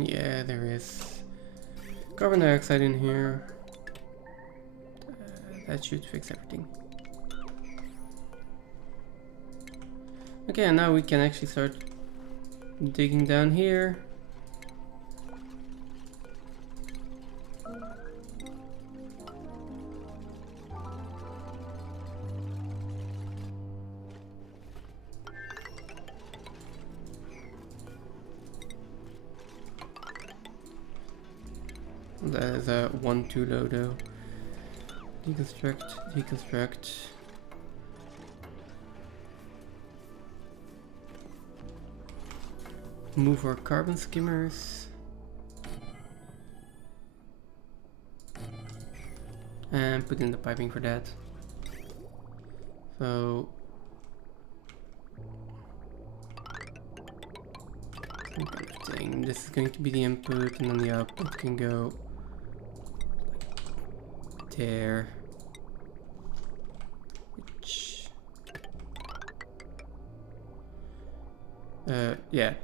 Yeah, there is carbon dioxide in here. that should fix everything. Okay, and now we can actually start digging down here. That is a 1 too low though. Deconstruct, deconstruct. Move our carbon skimmers. And put in the piping for that. So some kind of thing. This is going to be the input, and then the output can go there. Which yeah.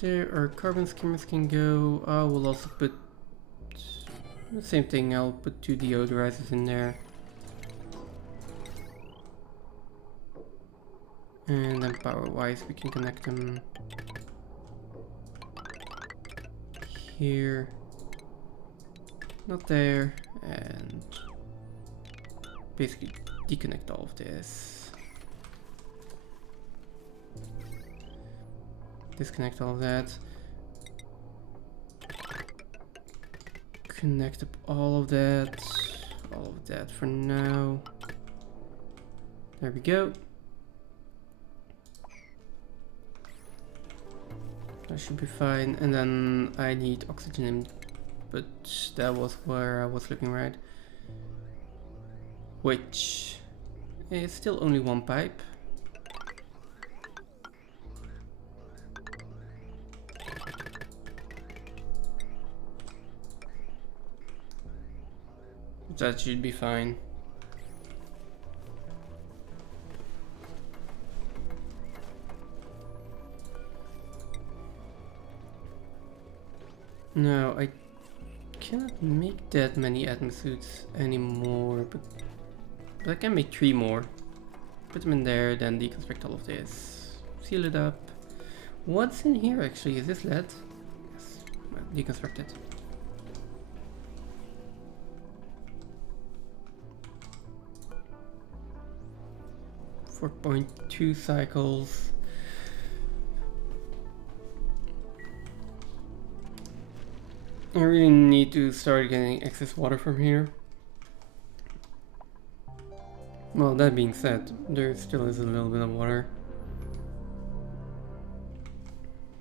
There our carbon skimmers can go. I will also put the same thing. I'll put 2 deodorizers in there. And then power wise we can connect them here, not there, and basically deconnect all of this. Disconnect all of that. Connect up all of that for now. There we go. That should be fine. And then I need oxygen in, but that was where I was looking, right? Which is still only 1 pipe. That should be fine. No, I cannot make that many atmosuits anymore, but I can make 3 more. Put them in there, then deconstruct all of this. Seal it up. What's in here actually? Is this lead? Yes, well, deconstruct it. .2 cycles. I really need to start getting excess water from here. Well, that being said, there still is a little bit of water.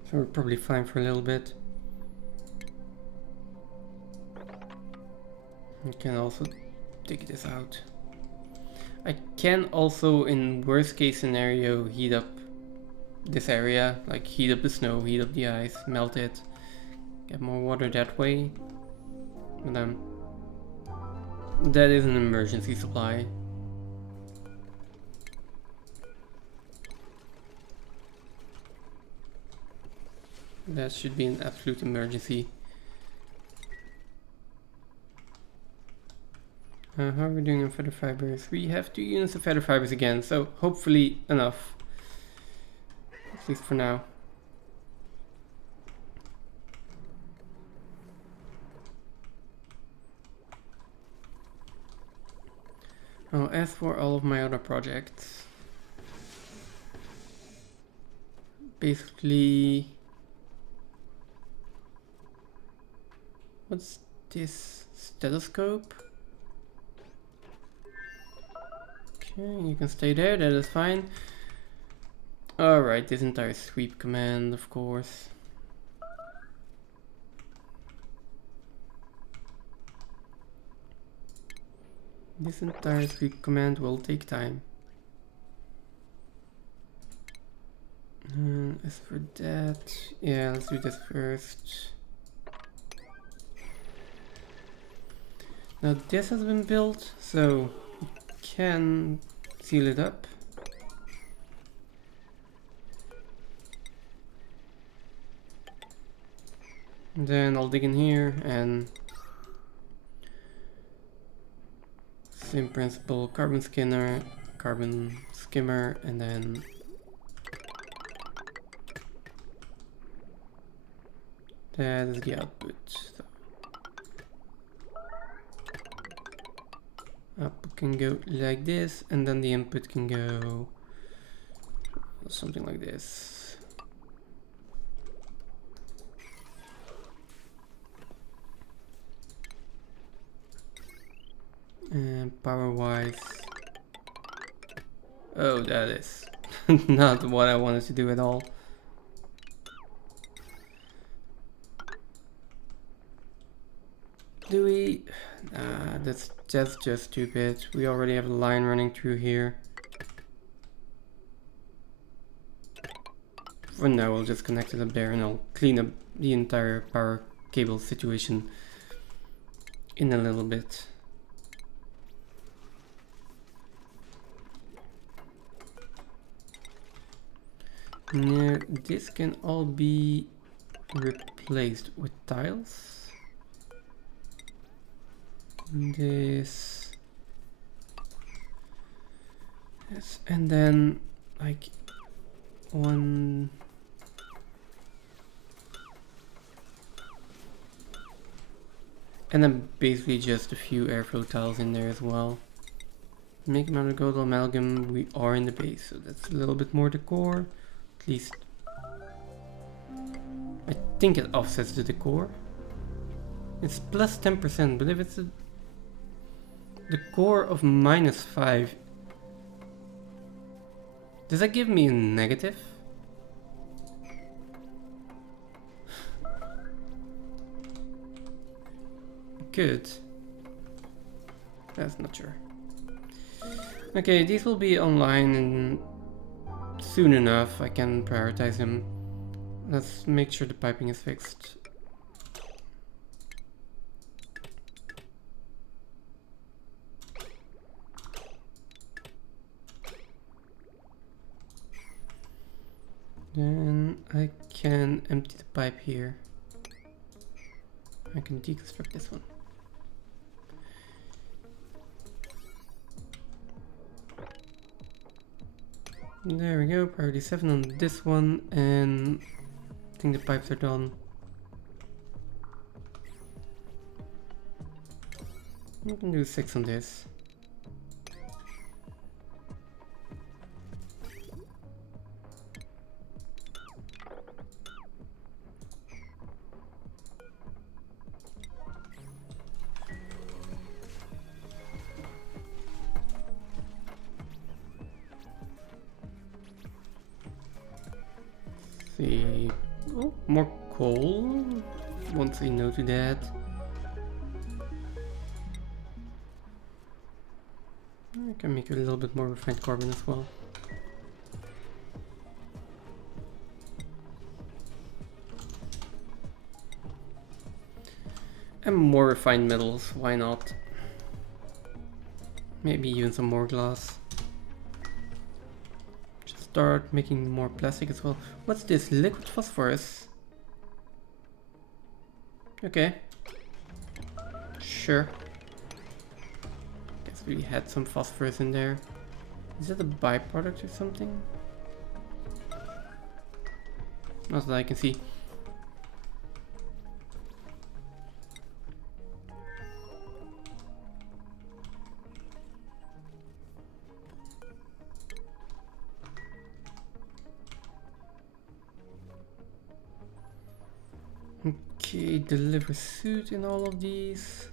So we're probably fine for a little bit. I can also take this out. I can also, in worst case scenario, heat up this area, like heat up the snow, heat up the ice, melt it, get more water that way. But that is an emergency supply. That should be an absolute emergency. How are we doing on feather fibers? We have 2 units of feather fibers again, so hopefully enough. At least for now. As for all of my other projects, basically, what's this stethoscope? Okay, you can stay there, that is fine. Alright, this entire sweep command, of course. This entire sweep command will take time. As for that, yeah, let's do this first. Now this has been built, so we can seal it up. And then I'll dig in here and same principle, carbon skimmer, and then that is the output. So output can go like this, and then the input can go something like this. And power wise, oh, that is not what I wanted to do at all. Do we? That's just stupid. We already have a line running through here. For now, we'll just connect it up there and I'll clean up the entire power cable situation in a little bit. Now, this can all be replaced with tiles. This. Yes, and then like one. And then basically just a few airflow tiles in there as well. Make another gold amalgam, we are in the base, so that's a little bit more decor. At least I think it offsets the decor. It's plus 10%, but if it's a decor of -5, does that give me a negative? Good. That's not sure. Okay, these will be online and soon enough. I can prioritize them. Let's make sure the piping is fixed. Then I can empty the pipe here. I can deconstruct this one. There we go, priority 7 on this one, and I think the pipes are done. I can do 6 on this. See, oh, more coal. Won't say no to that. I can make it a little bit more refined carbon as well. And more refined metals, why not? Maybe even some more glass. Start making more plastic as well. What's this? Liquid phosphorus? Okay. Sure. Guess we had some phosphorus in there. Is it a byproduct or something? Not that I can see. Okay, deliver suit in all of these.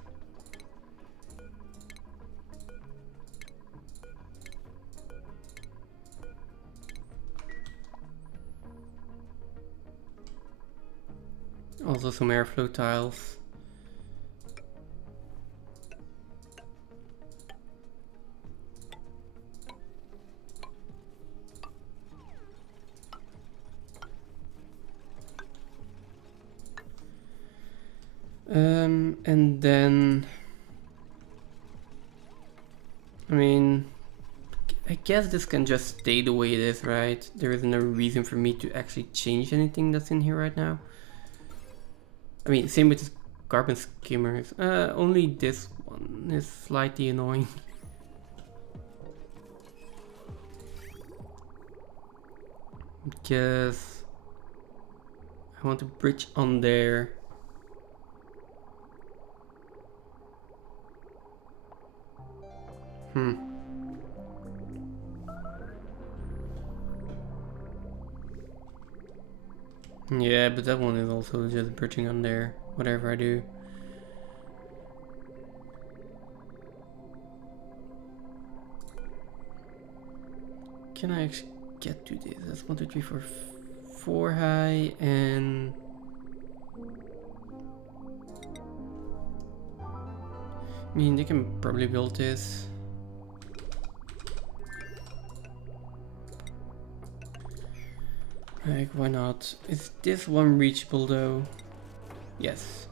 Also some airflow tiles. And then, I mean, I guess this can just stay the way it is, right? There is no reason for me to actually change anything that's in here right now. I mean, same with carbon skimmers. Only this one is slightly annoying. Because I want to bridge on there. Yeah, but that one is also just bridging on there, whatever I do. Can I actually get to this? That's 1, 2, 3, 4, 4 high and... I mean, they can probably build this. Like, why not? Is this one reachable though? Yes.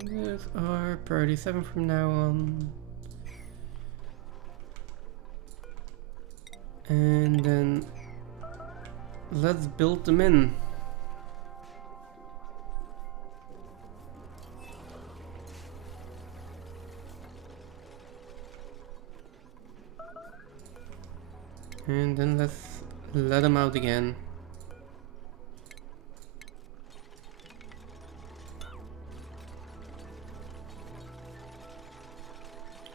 These are priority 7 from now on. And then let's build them in. And then let's let them out again.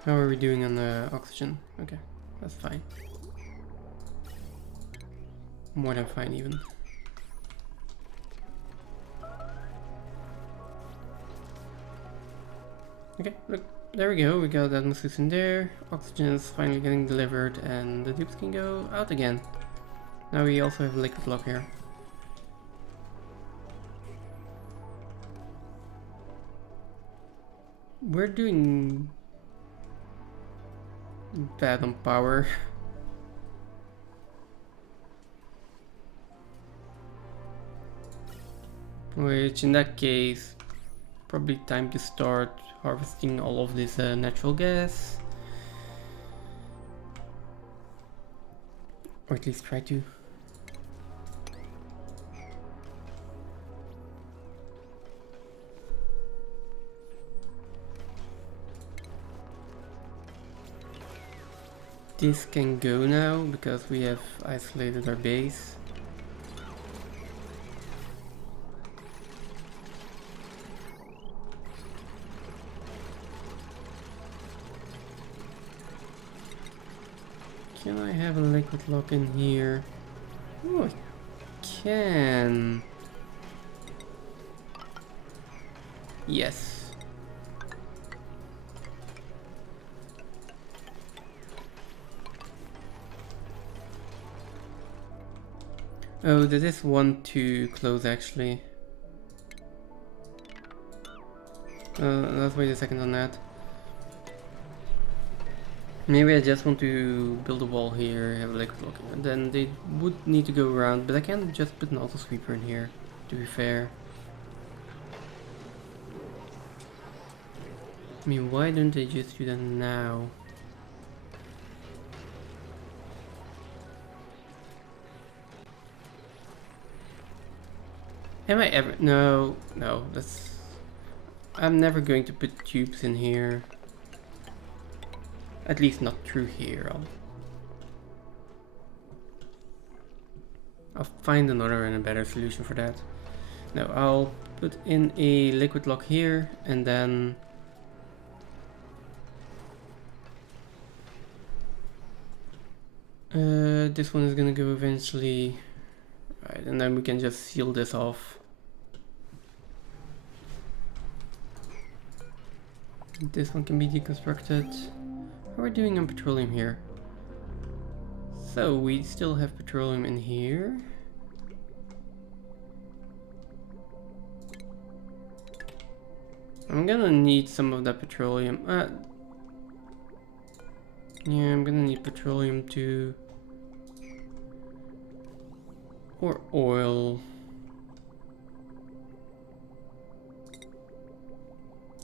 How are we doing on the oxygen? Okay, that's fine. More than fine even. Okay, look, there we go. We got that masseuse in there. Oxygen is finally getting delivered and the dupes can go out again. Now we also have a liquid lock here. We're doing bad on power. Which in that case, probably time to start harvesting all of this natural gas. Or at least try to. This can go now because we have isolated our base. Can I have a liquid lock in here? Oh, I can. Yes. Oh, that is one too close actually. Let's wait a second on that. Maybe I just want to build a wall here, have a liquid lock, and then they would need to go around, but I can just put an auto sweeper in here, to be fair. I mean, why don't they just do that now? Am I ever? No, no, that's... I'm never going to put tubes in here. At least not through here. I'll find another and a better solution for that. No, I'll put in a liquid lock here and then... this one is gonna go eventually. Right, and then we can just seal this off. This one can be deconstructed. How are we doing on petroleum here? So we still have petroleum in here. I'm gonna need some of that petroleum. Yeah, I'm gonna need petroleum too. Or oil.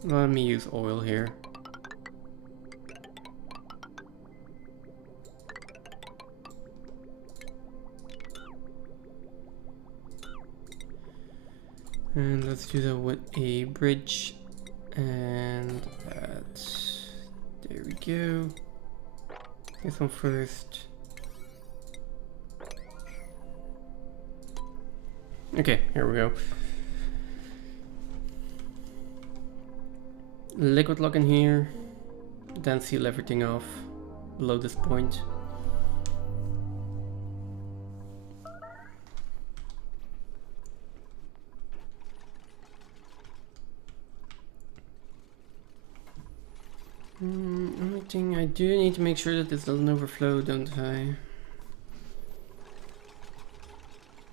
Let me use oil here. And let's do that with a bridge. And that. There we go. This one first. Okay, here we go. Liquid lock in here. Then seal everything off below this point. Only thing I do need to make sure that this doesn't overflow, don't I?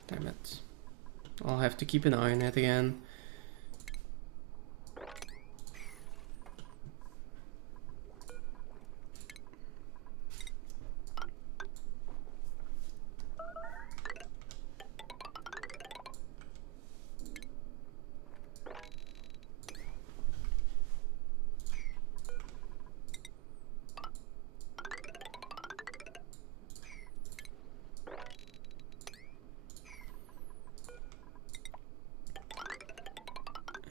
Damn it. I'll have to keep an eye on it again.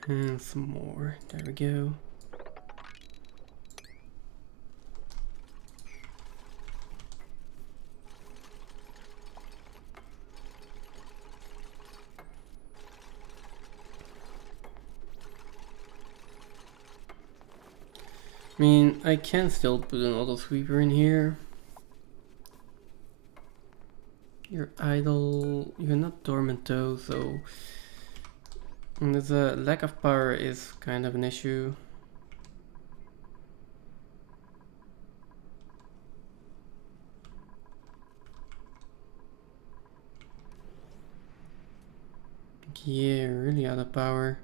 And some more. There we go. I mean, I can still put an auto sweeper in here. You're idle. You're not dormant though, so there's a lack of power is kind of an issue. Yeah, really out of power.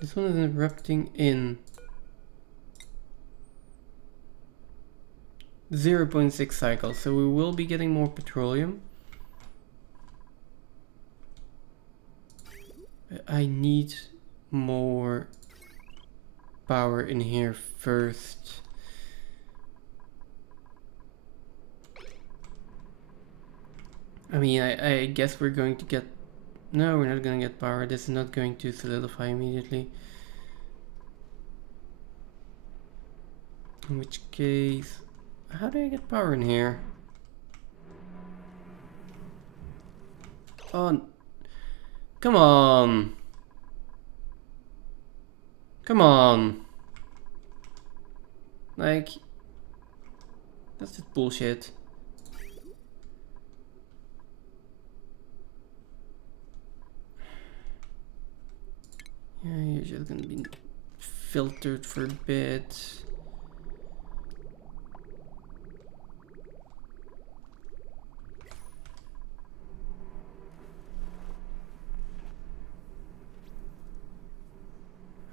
This one is erupting in 0.6 cycles, so we will be getting more petroleum. I need more power in here first. I mean, I guess we're going to get... No, we're not going to get power. This is not going to solidify immediately. In which case... How do I get power in here? Oh... Come on! Come on! Like... That's just bullshit. Yeah, you're just gonna be filtered for a bit.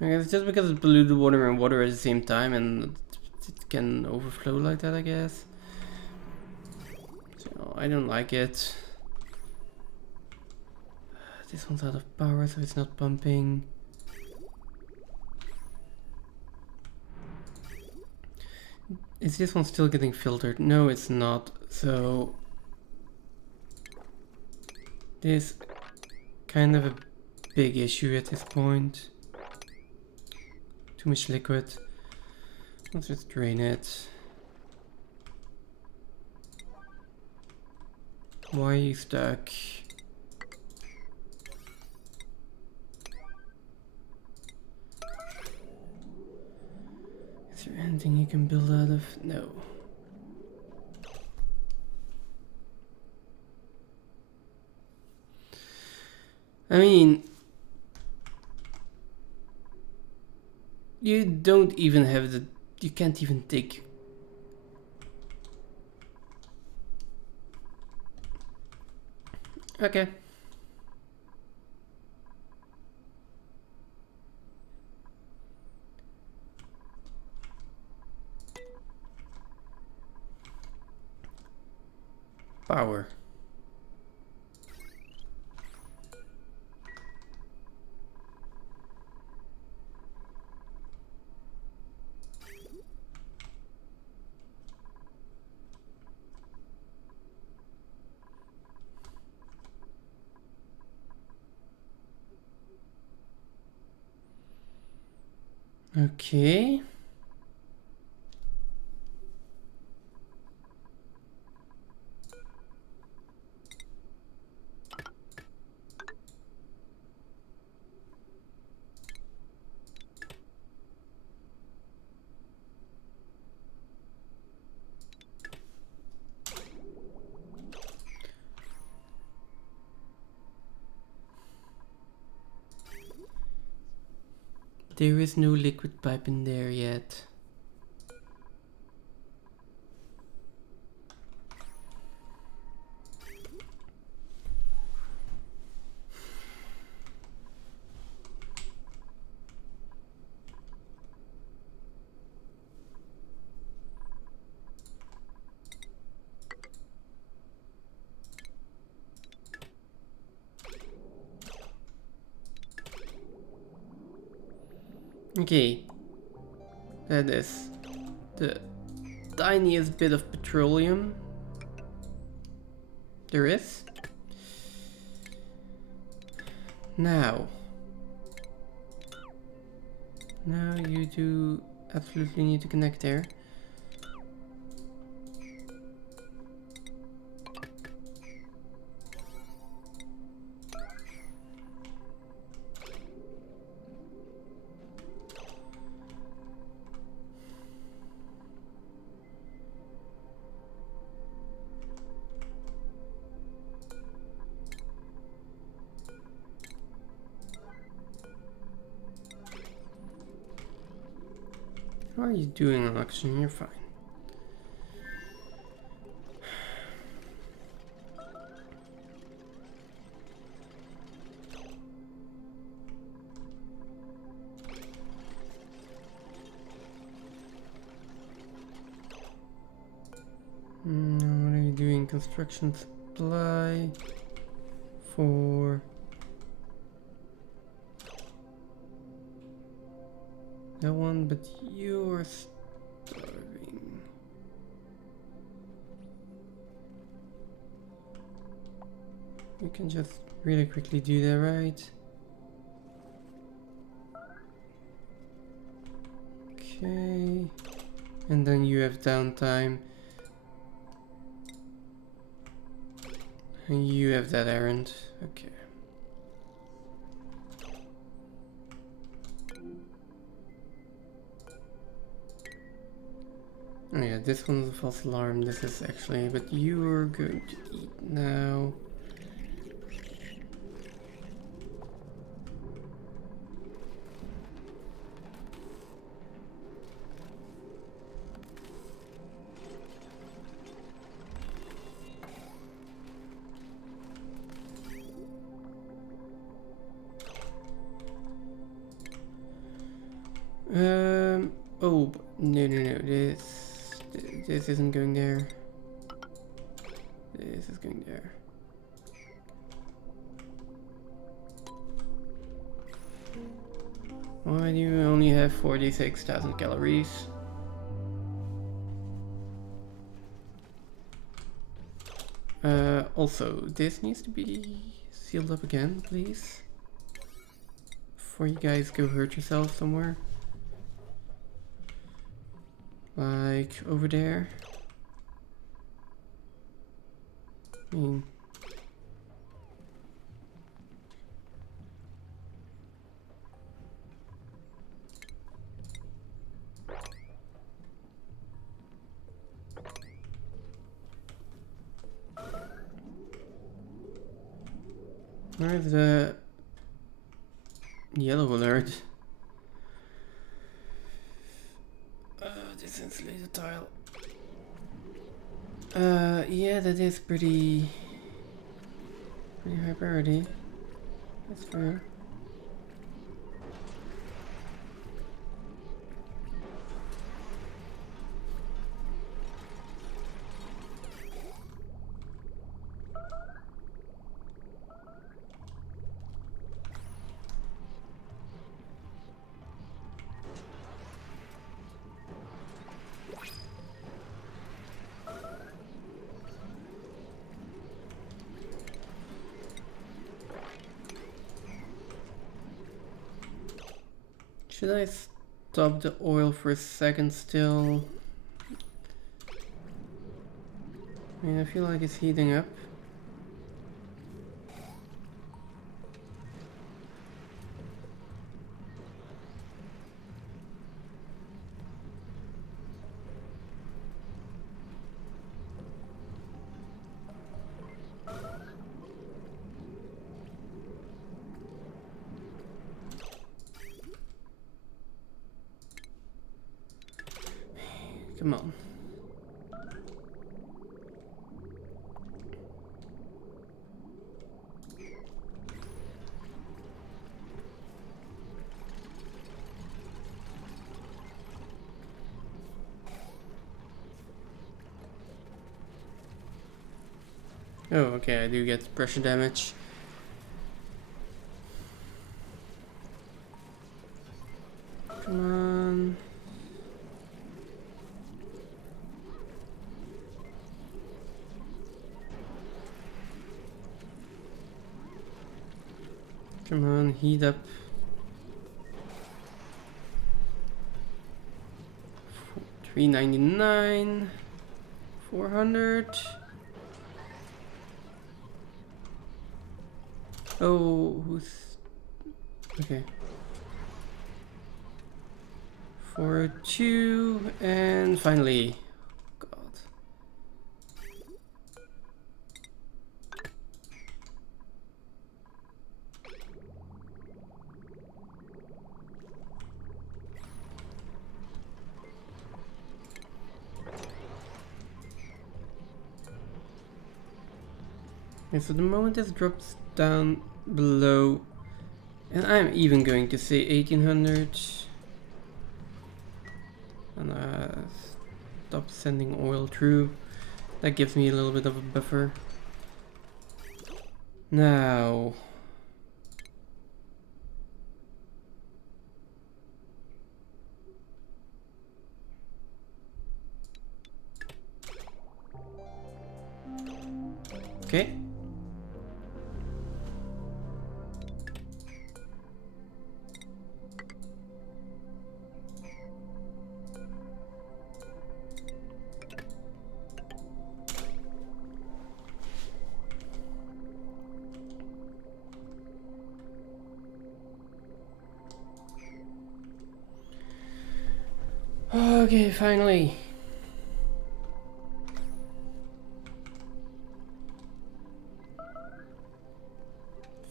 I guess it's just because it's polluted water and water at the same time, and it can overflow like that, I guess. So I don't like it. This one's out of power, so it's not pumping. Is this one still getting filtered? No, it's not. So this kind of a big issue at this point. Too much liquid. Let's just drain it. Why are you stuck? Is there anything you can build out of? No. I mean, you don't even have the... You can't even dig. Okay. Power. Okay. There is no liquid pipe in there yet. Okay, that is the tiniest bit of petroleum there is. Now you do absolutely need to connect there. How are you doing on oxygen? You're fine. What are you doing? Construction supply for that one, but you're starving. You can just really quickly do that, right? Okay. And then you have downtime. And you have that errand. Okay. Oh yeah, this one's a false alarm. This is actually, but you're going to eat now. Oh, no, this isn't going there. This is going there. Why do you only have 46,000 calories? Also, this needs to be sealed up again, please. Before you guys go hurt yourself somewhere. Like over there. I mean, where's the yellow alert? This insulated tile. Yeah, that is pretty high priority. That's fair. Should I stop the oil for a second still. I mean, I feel like it's heating up. Come on. Oh, okay, I do get pressure damage. Come on. Come on, heat up. 399. 400. Oh, who's... Okay. 402, and finally... God. Okay, so the moment this drops down below, and I'm even going to say 1800, and stop sending oil through. That gives me a little bit of a buffer. Now, okay. Okay, finally.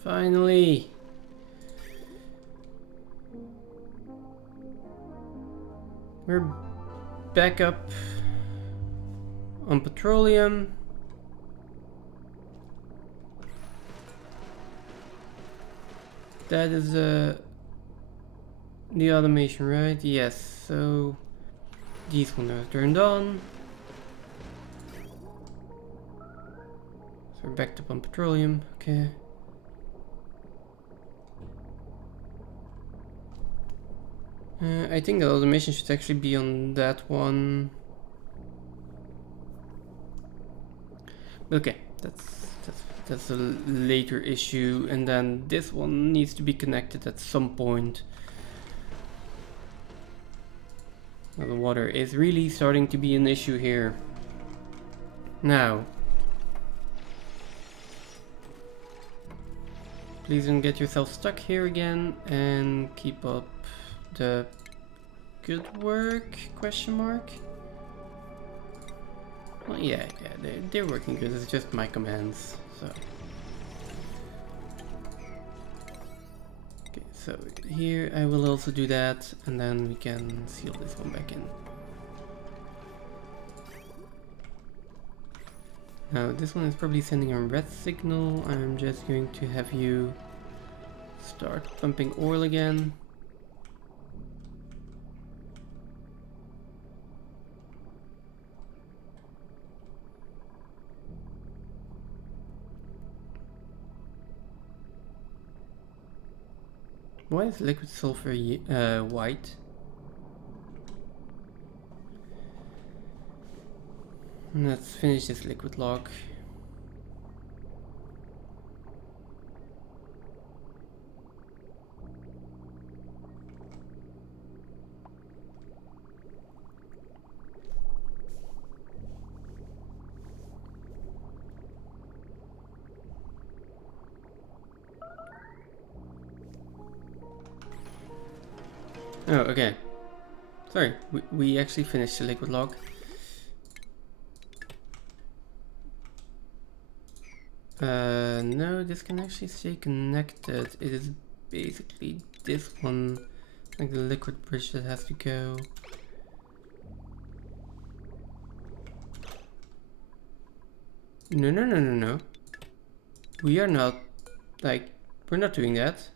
Finally. We're back up on petroleum. That is the automation, right? Yes, so these ones are turned on. So we're backed up on petroleum, okay. I think the automation should actually be on that one. Okay, that's a later issue, and then this one needs to be connected at some point. Now, the water is really starting to be an issue here. Now, please don't get yourself stuck here again, and keep up the good work, question mark. Well, yeah, they're working good. It's just my commands, so. Okay, so here I will also do that, and then we can seal this one back in. Now this one is probably sending a red signal. I'm just going to have you start pumping oil again. Why is liquid sulfur white? Let's finish this liquid log. Oh, okay. Sorry, we actually finished the liquid log. No, this can actually stay connected. It is basically this one, like the liquid bridge that has to go. No, no, no, no, no. We are not, like, we're not doing that.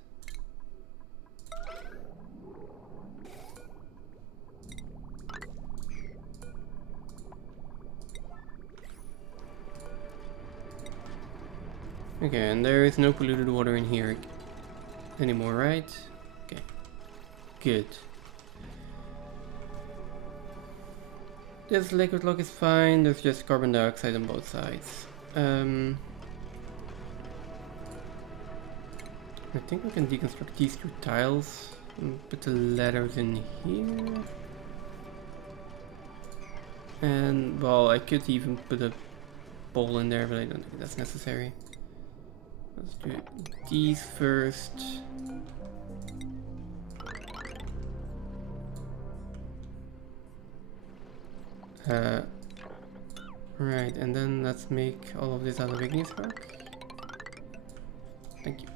Okay, and there is no polluted water in here anymore, right? Okay, good. This liquid log is fine, there's just carbon dioxide on both sides. I think we can deconstruct these two tiles and put the ladders in here. And, well, I could even put a bowl in there, but I don't think that's necessary. Let's do these first. Right, and then let's make all of this out of igneous rock. Thank you.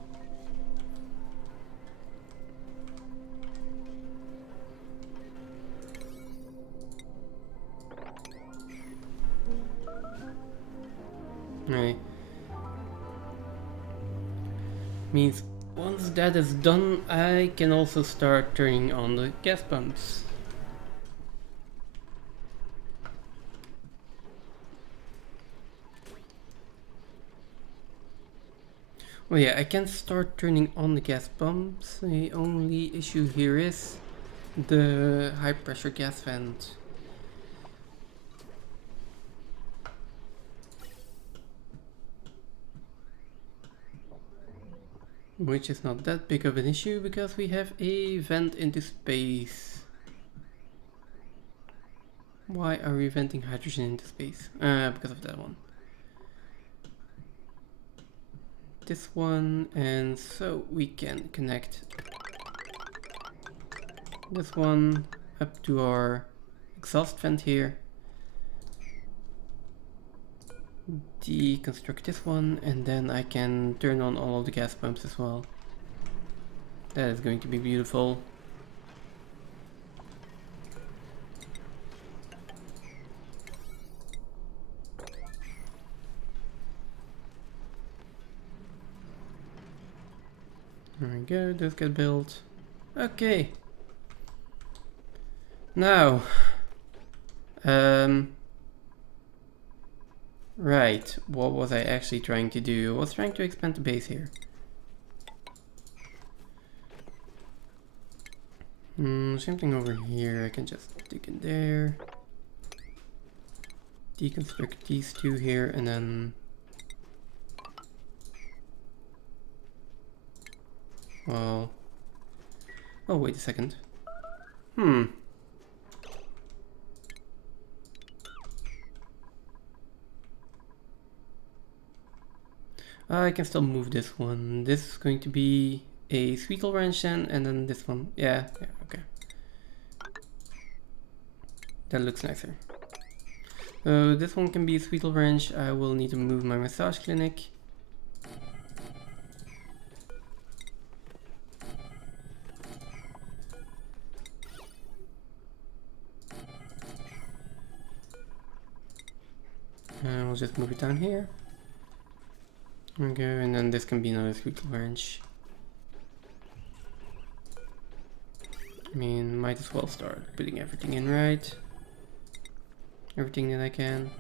Right. Means once that is done, I can also start turning on the gas pumps. Oh yeah, I can start turning on the gas pumps. The only issue here is the high pressure gas vent. Which is not that big of an issue because we have a vent into space. Why are we venting hydrogen into space? Because of that one. This one, and so we can connect this one up to our exhaust vent here. Deconstruct this one, and then I can turn on all of the gas pumps as well. That is going to be beautiful. There we go, those get built. Okay. Now, right, what was I actually trying to do? I was trying to expand the base here. Same thing over here, I can just dig in there. Deconstruct these two here, and then... Well... Oh, wait a second. I can still move this one. This is going to be a Sweetle wrench then, and then this one. Yeah, okay. That looks nicer. So this one can be a Sweetle wrench. I will need to move my massage clinic. And we'll just move it down here. Okay, and then this can be another Sweetle wrench. I mean, might as well start putting everything in right. Everything that I can.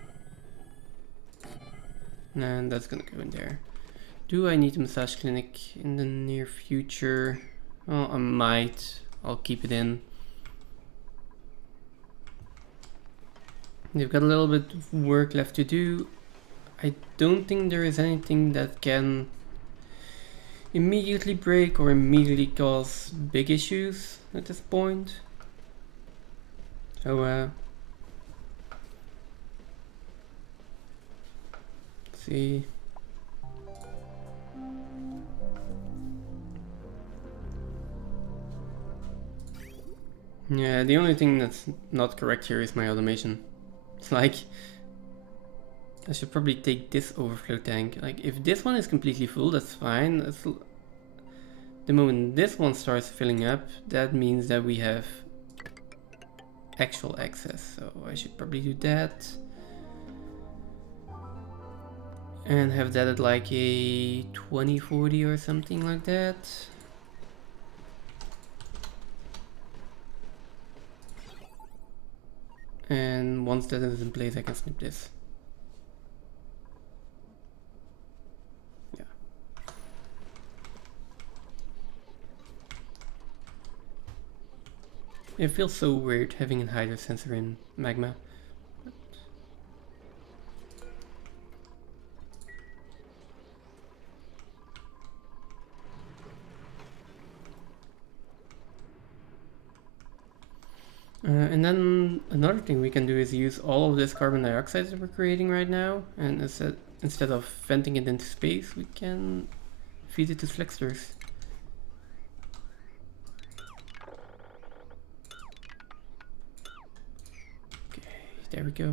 And that's gonna go in there. Do I need a massage clinic in the near future? Well, I might. I'll keep it in. They've got a little bit of work left to do. I don't think there is anything that can immediately break or immediately cause big issues at this point. So let's see. Yeah, the only thing that's not correct here is my automation. It's like, I should probably take this overflow tank. Like, if this one is completely full, that's fine. The moment this one starts filling up, that means that we have actual access. So I should probably do that. And have that at like a 2040 or something like that. And once that is in place, I can snip this. Yeah. It feels so weird having a hydro sensor in magma. And then another thing we can do is use all of this carbon dioxide that we're creating right now, and instead of venting it into space, we can feed it to flexors. Okay, there we go.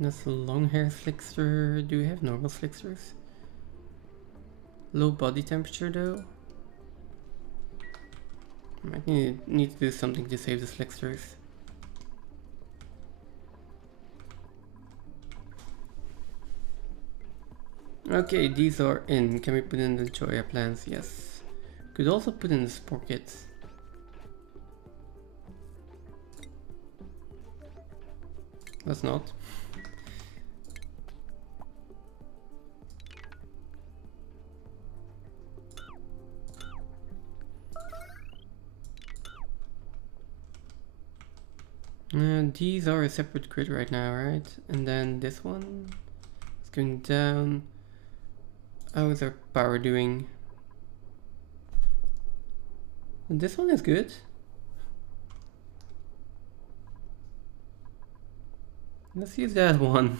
That's a long hair flexor. Do we have normal flexors? Low body temperature though. Might need to do something to save the flexors. Okay, these are in. Can we put in the Joya plants? Yes. Could also put in the spore kits. Let's not. These are a separate grid right now, right? And then this one is going down. How is our power doing? And this one is good. Let's use that one.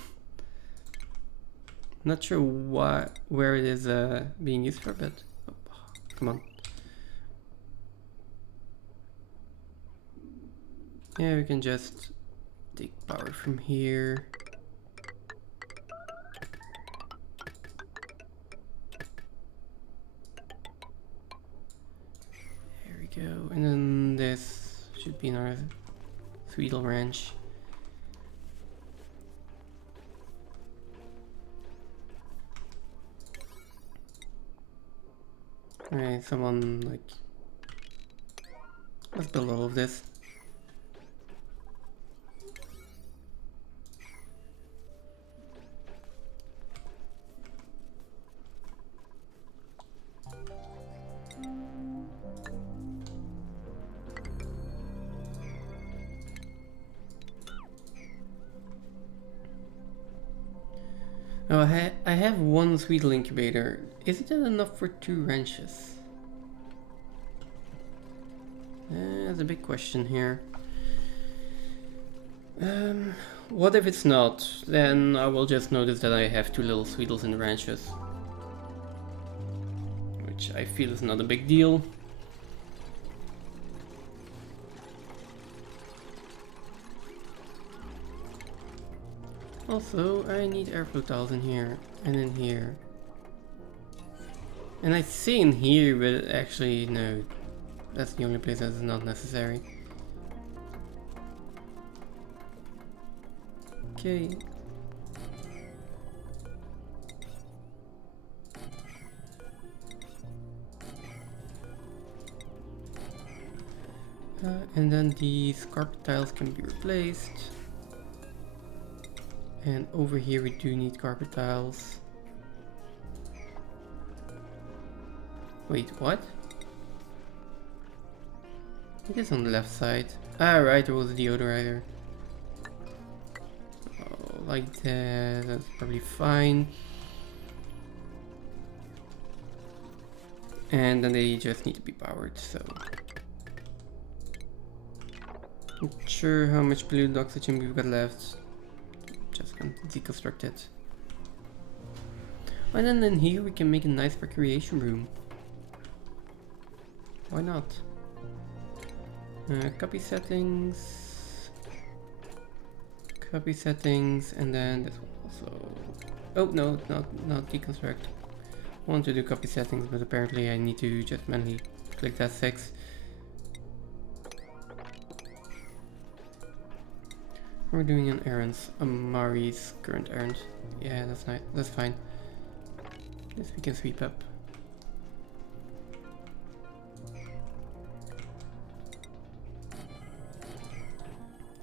Not sure where it is being used for, but oh, come on. Yeah, we can just take power from here. There we go. And then this should be in our sweet little ranch. Alright, someone like... Let's build all of this. Oh, I have one sweetle incubator. Isn't that enough for 2 ranches? That's a big question here. What if it's not? Then I will just notice that I have 2 little sweetles in the ranches. Which I feel is not a big deal. Also, I need airflow tiles in here and in here. And I say in here, but actually no. That's the only place that is not necessary. Okay. And then these carpet tiles can be replaced. And over here we do need carpet tiles. Wait, what? It is on the left side. Ah, right, there was a deodorizer. Oh, like that, that's probably fine. And then they just need to be powered, so... Not sure how much polluted oxygen we've got left. Just gonna deconstruct it. And then in here we can make a nice recreation room. Why not? Copy settings. Copy settings, and then this one also. Oh no, not deconstruct. I want to do copy settings, but apparently I need to just manually click that 6. We're doing an errands. Mari's current errand. Yeah, that's nice. That's fine. This we can sweep up.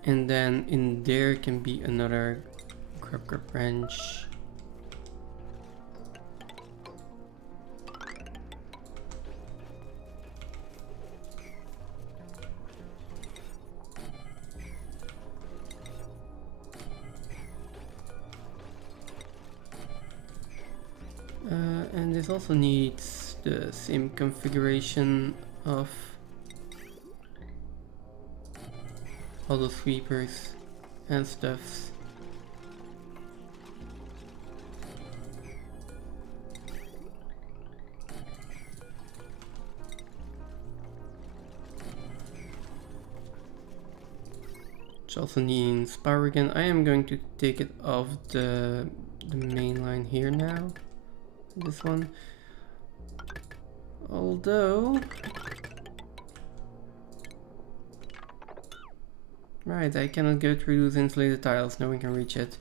And then in there can be another grub branch. And this also needs the same configuration of all the sweepers and stuffs. Which also needs power again. I am going to take it off the main line here now. This one. Although... Right, I cannot go through those insulated tiles, no one can reach it.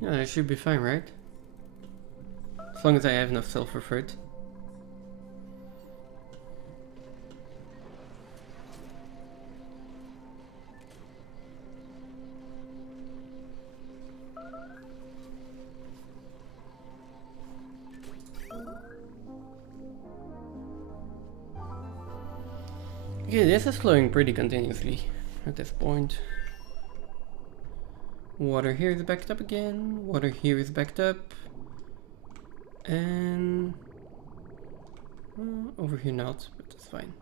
Yeah, that should be fine, right? As long as I have enough sulfur for it. Okay, this is flowing pretty continuously at this point. Water here is backed up again, water here is backed up, and over here not, but that's fine.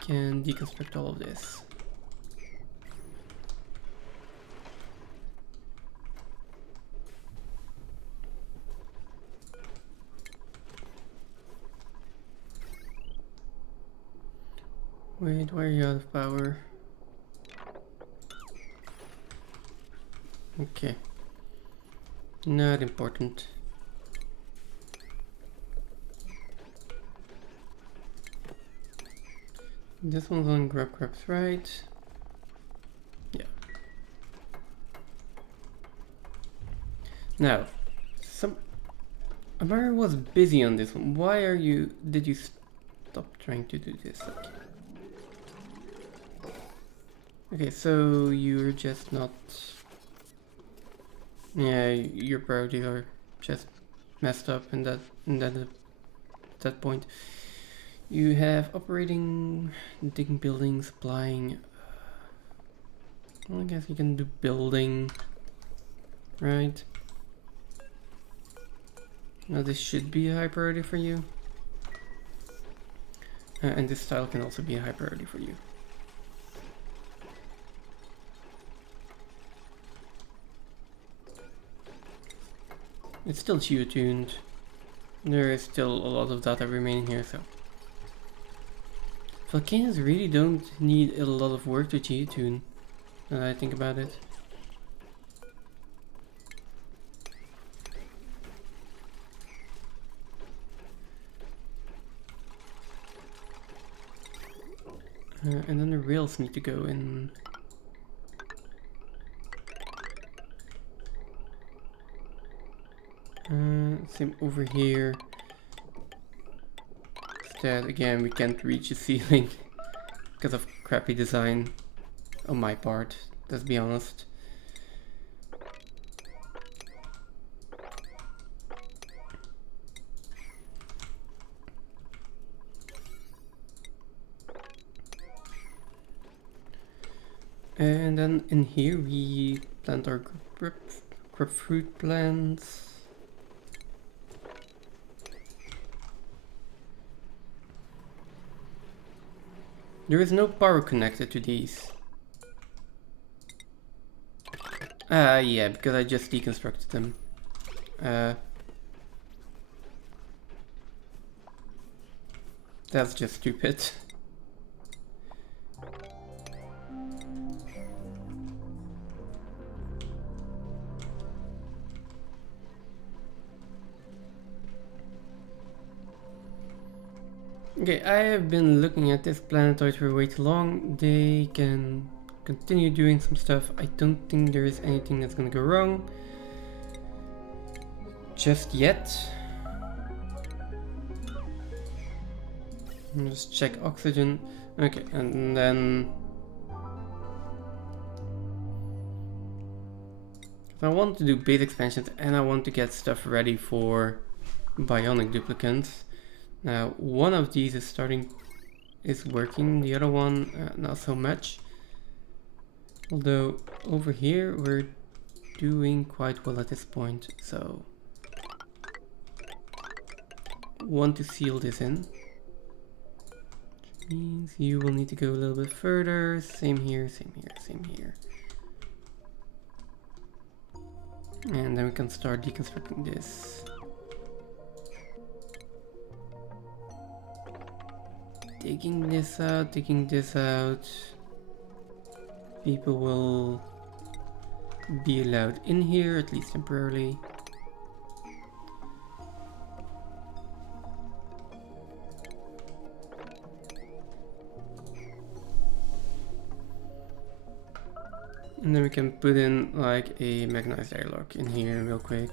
Can deconstruct all of this. Wait, why are you out of power? Okay. Not important. This one's on grubs, right? Yeah. Now, Amara was busy on this one. Why are you... Did you stop trying to do this? Okay, so you're just not... Yeah, your priorities are just messed up in that point. You have operating, digging, building, supplying. Well, I guess you can do building, right? Now this should be a high priority for you. And this tile can also be a high priority for you. It's still geotuned. There is still a lot of data remaining here, so. Volcanoes really don't need a lot of work to geotune, now that I think about it. And then the rails need to go in. Same over here. Instead, again, we can't reach the ceiling because of crappy design on my part, let's be honest. And then in here we plant our grapefruit plants. There is no power connected to these. Yeah, because I just deconstructed them. That's just stupid. Okay, I have been looking at this planetoid for way too long. They can continue doing some stuff. I don't think there is anything that's gonna go wrong just yet. Just check oxygen. Okay, and then I want to do base expansions and I want to get stuff ready for bionic duplicants. Now, one of these is working, the other one not so much. Although over here we're doing quite well at this point, so want to seal this in. Which means you will need to go a little bit further. Same here, same here, same here. And then we can start deconstructing this. Taking this out, taking this out. People will be allowed in here, at least temporarily. And then we can put in like a mechanized airlock in here real quick.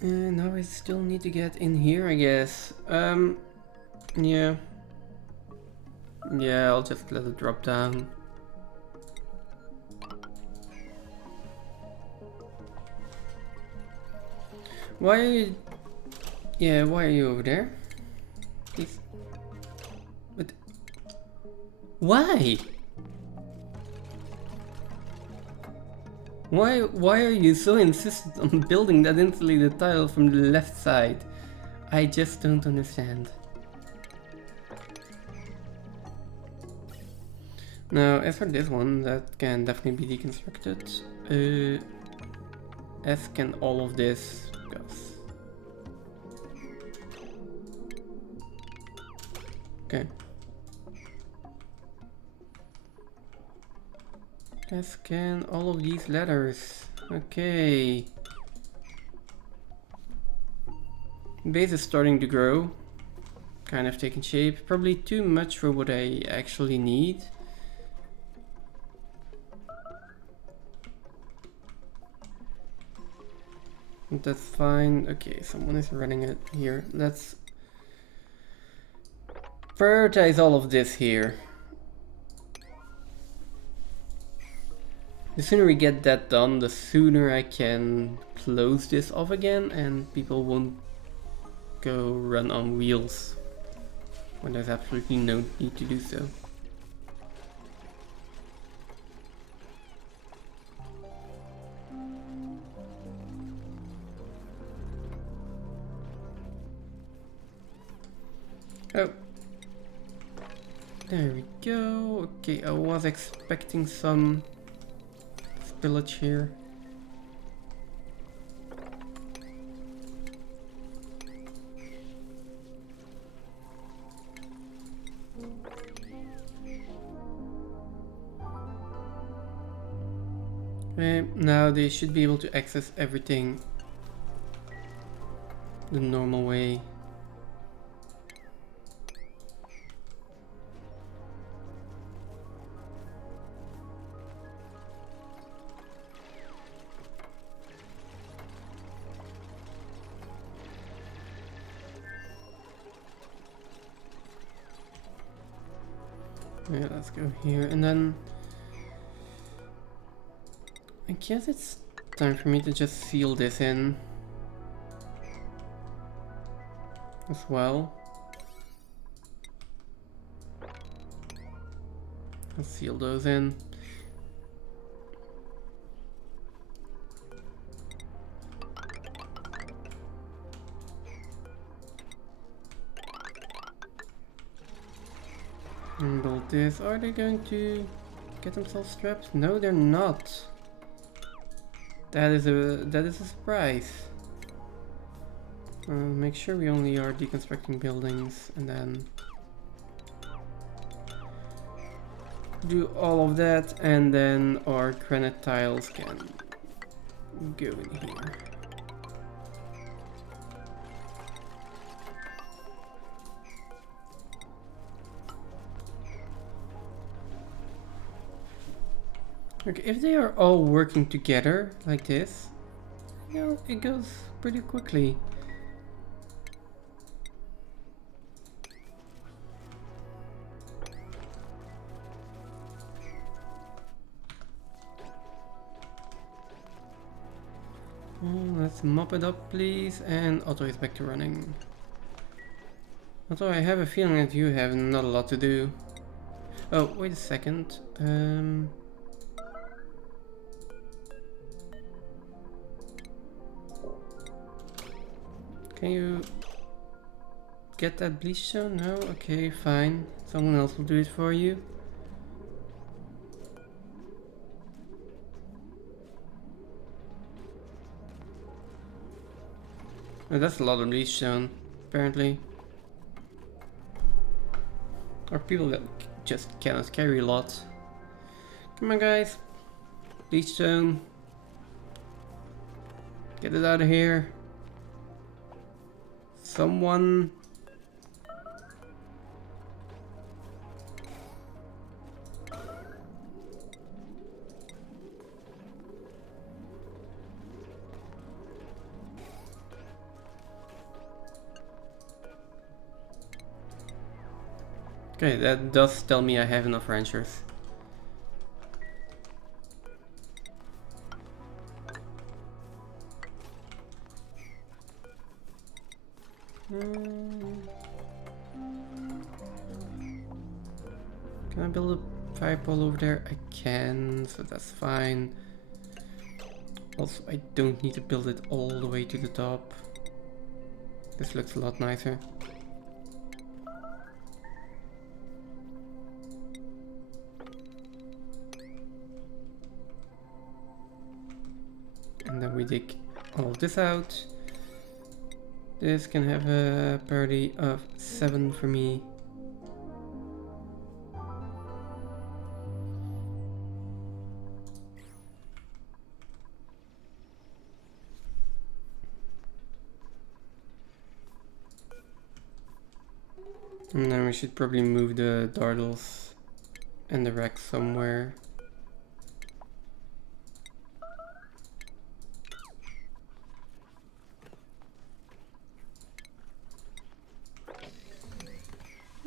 And now I still need to get in here, I guess. Yeah. Yeah, I'll just let it drop down. Why are you... Yeah, why are you over there? Please. But... Why? Why are you so insistent on building that insulated tile from the left side? I just don't understand. Now, as for this one, that can definitely be deconstructed. As can all of this, because... Okay. As can all of these letters. Okay. Base is starting to grow. Kind of taking shape. Probably too much for what I actually need. But that's fine. Okay, someone is running it here. Let's prioritize all of this here. The sooner we get that done, the sooner I can close this off again and people won't go run on wheels when there's absolutely no need to do so. Oh. There we go. Okay, I was expecting some spillage here. Okay, now they should be able to access everything the normal way. Yeah, let's go here, and then I guess it's time for me to just seal this in as well. I'll seal those in. And build this. Are they going to get themselves trapped? No, they're not. That is a surprise. Make sure we only are deconstructing buildings and then do all of that, and then our granite tiles can go in here. Okay, if they are all working together like this, you know, it goes pretty quickly. Let's mop it up, please, and Otto is back to running. Although I have a feeling that you have not a lot to do. Oh, wait a second. Can you get that bleach stone? No? Okay, fine. Someone else will do it for you. Oh, that's a lot of bleach stone, apparently. Or people that just cannot carry a lot. Come on, guys. Bleach stone. Get it out of here. Someone. Okay, that does tell me I have enough ranchers. Can I build a fire pole over there? I can, so that's fine. Also, I don't need to build it all the way to the top. This looks a lot nicer. And then we dig all of this out. This can have a priority of 7 for me. And then we should probably move the dardles and the rack somewhere.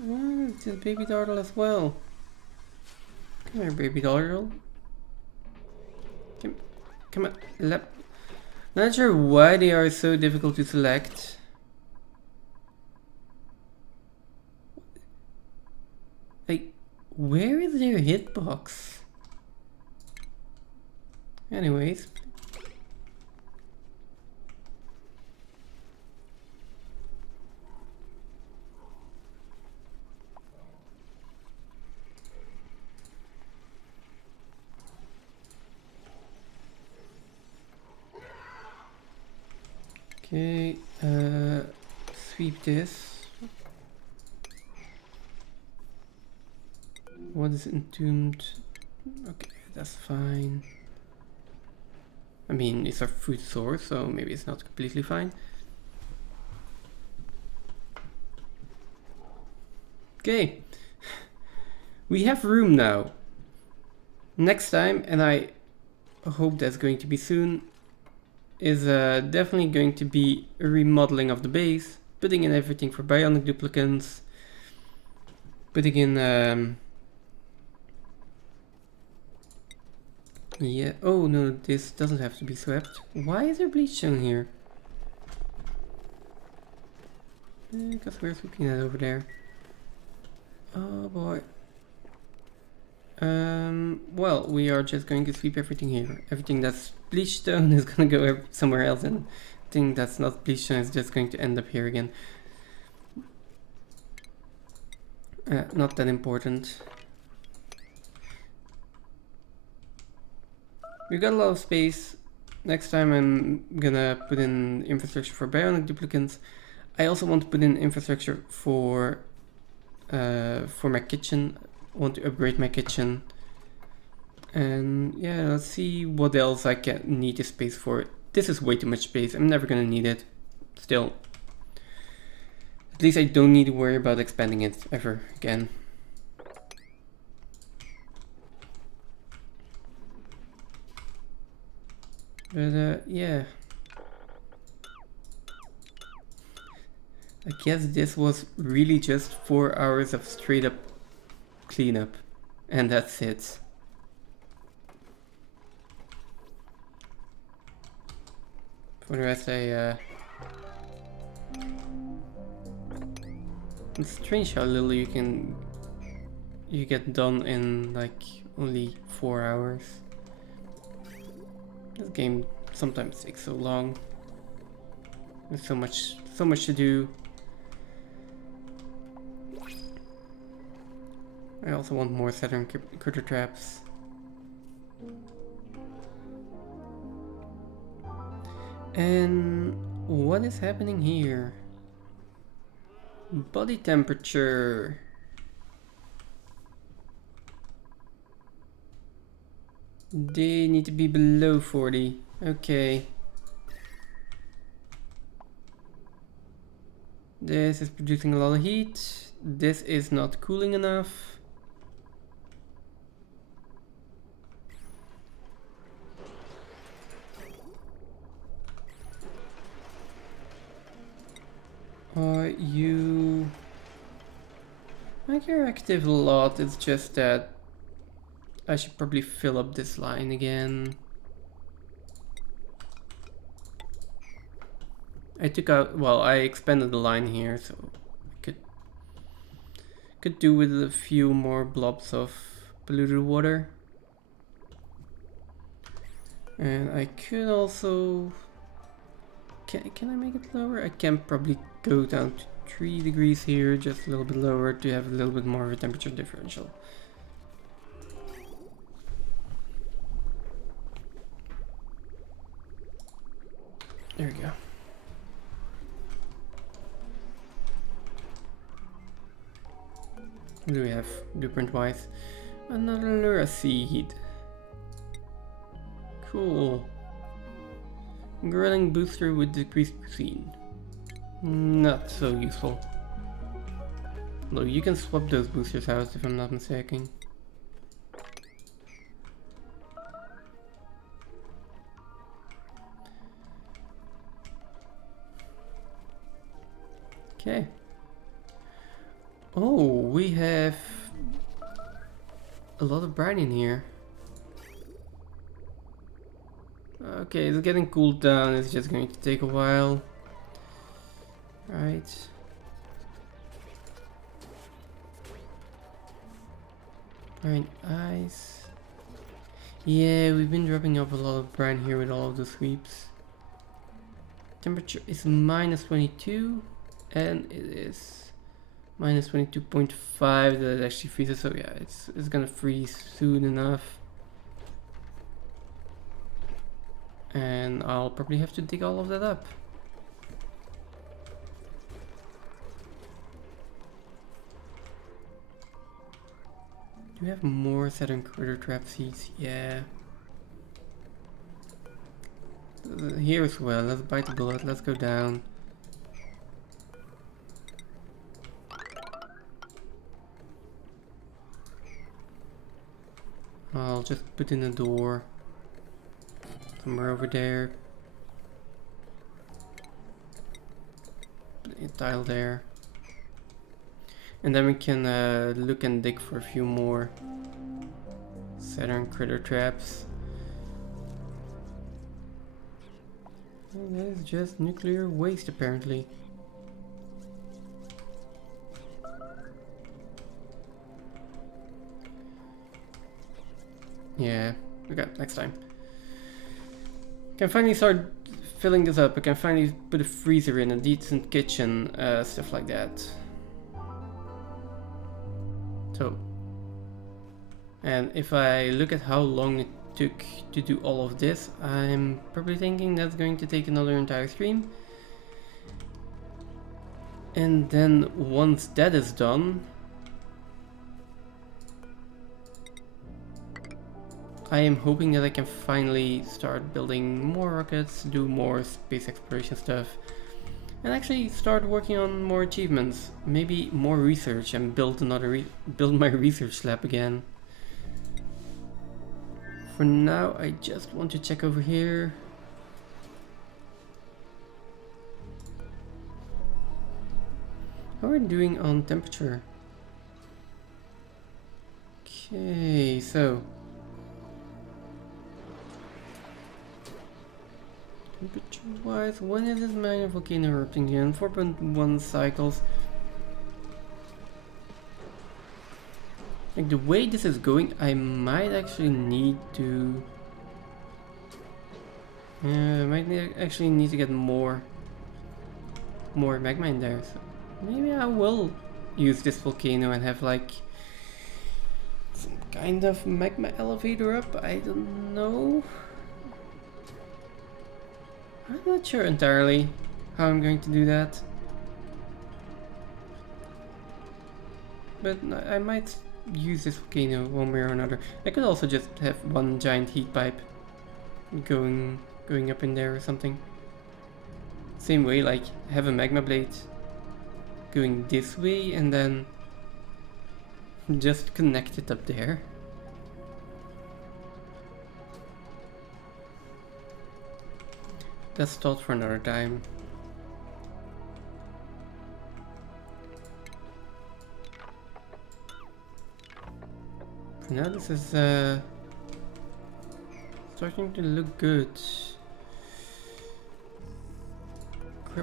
Oh, it's a baby dardle as well. Come here, baby dardle. Come on. Not sure why they are so difficult to select. Like, where is their hitbox? Anyways. Okay, sweep this. What is entombed? Okay, that's fine. I mean, it's our food source, so maybe it's not completely fine. Okay, we have room now. Next time, and I hope that's going to be soon, is definitely going to be a remodeling of the base, putting in everything for bionic duplicants, putting in yeah, oh no, this doesn't have to be swept. Why is there bleach stone here? Because we're sweeping that over there. Oh boy. Well, we are just going to sweep everything here. Everything that's bleach stone is gonna go somewhere else, and everything that's not bleach stone is just going to end up here again. Not that important. We got a lot of space. Next time I'm gonna put in infrastructure for bionic duplicants. I also want to put in infrastructure for my kitchen. I want to upgrade my kitchen. And yeah, let's see what else I can need the space for. This is way too much space. I'm never gonna need it. Still. At least I don't need to worry about expanding it ever again. But yeah. I guess this was really just 4 hours of straight up cleanup. And that's it. For the rest, it's strange how little you get done in like only 4 hours. This game sometimes takes so long. There's so much to do. I also want more Saturn critter traps. And what is happening here? Body temperature. They need to be below 40. Okay. This is producing a lot of heat. This is not cooling enough. You... Like, you're active a lot, it's just that I should probably fill up this line again. I took out, well, I expanded the line here, so I could do with a few more blobs of polluted water. And I could also... Can I make it lower? I can probably go down to 3 degrees here, just a little bit lower to have a little bit more of a temperature differential. There we go. What do we have blueprint wise? Another Lura seed. Cool. Grilling booster with decreased cuisine. Not so useful. Though you can swap those boosters out if I'm not mistaken. Okay. Oh, we have a lot of brine in here. Okay, it's getting cooled down. It's just going to take a while. Right. Brine ice. Yeah, we've been dropping off a lot of brine here with all of the sweeps. Temperature is minus 22 and it is minus 22.5 that it actually freezes, so yeah, it's gonna freeze soon enough. And I'll probably have to dig all of that up. Do we have more Saturn critter trap seeds? Yeah. Here as well, let's bite the bullet, let's go down. I'll just put in a door somewhere over there. Put a tile there. And then we can look and dig for a few more Saturn critter traps. Well, that is just nuclear waste apparently. Yeah, okay, next time. Can finally start filling this up. I can finally put a freezer in, a decent kitchen, stuff like that. So, and if I look at how long it took to do all of this, I'm probably thinking that's going to take another entire stream. And then once that is done, I am hoping that I can finally start building more rockets, do more space exploration stuff, and actually start working on more achievements, maybe more research, and build my research lab again. For now, I just want to check over here. How are we doing on temperature? Okay, so temperature wise, when is this minor volcano erupting again? 4.1 cycles. Like the way this is going, I might actually need to actually need to get more magma in there. So maybe I will use this volcano and have like some kind of magma elevator up. I don't know. I'm not sure entirely how I'm going to do that, but I might use this volcano one way or another. I could also just have one giant heat pipe going up in there or something. Same way, like have a magma blade going this way and then just connect it up there. That's thought for another time. For now, this is starting to look good.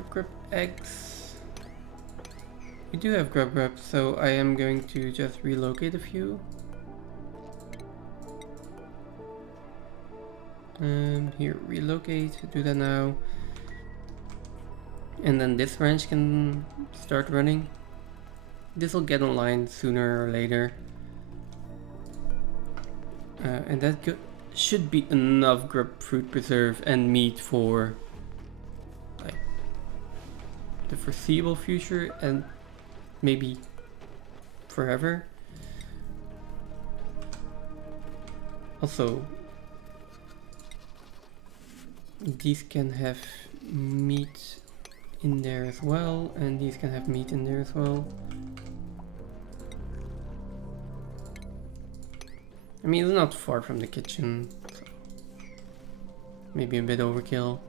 Grub eggs. We do have grub, so I am going to just relocate a few. Here, relocate, do that now. And then this ranch can start running. This will get online sooner or later. And that should be enough grub fruit preserve and meat for like the foreseeable future and maybe forever. Also, these can have meat in there as well, and these can have meat in there as well. I mean, it's not far from the kitchen, so maybe a bit overkill.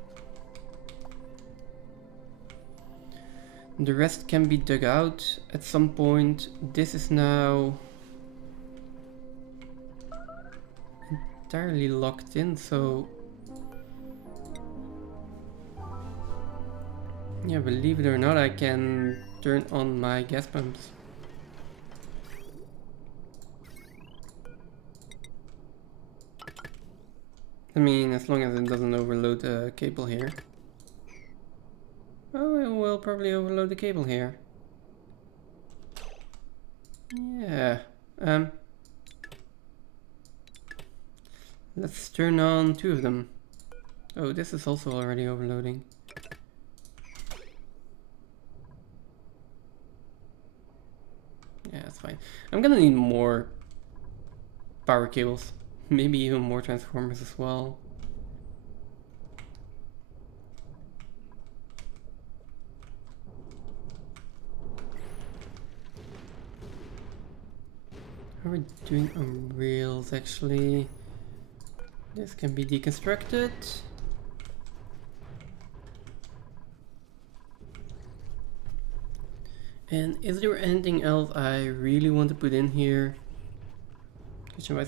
The rest can be dug out at some point. This is now entirely locked in, so yeah, believe it or not, I can turn on my gas pumps. I mean, as long as it doesn't overload the cable here. Oh, it will probably overload the cable here. Yeah. Let's turn on 2 of them. Oh, this is also already overloading. Yeah, that's fine. I'm gonna need more power cables. Maybe even more transformers as well. How are we doing on rails actually? This can be deconstructed. And is there anything else I really want to put in here?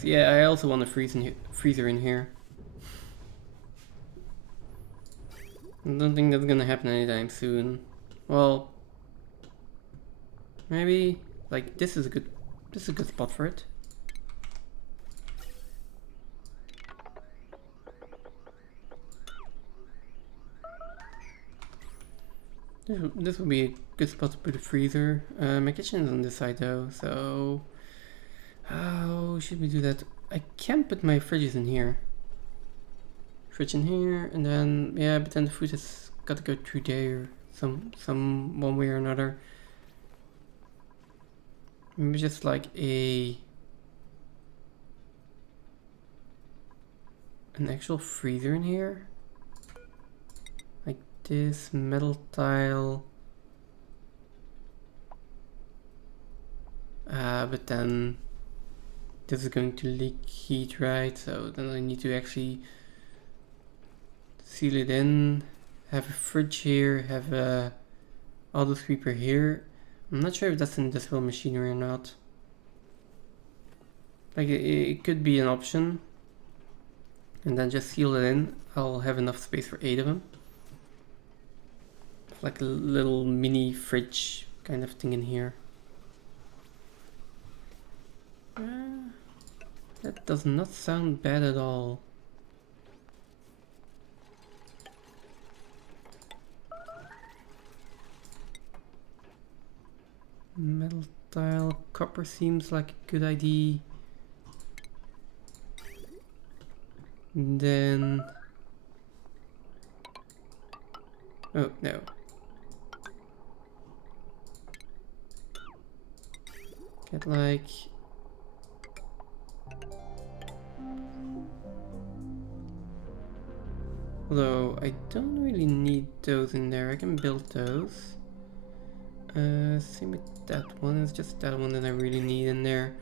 Yeah, I also want a freezer in here. I don't think that's gonna happen anytime soon. Well, maybe like this is a good spot for it. This would be a good spot to put a freezer. My kitchen is on this side though, so how should we do that? I can't put my fridges in here. Fridge in here, and then yeah, but then the food has got to go through there, some one way or another. Maybe just like an actual freezer in here, like this metal tile. But then this is going to leak heat, right? So then I need to actually seal it in, have a fridge here, have a auto sweeper here. I'm not sure if that's industrial machinery or not. Like it could be an option. And then just seal it in. I'll have enough space for 8 of them. Like a little mini fridge kind of thing in here. That does not sound bad at all. Metal tile, copper seems like a good idea. And then... oh, no. Get like... although I don't really need those in there, I can build those. Same with that one, it's just that one that I really need in there.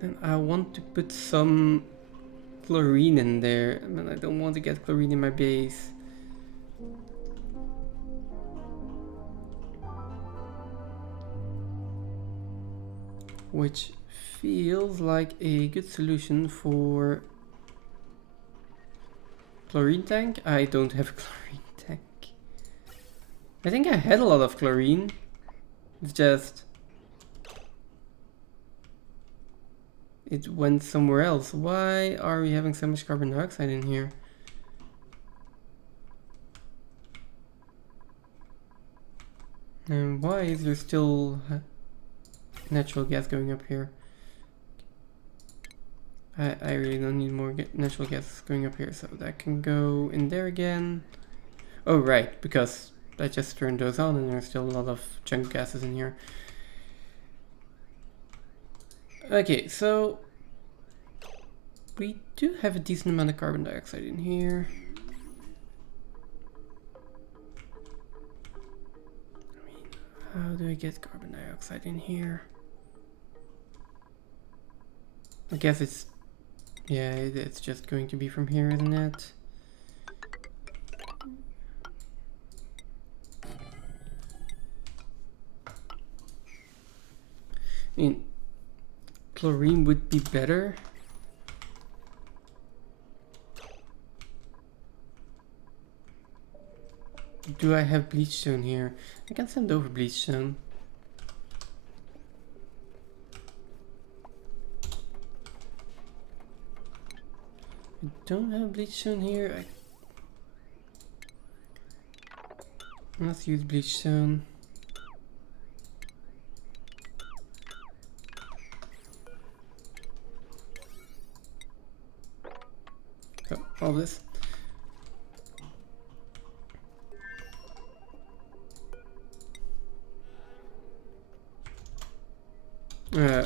And then I want to put some chlorine in there. I mean, I don't want to get chlorine in my base. Which feels like a good solution for chlorine tank. I don't have a chlorine tank. I think I had a lot of chlorine. It's just it went somewhere else. Why are we having so much carbon dioxide in here? And why is there still natural gas going up here? I really don't need more natural gas going up here, so that can go in there again. Oh right, because I just turned those on and there's still a lot of junk gases in here. Okay, so we do have a decent amount of carbon dioxide in here. I mean, how do I get carbon dioxide in here? I guess it's, yeah, it's just going to be from here, isn't it? I mean, chlorine would be better. Do I have bleach stone here? I can send over bleach stone. I don't have bleach stone here. Let's use bleach stone. Oh, all this.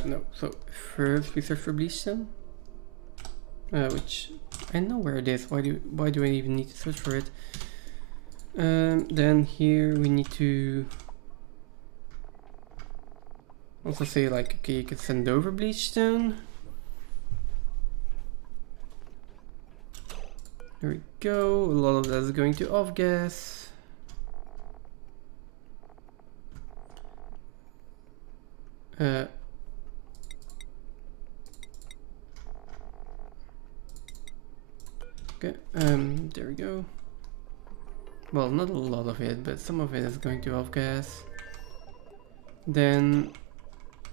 No, so first we search for bleach stone. Which I know where it is. Why do I even need to search for it? Then here we need to also say like, okay, you can send over bleach stone. There we go. A lot of that is going to off gas. Okay, there we go. Well, not a lot of it, but some of it is going to off gas. Then,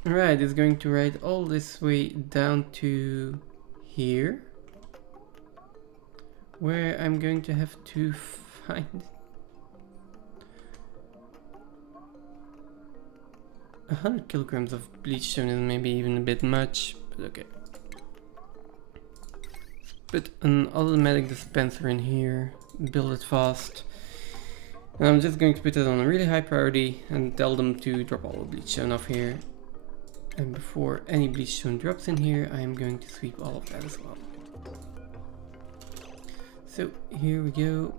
right, it's going to ride all this way down to here, where I'm going to have to find 100 kilograms of bleach stone is maybe even a bit much, but okay. Put an automatic dispenser in here, build it fast. And I'm just going to put it on a really high priority and tell them to drop all the bleach stone off here. And before any bleach stone drops in here, I am going to sweep all of that as well. So here we go.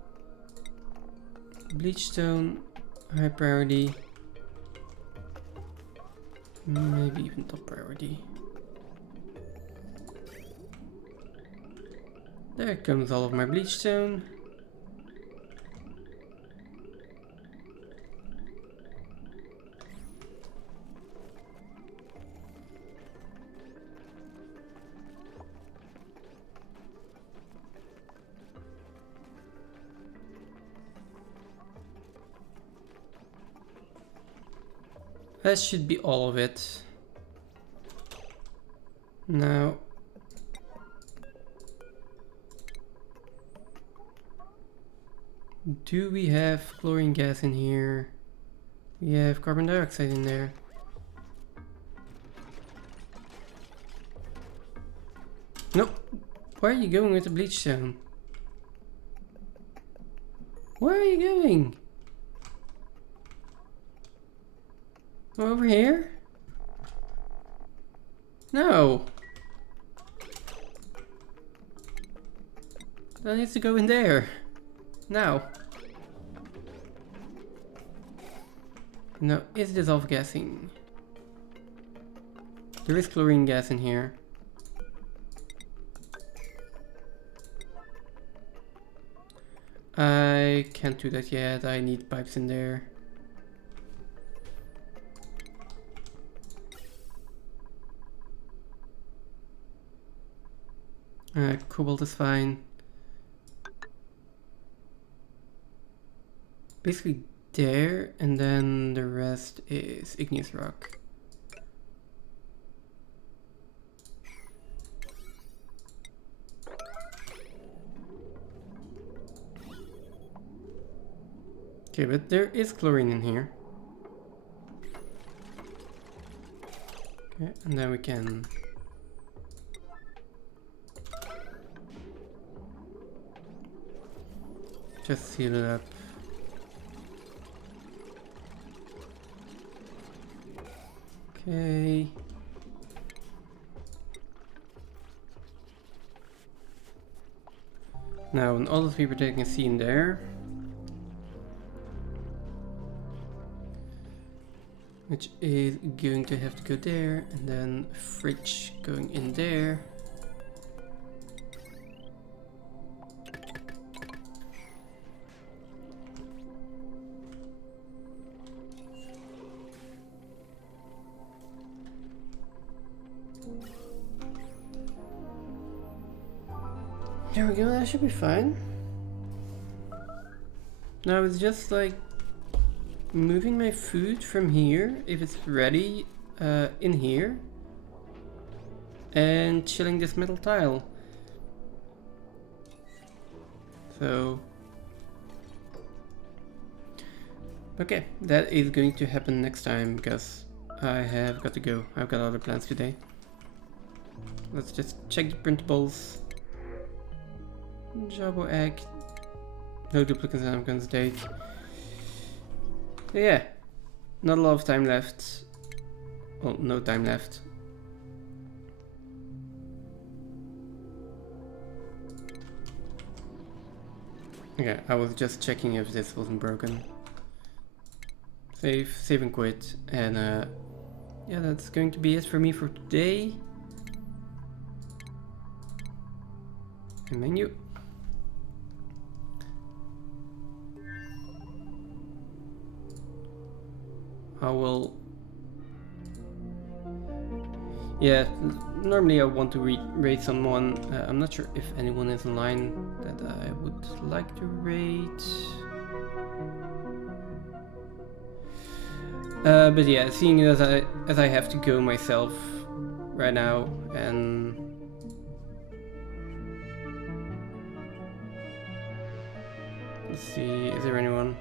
Bleach stone, high priority. Maybe even top priority. There comes all of my bleach stone. That should be all of it. Now, do we have chlorine gas in here? We have carbon dioxide in there. Nope. Where are you going with the bleach stone? Where are you going? Over here? No. That needs to go in there. Now. Now, is this off-gassing? There is chlorine gas in here. I can't do that yet. I need pipes in there. Cobalt is fine. Basically there, and then the rest is igneous rock. Okay, but there is chlorine in here. Okay, and then we can just seal it up. Okay. Now, in all the three, we're taking a C in there. Which is going to have to go there, and then fridge going in there. There we go, that should be fine. Now it's just like moving my food from here, if it's ready, in here, and chilling this metal tile. So, okay, that is going to happen next time because I have got to go. I've got other plans today. Let's just check the printables. Jabo egg. No duplicates on Amazon's date. Yeah, not a lot of time left. Well, no time left. Okay, I was just checking if this wasn't broken. Save and quit. And yeah, that's going to be it for me for today. And menu. I will. Yeah, normally I want to raid someone. I'm not sure if anyone is online that I would like to raid. But yeah, seeing as I have to go myself right now, and let's see, is there anyone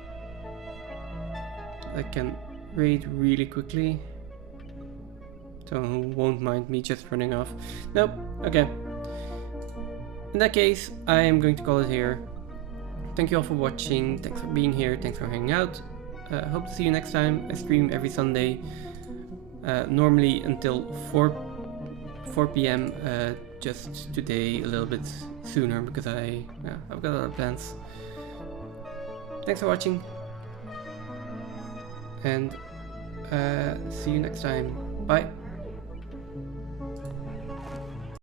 that can raid really quickly? So won't mind me just running off. Nope, okay. In that case, I am going to call it here. Thank you all for watching, thanks for being here, thanks for hanging out. Hope to see you next time. I stream every Sunday, normally until 4 p.m. Just today a little bit sooner because I've got other plans. Thanks for watching, and see you next time. Bye.